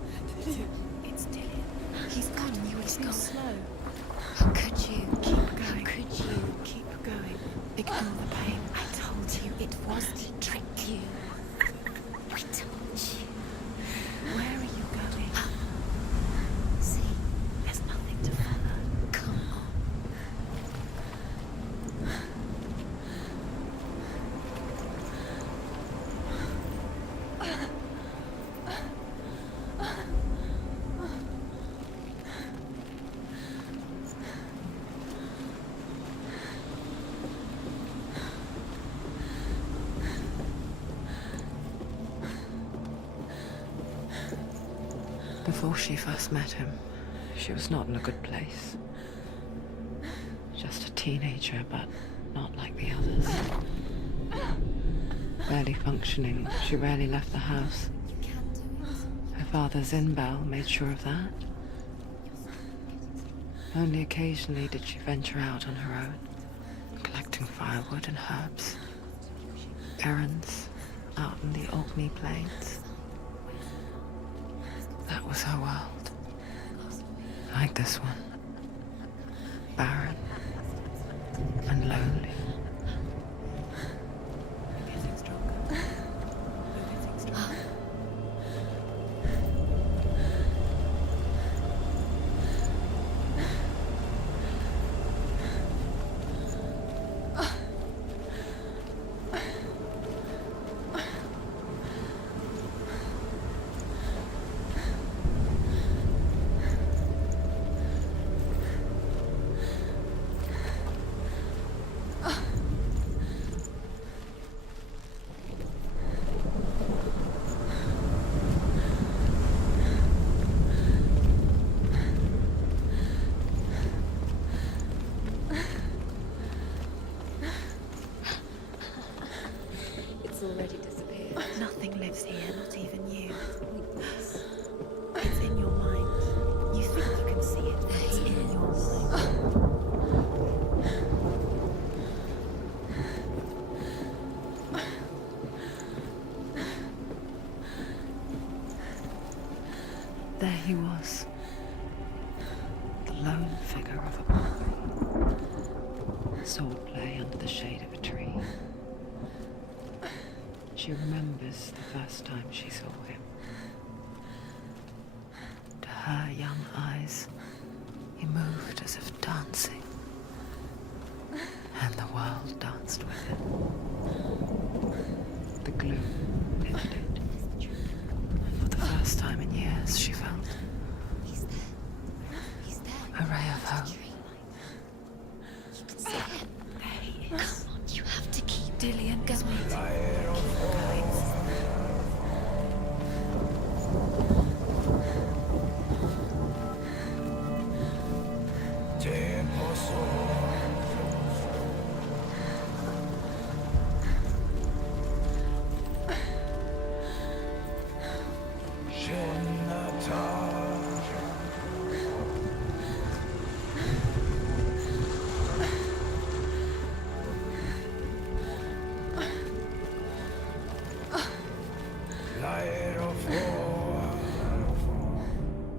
It's Dylan. He's gone. He's gone. Slow. How could you? Keep going. How could you? Keep going. Ignore the pain. I told you it was to trick you. I told you. Where are you going? See, there's nothing to follow. Come on. Before she first met him, she was not in a good place. Just a teenager, but not like the others. Barely functioning, she rarely left the house. You can do it. Her father, Zinbel, made sure of that. Only occasionally did she venture out on her own. firewood and herbs. Errands out in the Orkney plains. That was her world. Like this one. Barren and lonely. Getting stronger. You're getting stronger. Already disappeared. Nothing lives here, not even you. It's in your mind. You think you can see it, but it's in your mind. There he was. The lone figure of a boy. Sword play under the shade of a tree. She remembers the first time she saw him. To her young eyes, he moved as if dancing, and the world danced with him. The gloom lifted. For the first time in years, she felt He's there. He's there. a ray of hope. You can see him. There he is. Come on, you have to keep Dillian is waiting.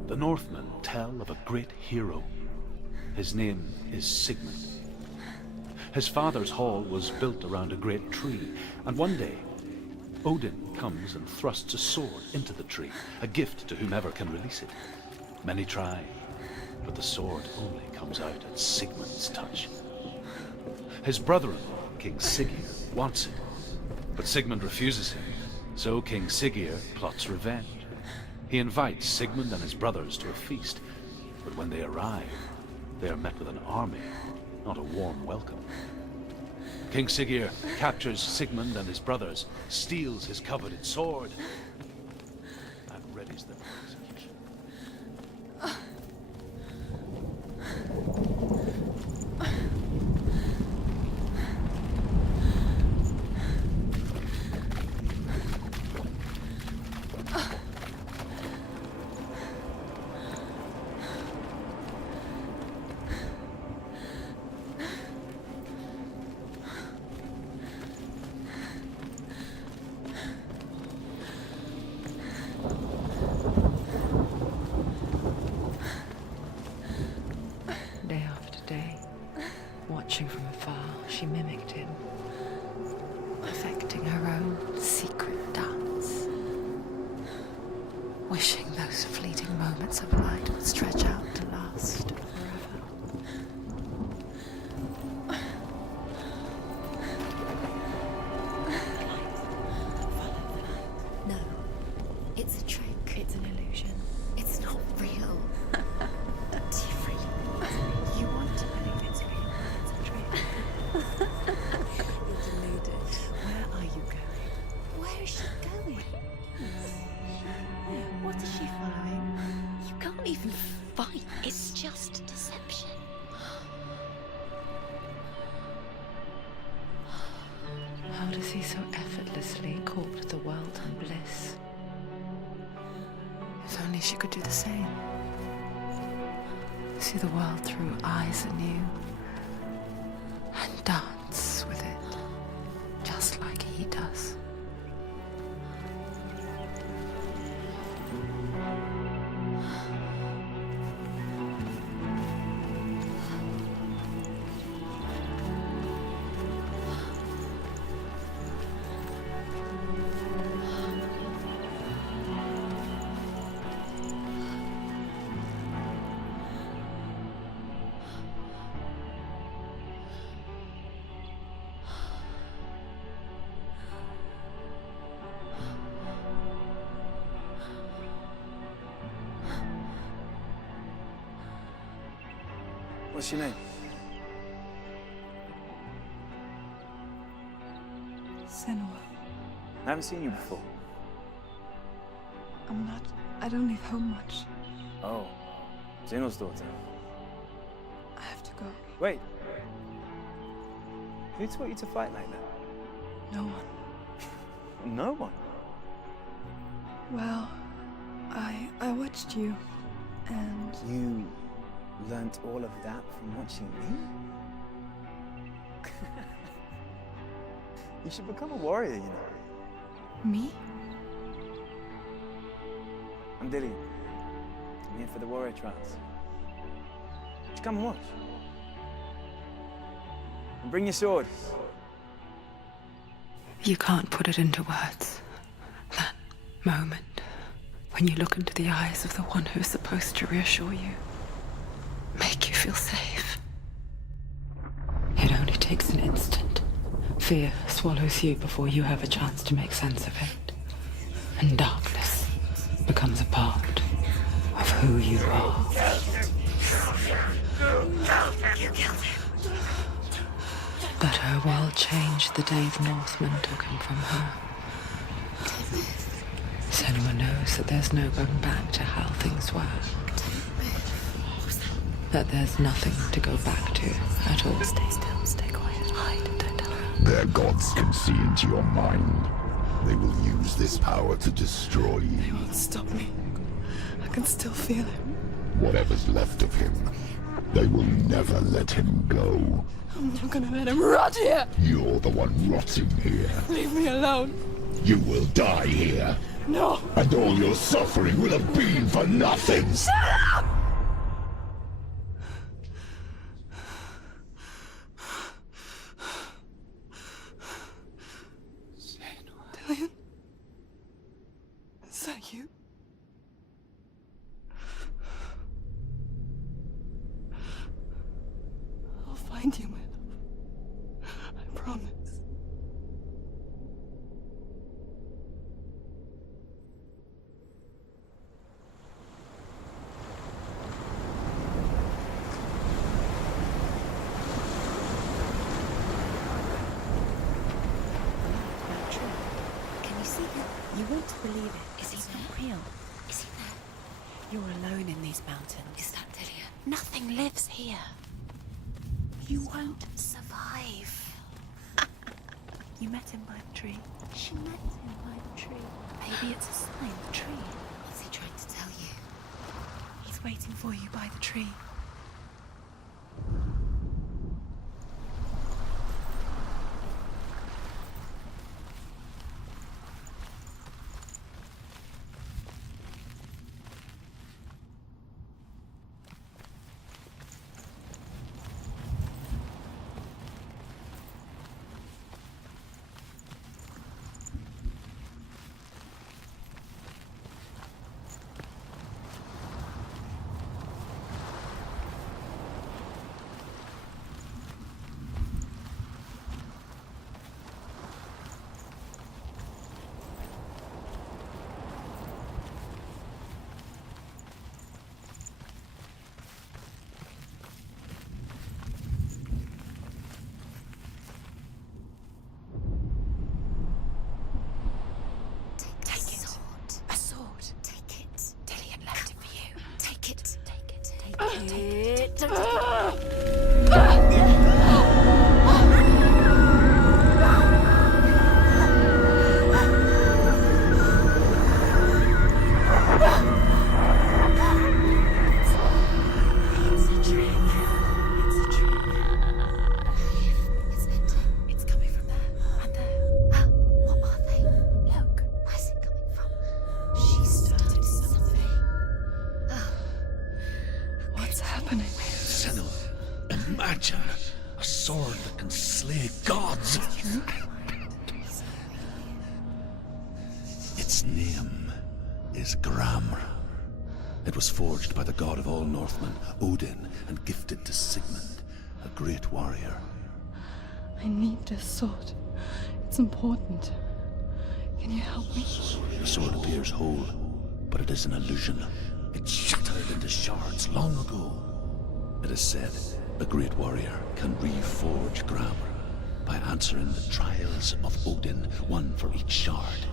The Northmen tell of a great hero. His name is Sigmund. His father's hall was built around a great tree, and one day, Odin comes and thrusts a sword into the tree, a gift to whomever can release it. Many try, but the sword only comes out at Sigmund's touch. His brother-in-law, King Siggeir, wants it, but Sigmund refuses him, so King Siggeir plots revenge. He invites Sigmund and his brothers to a feast, but when they arrive, they are met with an army, not a warm welcome. King Siggeir captures Sigmund and his brothers, steals his coveted sword, and readies them for execution. Day after day, watching from afar, she mimicked him, perfecting her own secret dance, wishing those fleeting moments of light would stretch out to last forever. No, it's a trick. It's an illusion. It's not real. Do you really want it? You want to believe it's real, but it's a trick. You're deluded. Where are you going? Where is she going? What is she following? You can't even fight. It's just deception. How does he so effortlessly court the world and bliss? If only she could do the same. See the world through eyes anew and dance with it. What's your name? Senua. I haven't seen you before. I don't leave home much. Oh, Zeno's daughter. I have to go. Wait. Who taught you to fight like that? No one. No one? Well, I watched you, and... You learnt all of that from watching me? You should become a warrior, you know. Me? I'm Dillian. I'm here for the warrior trials. Would you come and watch? And bring your sword. You can't put it into words. That moment when you look into the eyes of the one who's supposed to reassure you, make you feel safe. It only takes an instant. Fear swallows you before you have a chance to make sense of it. And darkness becomes a part of who you are. You killed him. But her world changed the day the Northmen took him from her. Senua knows that there's no going back to how things were. That there's nothing to go back to at all. Stay still, stay quiet, hide, don't tell her. Their gods can see into your mind. They will use this power to destroy you. They won't stop me. I can still feel him. Whatever's left of him, they will never let him go. I'm not gonna let him rot here! You're the one rotting here. Leave me alone! You will die here. No! And all your suffering will have been for nothing. Shut up! Dillian? Is that you? I'll find you, my love. I promise. Can you see him? You won't believe it. Is he not real? Is he there? You're alone in these mountains. Is that Dillian? Nothing lives here. You won't survive. You met him by the tree. She met him by the tree. Maybe it's a sign. The tree. What's he trying to tell you? He's waiting for you by the tree. Imagine a sword that can slay gods. Its name is Gramr. It was forged by the god of all Northmen, Odin, and gifted to Sigmund, a great warrior. I need this sword. It's important. Can you help me? The sword appears whole, but it is an illusion. It shattered into shards long ago. It is said A great warrior can reforge grammar by answering the trials of Odin, one for each shard.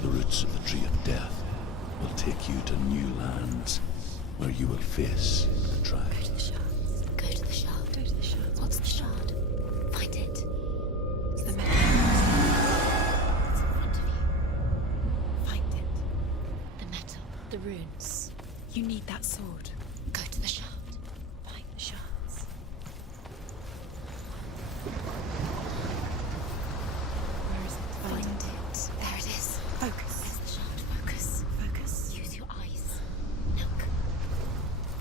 The roots of the Tree of Death will take you to new lands where you will face the trial. Go to the shard. Go to the shard. Go to the shard. What's the shard? Find it. It's the metal. It's in front of you. Find it. The metal. The runes. You need that sword. Go to the shard. Find the shards. Where is it? Find it. There it is. Focus. There's the shard. Focus. Focus. Use your eyes. Look.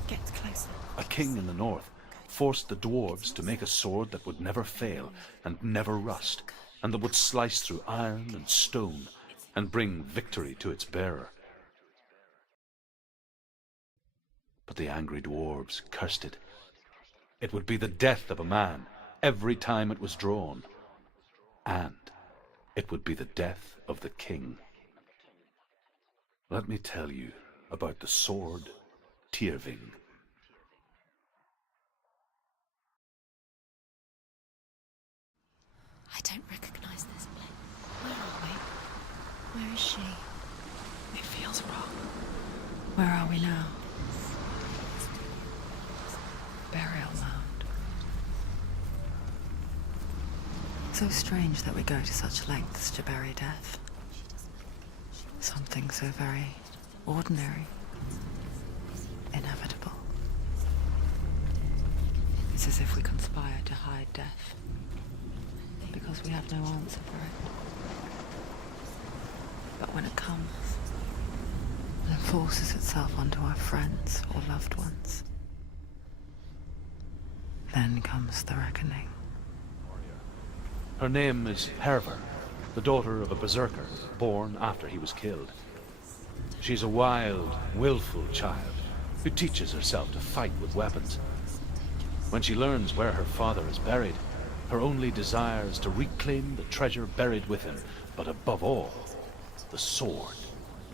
Get closer. A king in the north forced the dwarves to make a sword that would never fail and never rust, and that would slice through iron and stone and bring victory to its bearer. But the angry dwarves cursed it. It would be the death of a man every time it was drawn, and it would be the death of the king. Let me tell you about the sword Tyrving. I don't recognize this place. Where are we? Where is she? It feels wrong. Where are we now? Burial mound. So strange that we go to such lengths to bury death. Something so very ordinary, inevitable. It's as if we conspire to hide death, because we have no answer for it. But when it comes, and it forces itself onto our friends or loved ones, then comes the reckoning. Her name is Hervor, the daughter of a berserker born after he was killed. She's a wild, willful child who teaches herself to fight with weapons. When she learns where her father is buried, her only desire is to reclaim the treasure buried with him, but above all, the sword,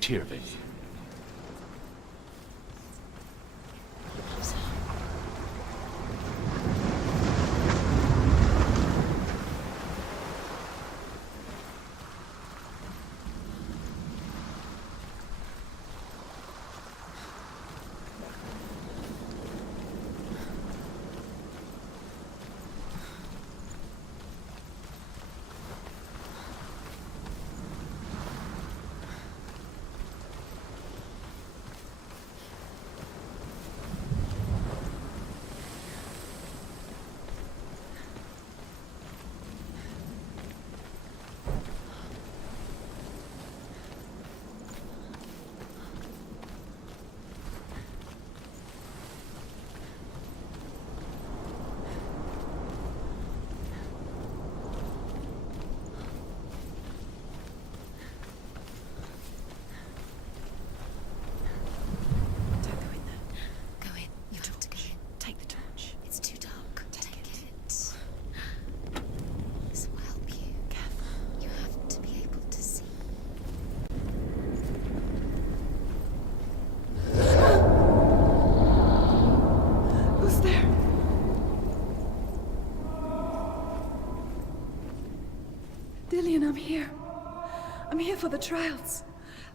Tyrving. Dillian, I'm here. I'm here for the trials.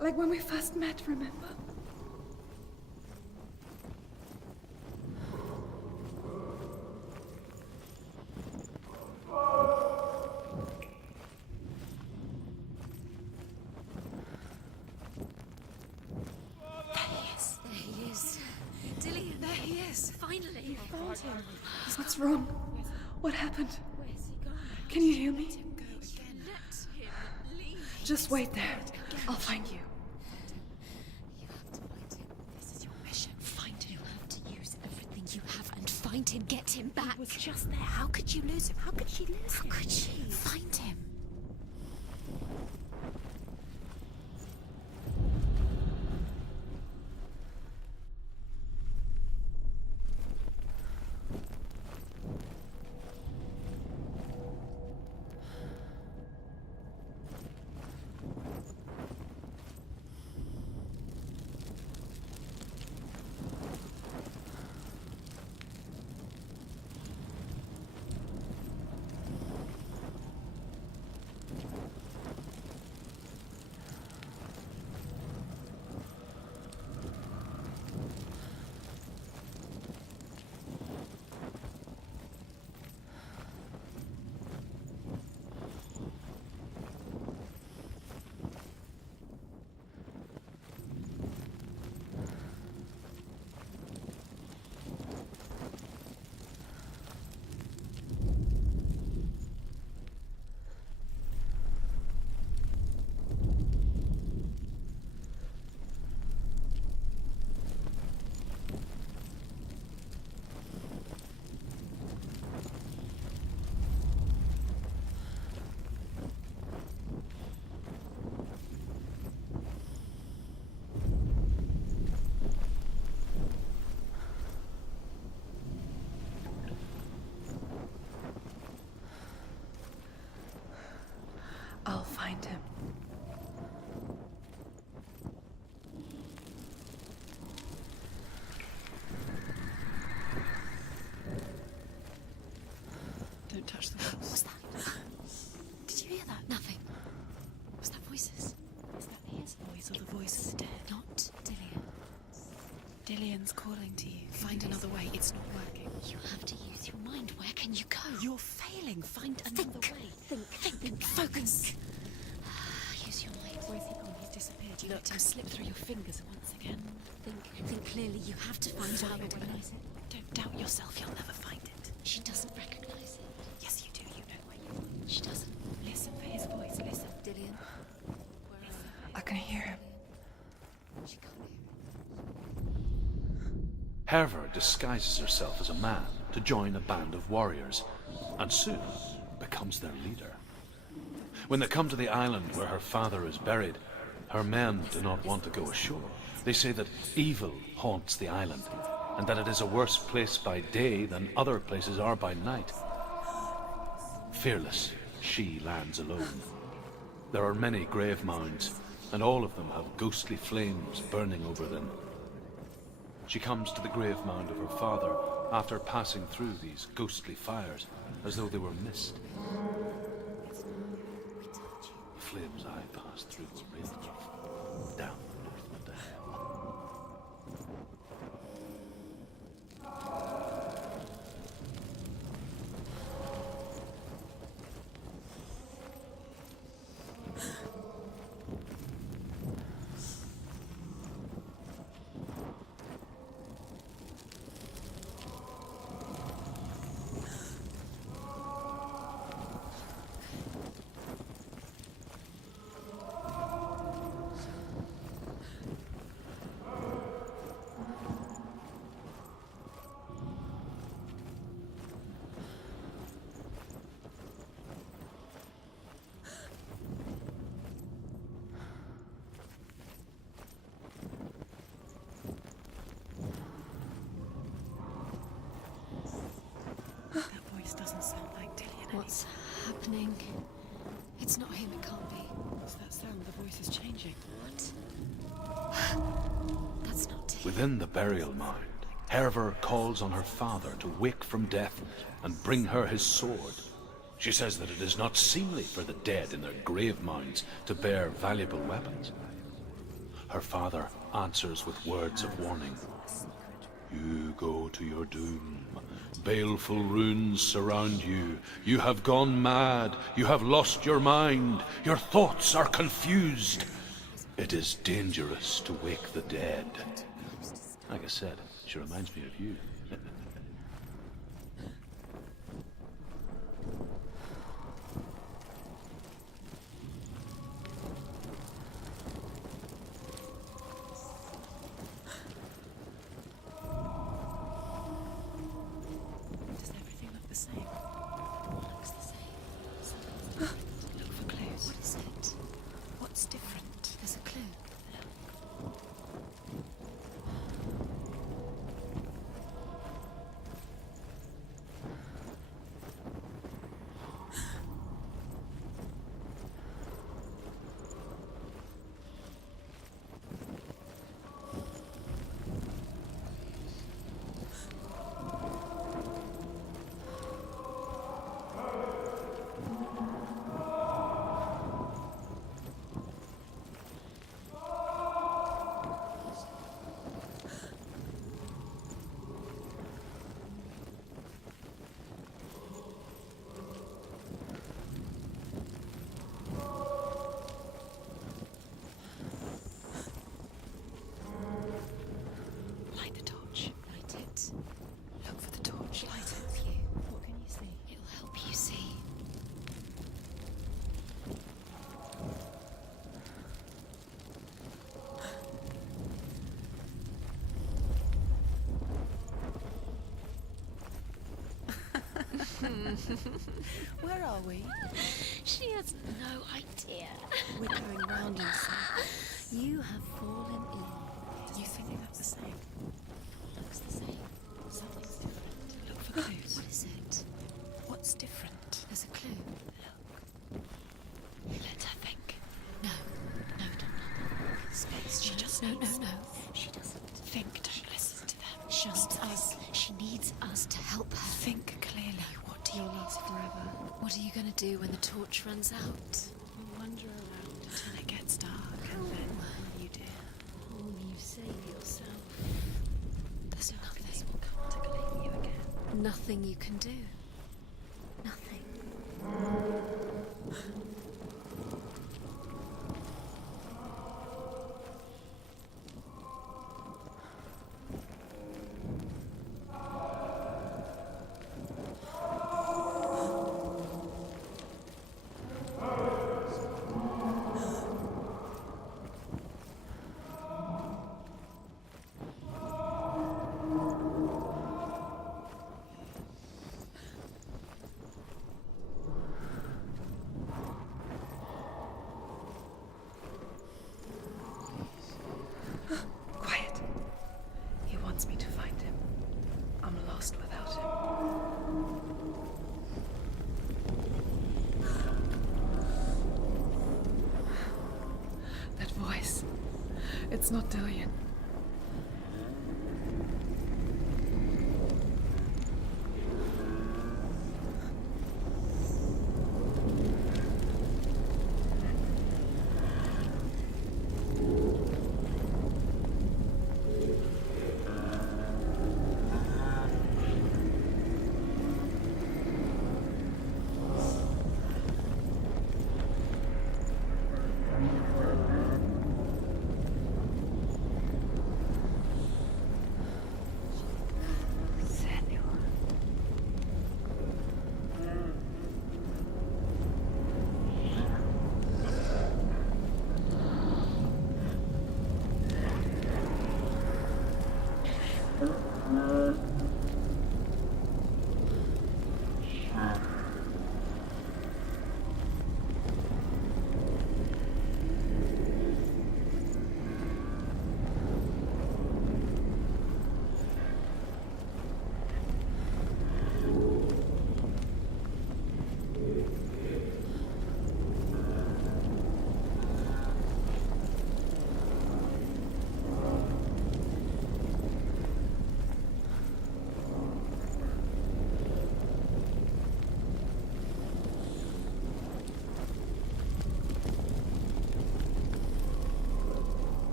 Like when we first met, remember? There he is. Dillian, there he is. Finally. You found him. What's wrong? What happened? Where's he gone? Can you hear me? Let him go again. Let him leave. Just wait there. I'll find you. You have to find him. This is your mission. Find him. You have to use everything you have and find him. Get him back. He was just there. How could you lose him? How could she lose him? How could she? Find him. find him. Don't touch the walls. What's that? Did you hear that? Nothing. Was that voices? Is that his voice or the voice of the dead? Not Dillian. Dillian's calling to you. Find another way. It's not working. You have to use your mind. Where can you go? You're failing. Find another way. Think. Focus. Use your mind. Where's he gone? He's disappeared. You let him slip through your fingers once again. Think clearly. You have to find Don't out. recognize it. Don't doubt yourself. You'll never find it. She doesn't recognize it. Yes, you do. You know where you are. She doesn't. Listen for his voice. Listen. Dillian. I can hear him. She can't hear it. Herver disguises herself as a man to join a band of warriors, and soon becomes their leader. When they come to the island where her father is buried, her men do not want to go ashore. They say that evil haunts the island, and that it is a worse place by day than other places are by night. Fearless, she lands alone. There are many grave mounds, and all of them have ghostly flames burning over them. She comes to the grave mound of her father after passing through these ghostly fires, as though they were mist. The flames I passed through were real enough. Down the northland to hell. That voice doesn't sound like Dillian. What's happening? It's not him. It can't be. What's that sound? The voice is changing. What? That's not Dillian. Within the burial mound, Herver calls on her father to wake from death and bring her his sword. She says that it is not seemly for the dead in their grave mounds to bear valuable weapons. Her father answers with words of warning. You go to your doom. Baleful runes surround you. You have gone mad. You have lost your mind. Your thoughts are confused. It is dangerous to wake the dead. Like I said, she reminds me of you. Does everything look the same? Looks the same. Look for clues. What is it? What's different? There's a clue. Light the torch. Light it. Look for the torch. Light it. Help you. What can you see? It'll help you see. Where are we? She has no idea. We're going round in circles. You have fallen in. You think they look the same? Looks the same. Something's different. Look for clues. What is it? What's different? There's a clue. Let her think. you gonna do when the torch runs out? We'll wander around until it gets dark, and then what will you do? Oh, you say yourself. There's nothing. Will come to claim you again. Nothing you can do. Nothing. Quiet. He wants me to find him. I'm lost without him. That voice. It's not Dillian.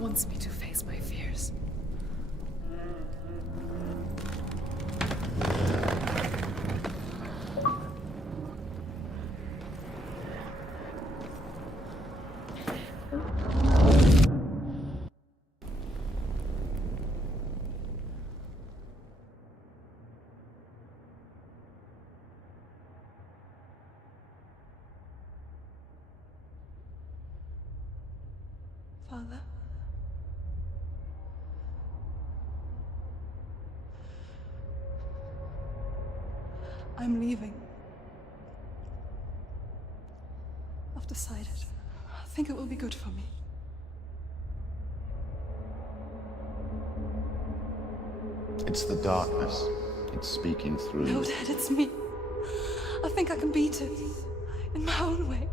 Wants me to face my fears. Father? I'm leaving. I've decided. I think it will be good for me. It's the darkness. It's speaking through No, you. Dad, it's me. I think I can beat it. In my own way.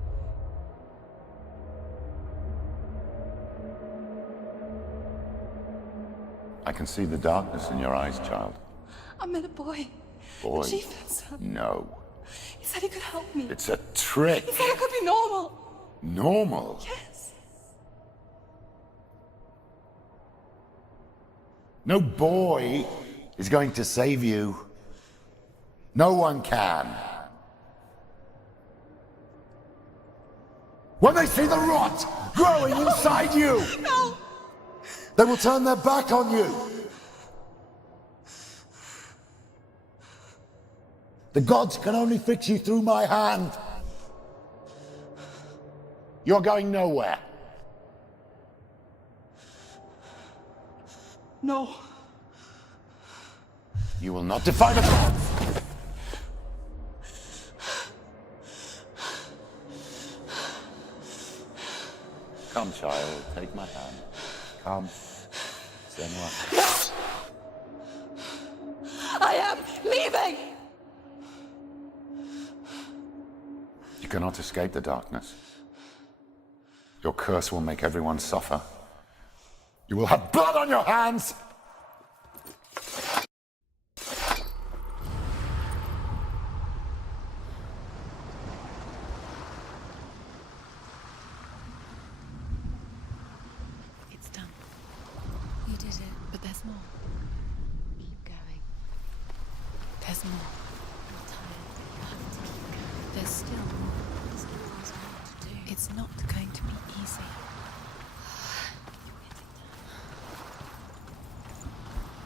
I can see the darkness in your eyes, child. I met a boy. Boy. A chieftain's son. No. He said he could help me. It's a trick. He said I could be normal. Normal? Yes. No boy is going to save you. No one can. When they see the rot growing inside you, No! they will turn their back on you. The gods can only fix you through my hand. You're going nowhere. No. You will not defy the gods. Come, child, take my hand. Come. Senua. I am leaving! You cannot escape the darkness. Your curse will make everyone suffer. You will have blood on your hands! It's done. You did it. But there's more. Keep going. There's more. You're tired. You have to keep going. There's still more. There's always more to do. It's not going to be easy.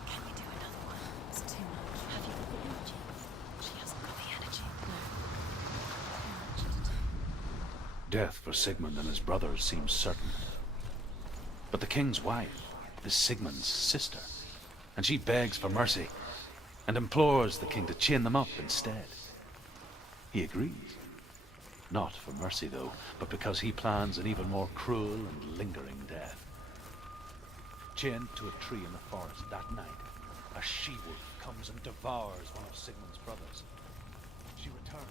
Can we do another one? It's too much. Have you got the energy? She hasn't got the energy. No. Too much to do. Death for Sigmund and his brothers seems certain. But the king's wife is Sigmund's sister, and she begs for mercy and implores the king to chain them up instead. He agrees. Not for mercy, though, but because he plans an even more cruel and lingering death. Chained to a tree in the forest that night, a she-wolf comes and devours one of Sigmund's brothers. She returns.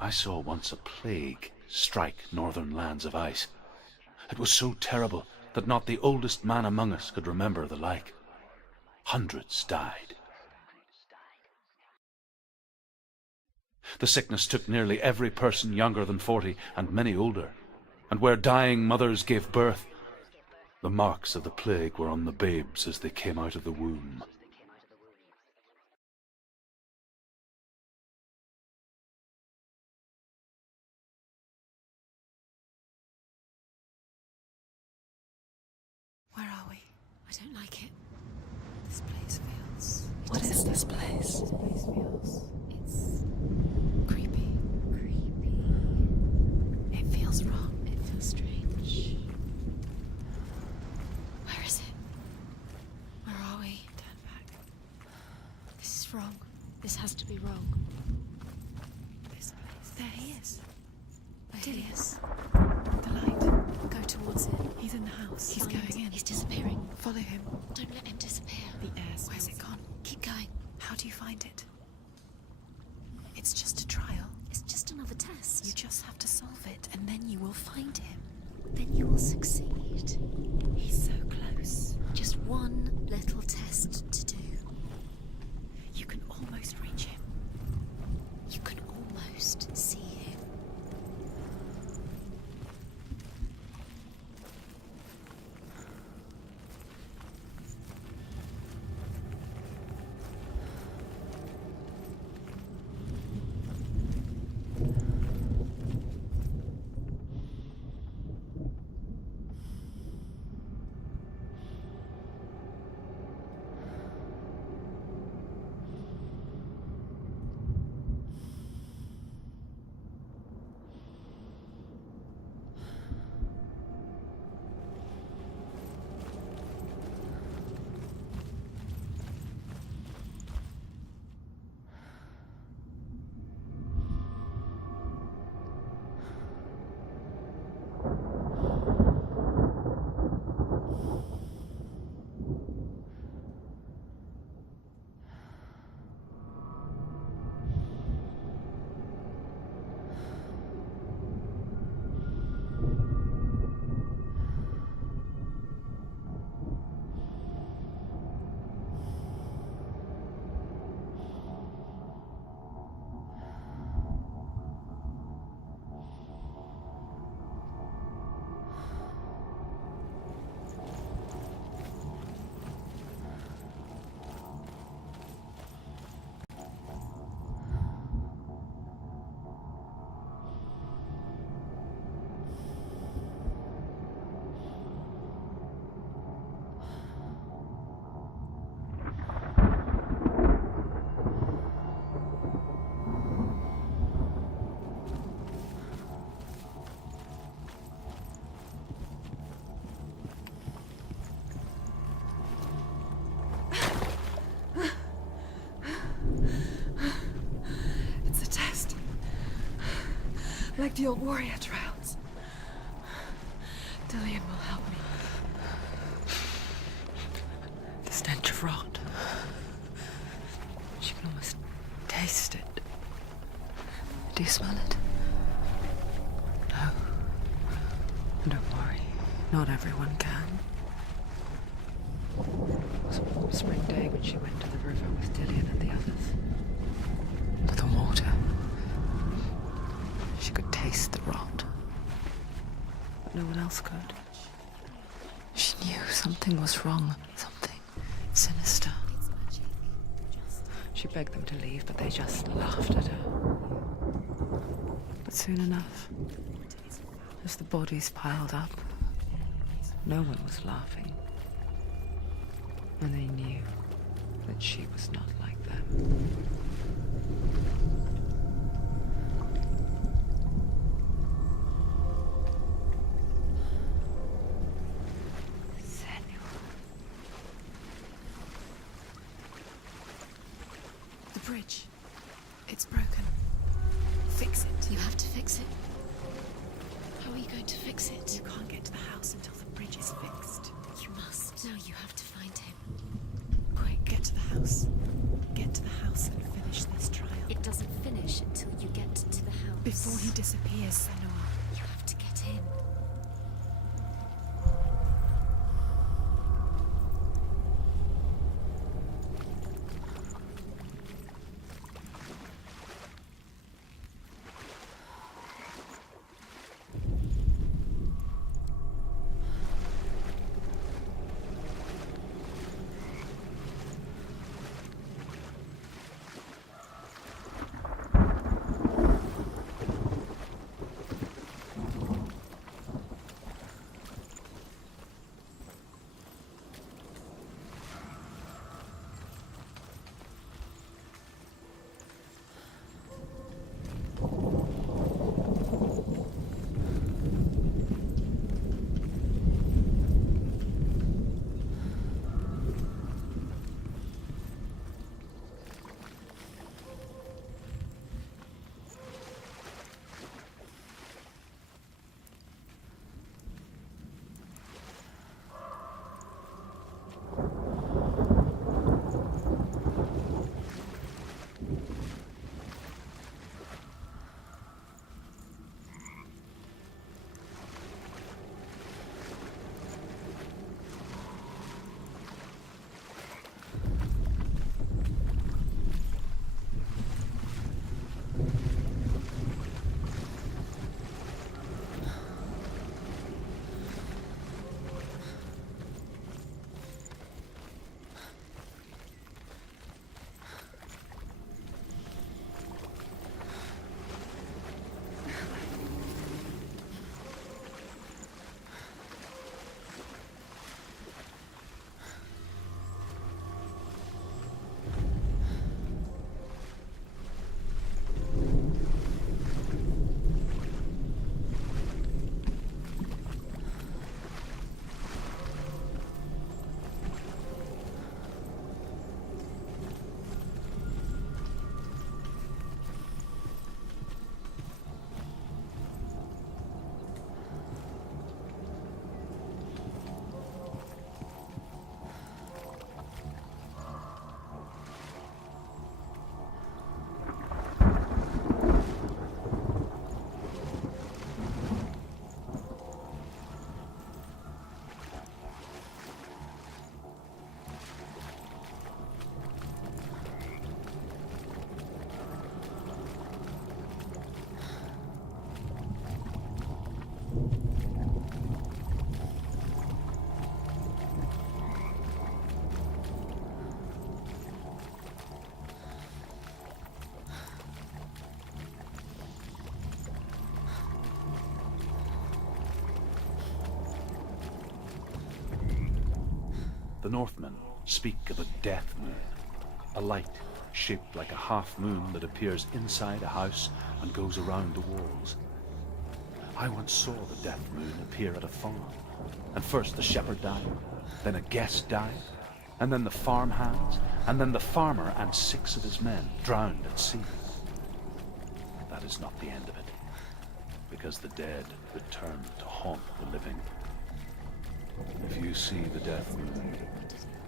I saw once a plague strike northern lands of ice. It was so terrible that not the oldest man among us could remember the like. Hundreds died. The sickness took nearly every person younger than 40 and many older, and where dying mothers gave birth, the marks of the plague were on the babes as they came out of the womb. Where are we? I don't like it. This place feels... What is this place? This place feels... It's... creepy. Creepy. It feels wrong. It feels strange. Where is it? Where are we? Turn back. This is wrong. This has to be wrong. This place. There he is. Where he is. The light. Go towards it. He's in the house. He's Find- going in. He's disappearing. Follow him. Don't let him disappear. The air smells. Where's it gone? Keep going. How do you find it? It's just a trial. It's just another test. You just have to solve it, and then you will find him. Then you will succeed. He's so close. Just one little test to do. You can almost reach him. You can almost see him. like the old warrior trials. Dillian will help me. The stench of rot. She can almost taste it. Do you smell it? No. Don't worry. Not everyone can. It was a warm spring day when she went to the river with Dillian and the others. But the water. She could taste the rot. But no one else could. She knew something was wrong. Something sinister. She begged them to leave, but they just laughed at her. But soon enough, as the bodies piled up, no one was laughing. And they knew that she was not like them. The bridge. It's broken. Fix it. You have to fix it. How are you going to fix it? You can't get to the house until the bridge is fixed. You must. No, you have to find him. Quick, get to the house. Get to the house and finish this trial. It doesn't finish until you get to the house. Before he disappears, Senua. You have to get in. The Northmen speak of a death moon, a light shaped like a half moon that appears inside a house and goes around the walls. I once saw the death moon appear at a farm, and first the shepherd died, then a guest died, and then the farmhands, and then the farmer and 6 of his men drowned at sea. That is not the end of it. because the dead return to haunt the living. If you see the death moon,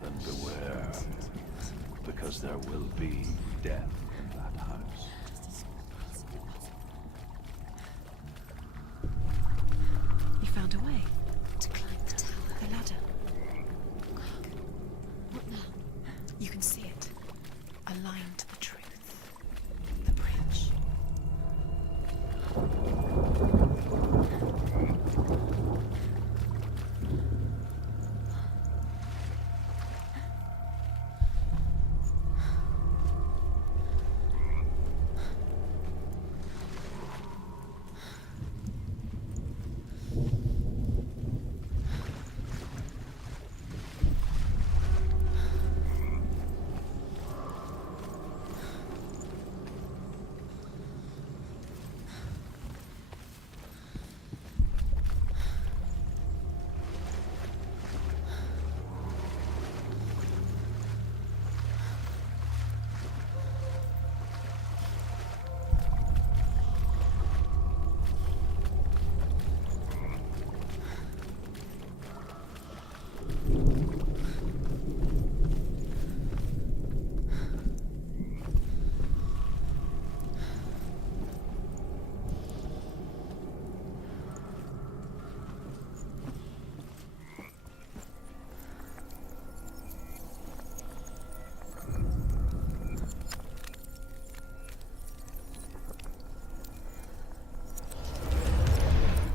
then beware, because there will be death in that house. You found a way. To climb the tower. The ladder. What now? You can see it. A line to the truth. The bridge.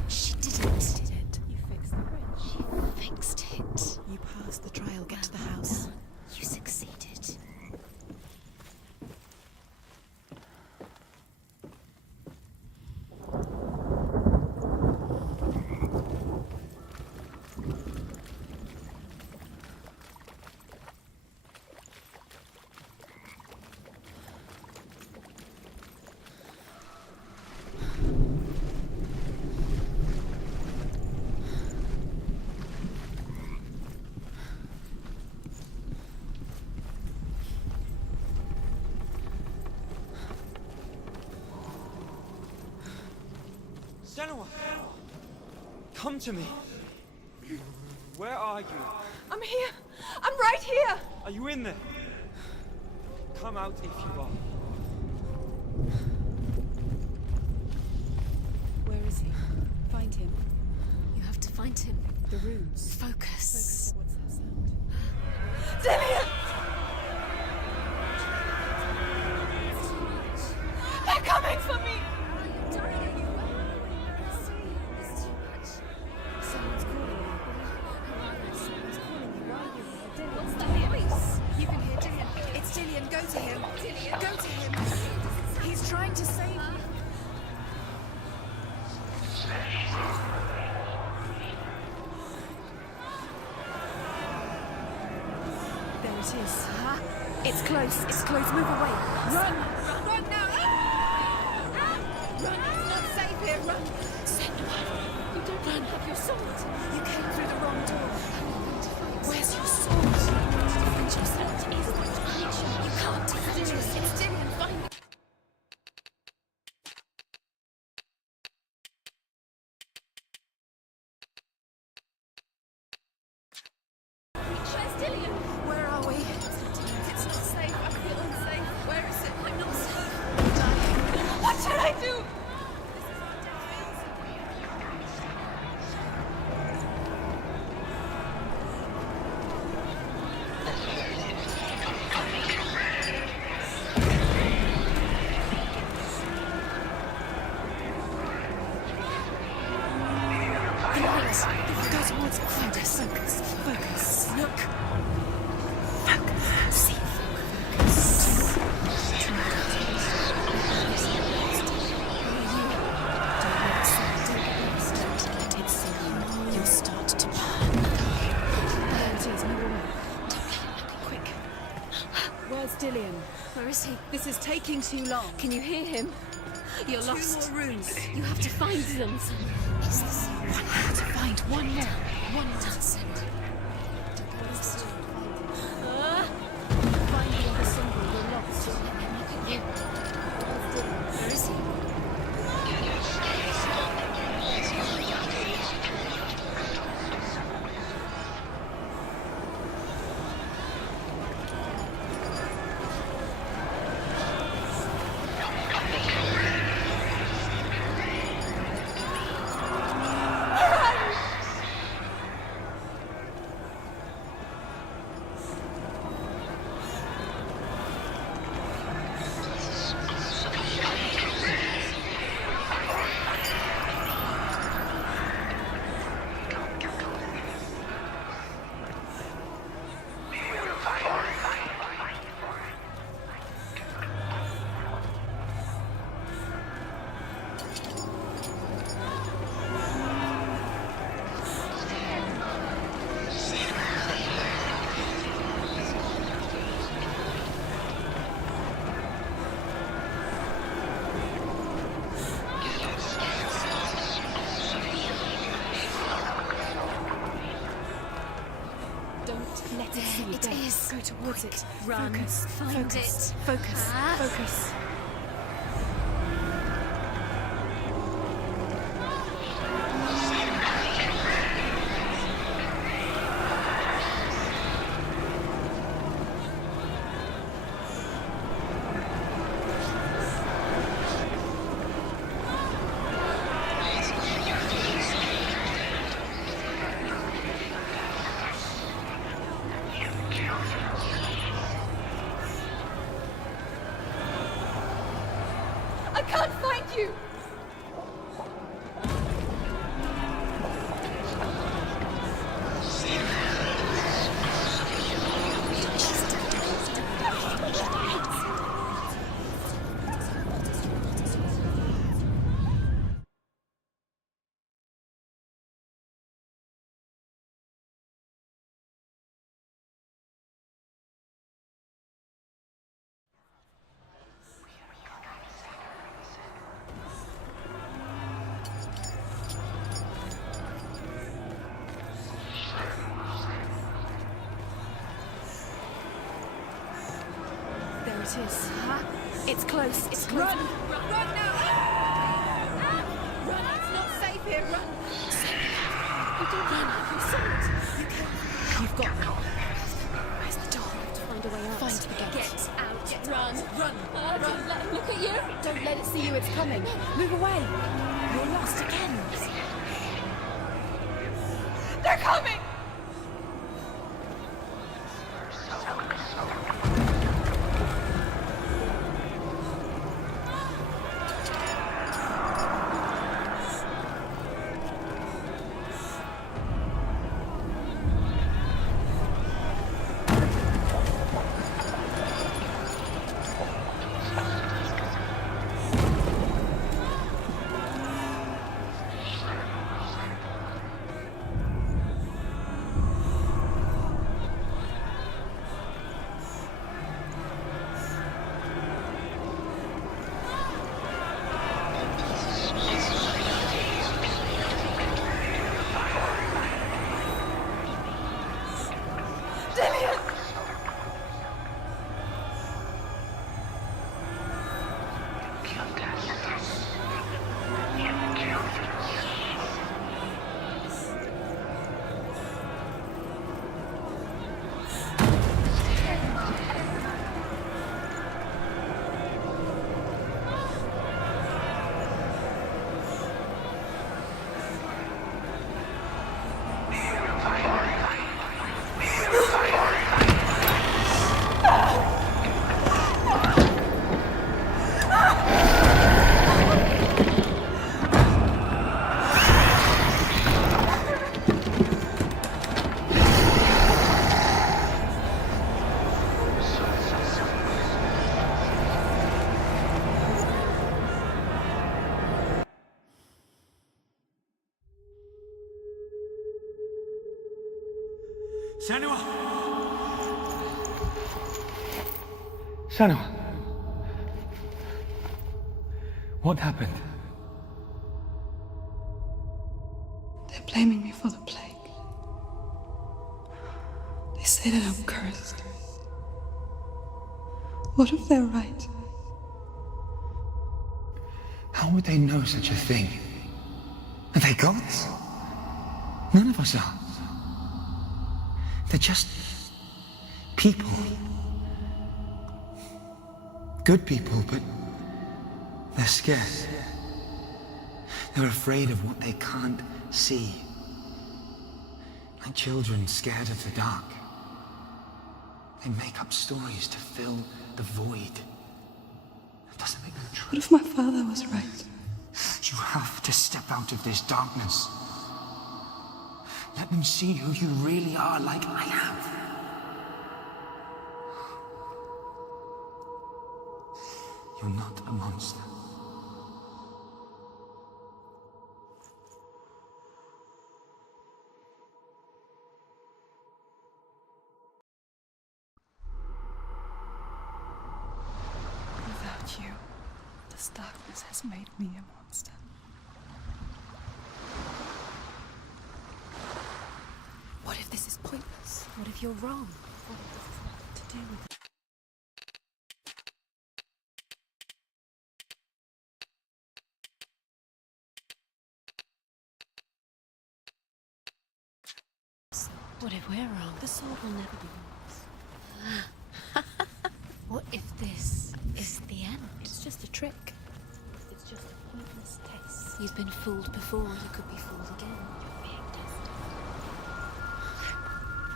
She did it. Did it? You fixed the bridge. She fixed it. You passed the trial. Get to the house. You succeeded. Senua! Come to me! Where are you? I'm here. I'm right here. Are you in there? Come out if you are. Where is he? Find him. You have to find him. The runes. Focus. What's that sound? Dillian! They're coming for me! Someone's calling you. Someone's calling you. Why are you here? What's that voice? You can hear Dillian. It's Dillian. Go to him. Go to him. He's trying to save you. There it is. It's close. It's close. Move away. Run! Run now! Run! It's not safe here. Run! Senua, you don't even have your sword. You came through the wrong door. Where's your sword? Defend yourself. It is not nature. You can't defend yourself. It's Dillian. Find me. Where's Dillian? Where are we? It's not safe. I feel unsafe. Where is it? I'm not safe. What should I do? Go towards it. Focus. Focus. Focus. Look. Focus. See. Focus. It's sinking. You'll start to burn. There it is. Move away. Quick. Where's Dillian? Where is he? This is taking too long. Can you hear him? You're lost. 2 more rooms. You have to find them. Is this One more to find. One more. One more. Find the other symbol. You're lost. Where is he? towards it. Run. Focus. Find Focus. it. Focus. Ah. Focus. I can't find you! There it is. It's close. It's close. Run! Run now! Run! It's not safe here! Run! You don't run. You saw it. You can. You've got me. Where's the door? I have to find a way out. Find the gate. Get out. Run. Run! Don't let him look at you! Don't let it see you. It's coming. Move away. You're lost again. They're coming! Senua! Senua! What happened? They're blaming me for the plague. They say that I'm cursed. What if they're right? How would they know such a thing? Are they gods? None of us are. They're just people. Good people, but they're scared. They're afraid of what they can't see. Like children scared of the dark. They make up stories to fill the void. That doesn't make them true. What if my father was right? You have to step out of this darkness. Let them see who you really are, like I have. You're not a monster. Without you, this darkness has made me a monster. What if this is pointless? What if you're wrong? What if this is right? What if we're wrong? The sword will never be yours. What if this is the end? It's just a trick. It's just a pointless test. You've been fooled before, you could be fooled again. You're being tested.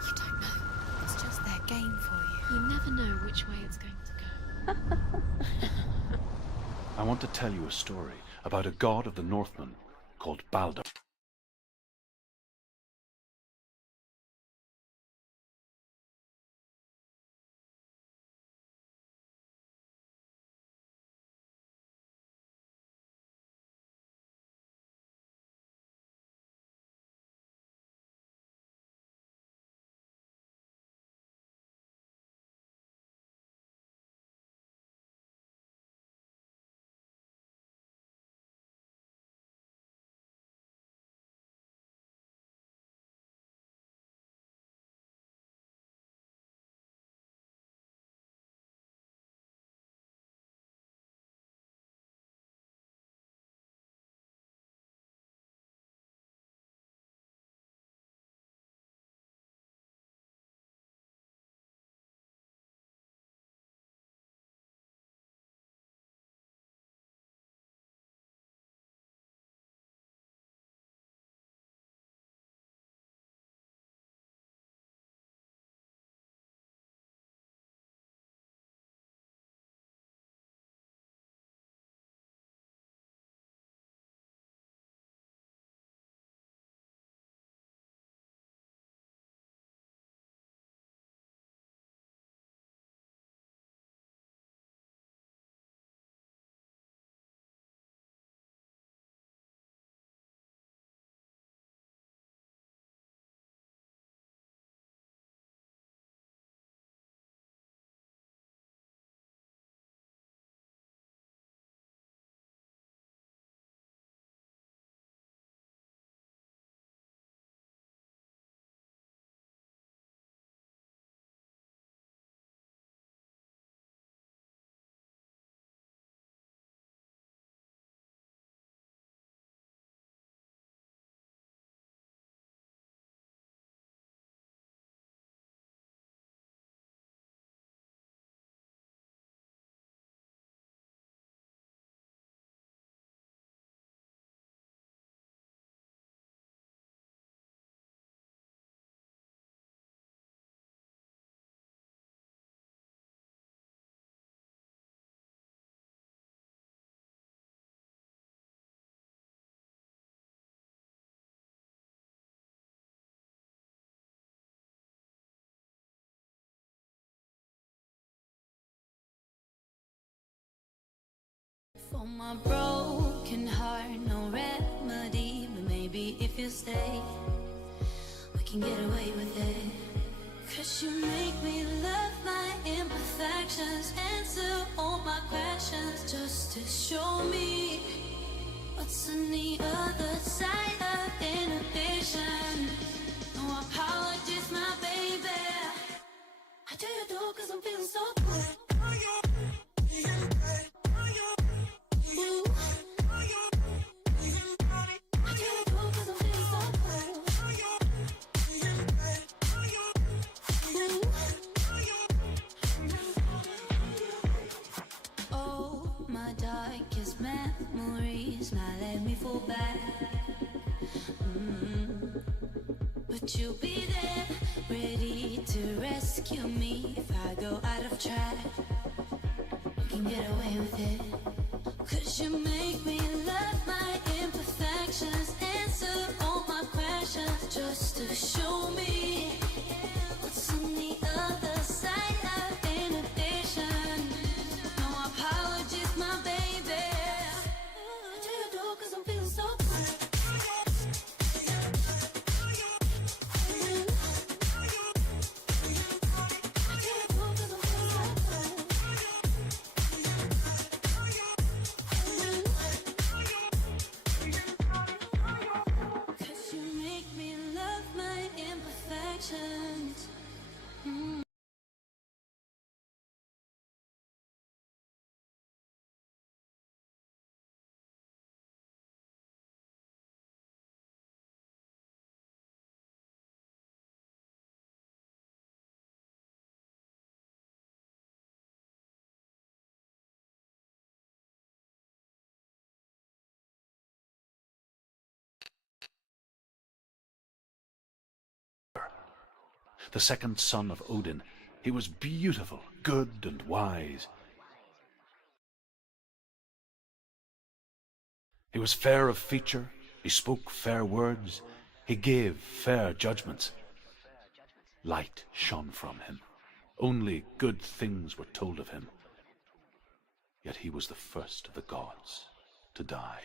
You don't know. It's just their game for you. You never know which way it's going to go. I want to tell you a story about a god of the Northmen called Balder. For my broken heart, no remedy. But maybe if you stay, we can get away with it. Cause you make me love my imperfections, answer all my questions, just to show me what's on the other side of inhibition. No apologies, my baby. I do you do cause I'm feeling so good. Memories now let me fall back. But you'll be there, ready to rescue me if I go out of track. We can get away with it. Cause you make me love my imperfections, answer all my questions, just to show me what's on the other side of inhibition. No apologies, my baby. Cause I'm feeling so good. Cause you make me love my imperfections. the second son of Odin. He was beautiful, good, and wise. He was fair of feature, he spoke fair words, he gave fair judgments. Light shone from him. Only good things were told of him. Yet he was the first of the gods to die.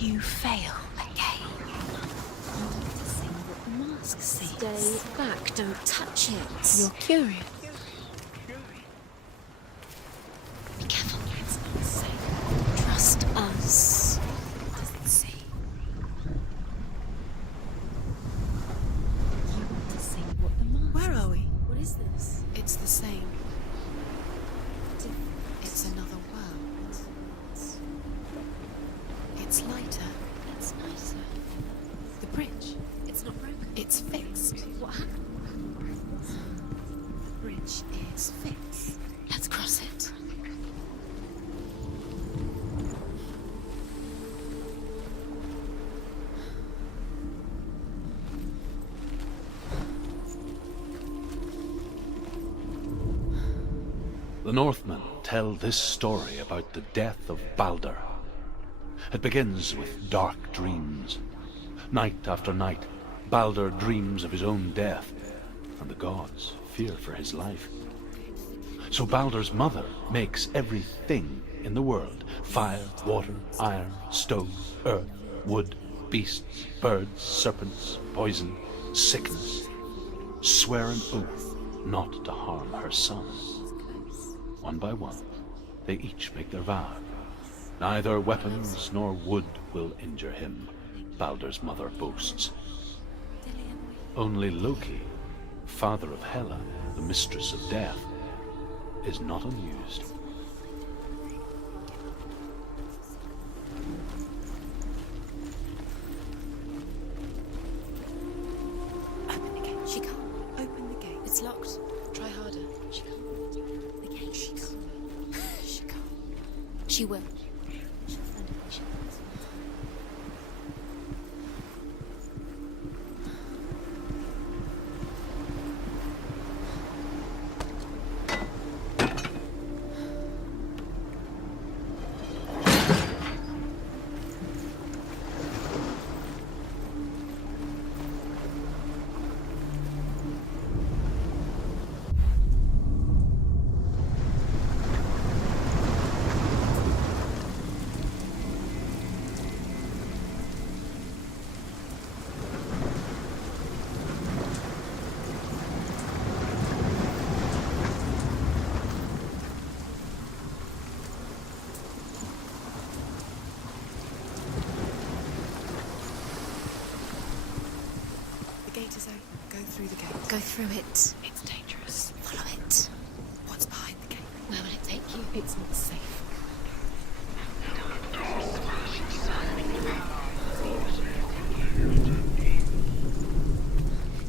You fail again. You need to see what the mask sees. Stay back, don't touch it. You're curious. Be careful, it's not safe. Trust us. It doesn't see. You want to see what the mask. Where are we? What is this? It's the same. Different. It's another world. It's lighter. It's nicer. The bridge. It's not broken. It's fixed. What happened? The bridge is fixed. Let's cross it. The Northmen tell this story about the death of Balder. It begins with dark dreams. Night after night, Balder dreams of his own death, and the gods fear for his life. So Balder's mother makes everything in the world: fire, water, iron, stone, earth, wood, beasts, birds, serpents, poison, sickness, swear an oath not to harm her son. One by one, they each make their vow. Neither weapons nor wood will injure him, Balder's mother boasts. Only Loki, father of Hela, the mistress of death, is not amused. Open the gate. She can't. Open the gate. It's locked. Try harder. She can't. The gate. She can't. She can't. She will. She'll find a way. She will. The gate is open. Go through the gate. Go through it. It's dangerous. Follow it. What's behind the gate? Where will it take you? It's not safe.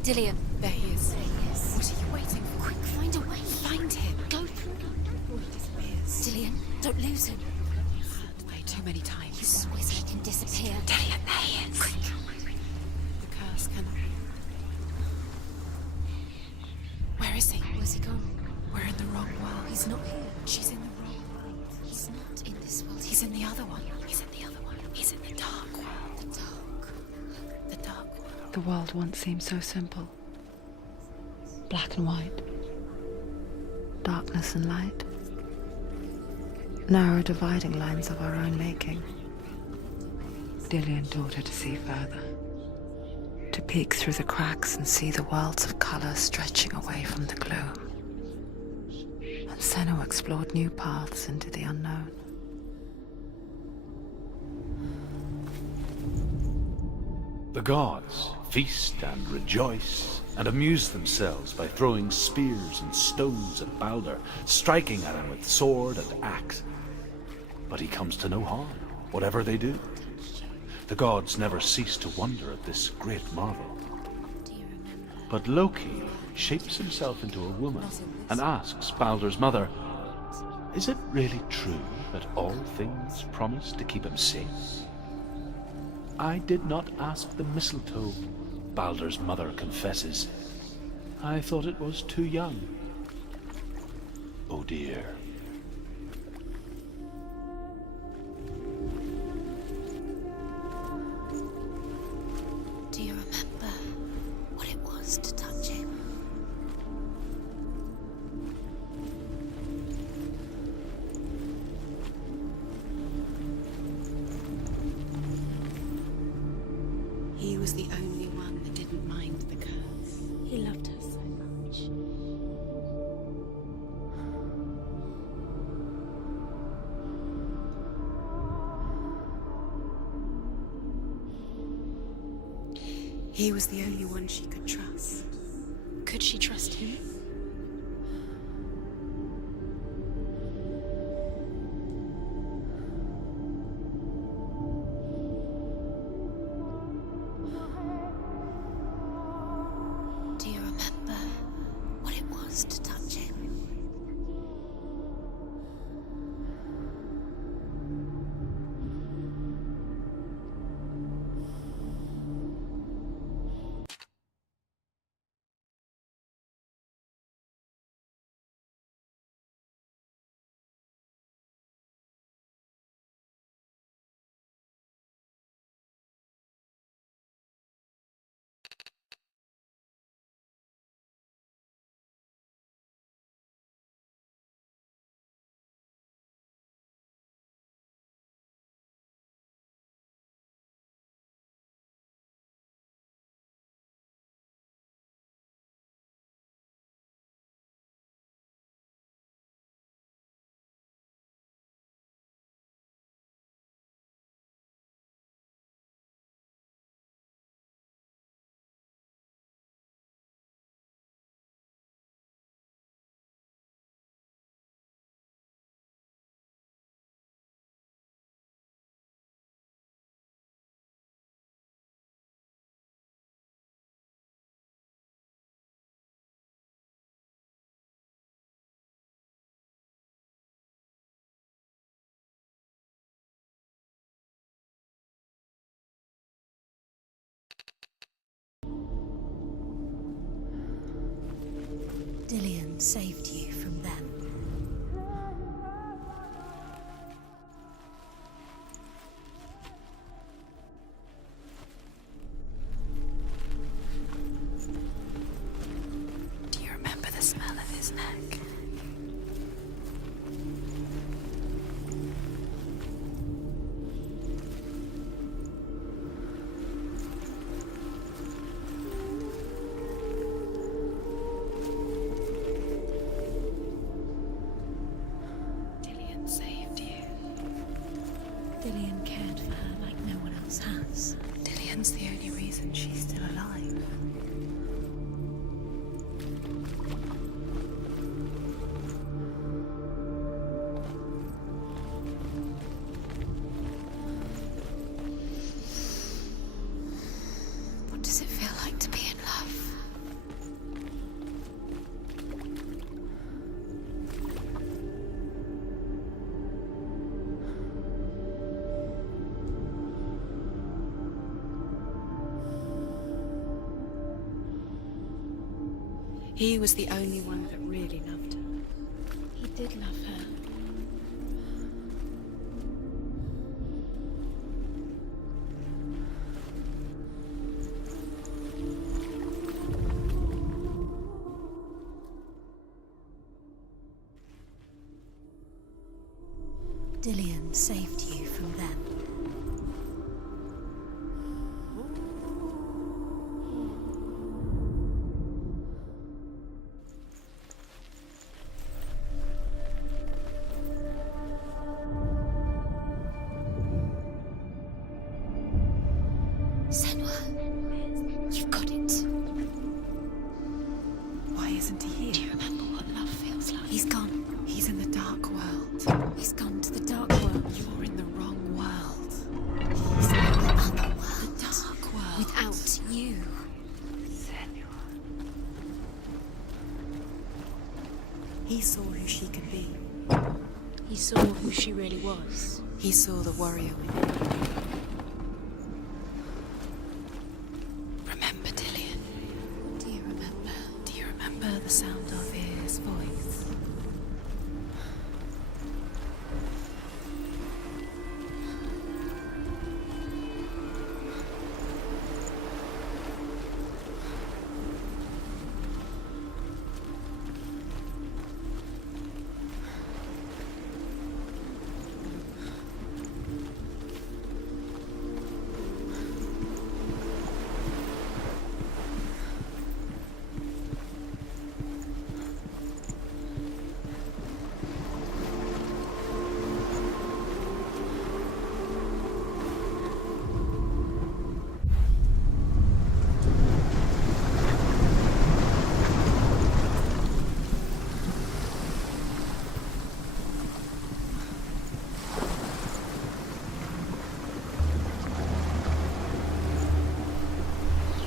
Dillian. There he is. There he is. What are you waiting for? Quick, find a way. Find him. Go through. Before he disappears. Dillian, don't lose him. Had way too many times. He's always letting him disappear. Dillian, there he is. Quick. The curse cannot. Where is he? Where's he gone? We're in the wrong world. He's not here. She's in the wrong world. He's not in this world. He's in the other one. He's in the other one. He's in the dark world. The dark. The dark world. The world once seemed so simple. Black and white. Darkness and light. Narrow dividing lines of our own making. Dillian taught her to see further. To peek through the cracks and see the worlds of color stretching away from the gloom. And Senua explored new paths into the unknown. The gods feast and rejoice and amuse themselves by throwing spears and stones at Balder, striking at him with sword and axe. But he comes to no harm, whatever they do. The gods never cease to wonder at this great marvel. But Loki shapes himself into a woman and asks Balder's mother, "Is it really true that all things promise to keep him safe?" "I did not ask the mistletoe," Balder's mother confesses. "I thought it was too young." Oh dear. Do you remember what it was to touch him? He was the only one that didn't mind the curse. He loved her so much. He was the only one she could trust. Could she trust him? Do you remember what it was to touch him? Dillian saved you from them. Do you remember the smell of his neck? Dillian saved you. Dillian cared for her like no one else has. Dillian's the only reason she's still alive. What does it feel like to be in love? He was the only one that really loved her. He did love her. Dillian saved you from them. Senua, you've got it. Why isn't he here? Do you remember what love feels like? He's gone. He's in the dark world. He's gone to the dark world. You're in the wrong world. He's in the other world. The dark world. Without you. He saw who she could be. He saw who she really was. He saw the warrior within her. Remember, Dillian? Do you remember? Do you remember the sound of his voice?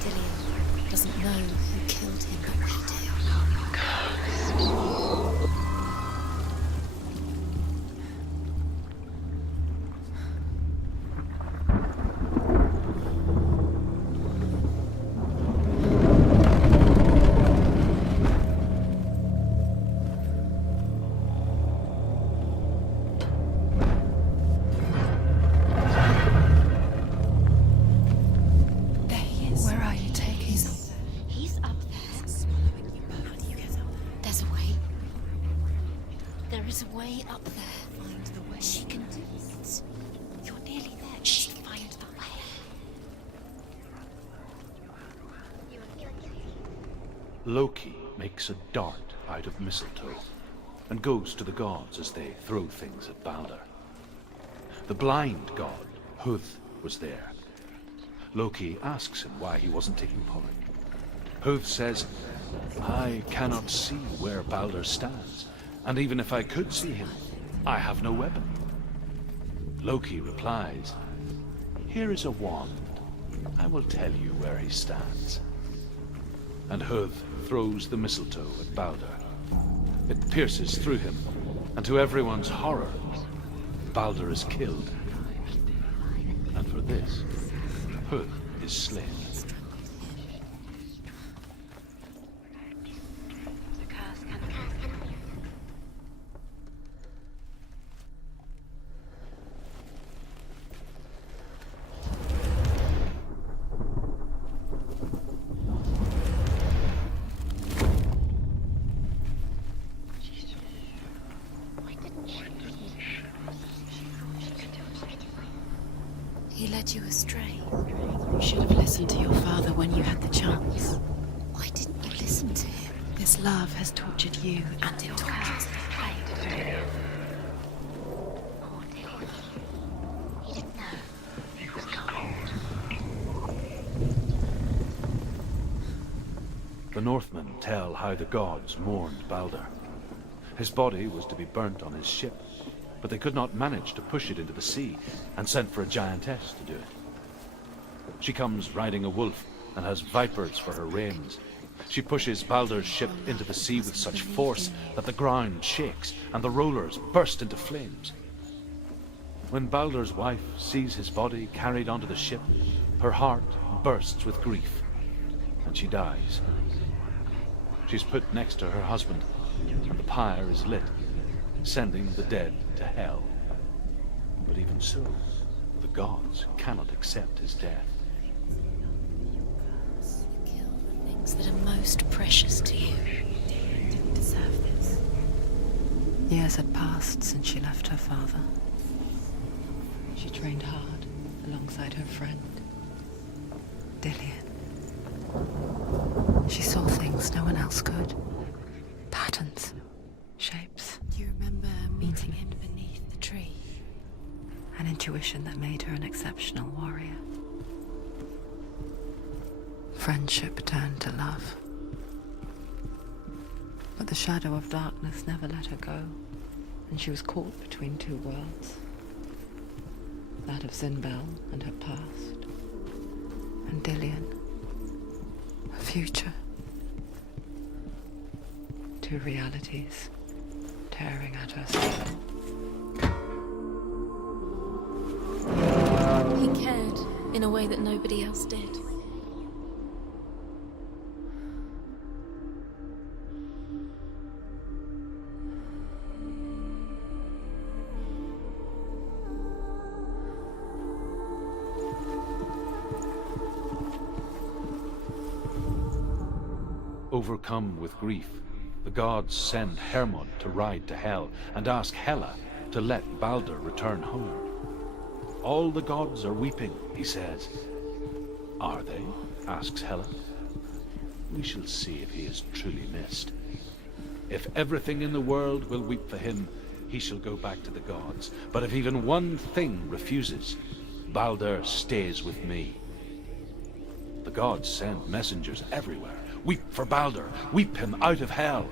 Dillian doesn't know who killed him, but we do. There he is. Where are you taking him? He's up there. Swallowing you both. How do you get up there? There's a way. There is a way up there. Find the way. She can do it. You're nearly there. Just find the way. Loki makes a dart out of mistletoe and goes to the gods as they throw things at Balder. The blind god, Huth, was there. Loki asks him why he wasn't taking part. Huth says, I cannot see where Balder stands, and even if I could see him, I have no weapon. Loki replies, here is a wand. I will tell you where he stands. And Huth throws the mistletoe at Balder. It pierces through him, and to everyone's horror, Balder is killed. And for this, Huth is slain. He led you astray. You should have listened to your father when you had the chance. Why didn't you listen to him? This love has tortured you, and it tortures He didn't know. He was cold. The Northmen tell how the gods mourned Balder. His body was to be burnt on his ship, but they could not manage to push it into the sea and sent for a giantess to do it. She comes riding a wolf and has vipers for her reins. She pushes Balder's ship into the sea with such force that the ground shakes and the rollers burst into flames. When Balder's wife sees his body carried onto the ship, her heart bursts with grief, and she dies. She's put next to her husband, and the pyre is lit, sending the dead to hell. But even so, the gods cannot accept his death. Kill the things that are most precious to you. didn't deserve this. Years had passed since she left her father. trained hard alongside her friend, Dillian. She saw things no one else could. Patterns, shapes, Do you remember meeting him beneath the tree? an intuition that made her an exceptional warrior. Friendship turned to love. But the shadow of darkness never let her go, and she was caught between two worlds. That of Zinbel and her past, and Dillian, her future. Two realities tearing at her soul. He cared in a way that nobody else did. Overcome with grief, the gods send Hermod to ride to Hell and ask Hela to let Balder return home. All the gods are weeping, he says. Are they? Asks Hela. We shall see if he is truly missed. If everything in the world will weep for him, he shall go back to the gods. But if even one thing refuses, Balder stays with me. The gods send messengers everywhere. Weep for Balder, weep him out of Hell.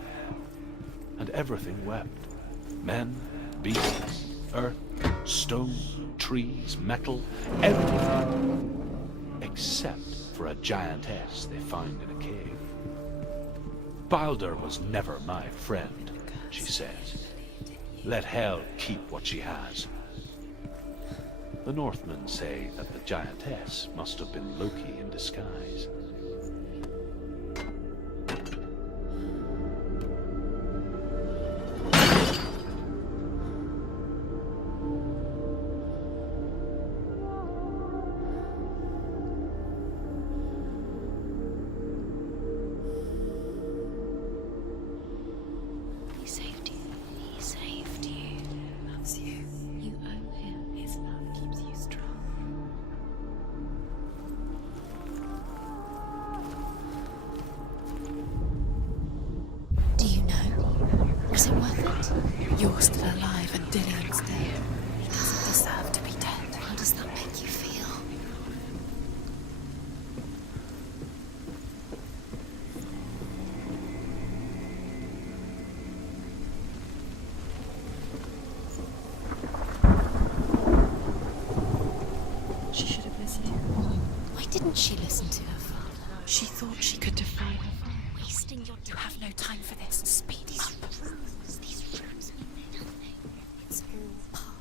And everything wept. Men, beasts, earth, stone, trees, metal, everything. Except for a giantess they found in a cave. Balder was never my friend, she says. Let Hel keep what she has. The Northmen say that the giantess must have been Loki in disguise. He saved you. He saved you. He loves you. You owe him. His love keeps you strong. Do you know? Was it worth it? You're still alive and Dillian's dead. He doesn't deserve to be dead. How does that make you feel? She should have listened. Why didn't she listen to her father? She thought she could defy her father. Wasting your You have no time for this. Speed up. These rooms mean nothing. It's all part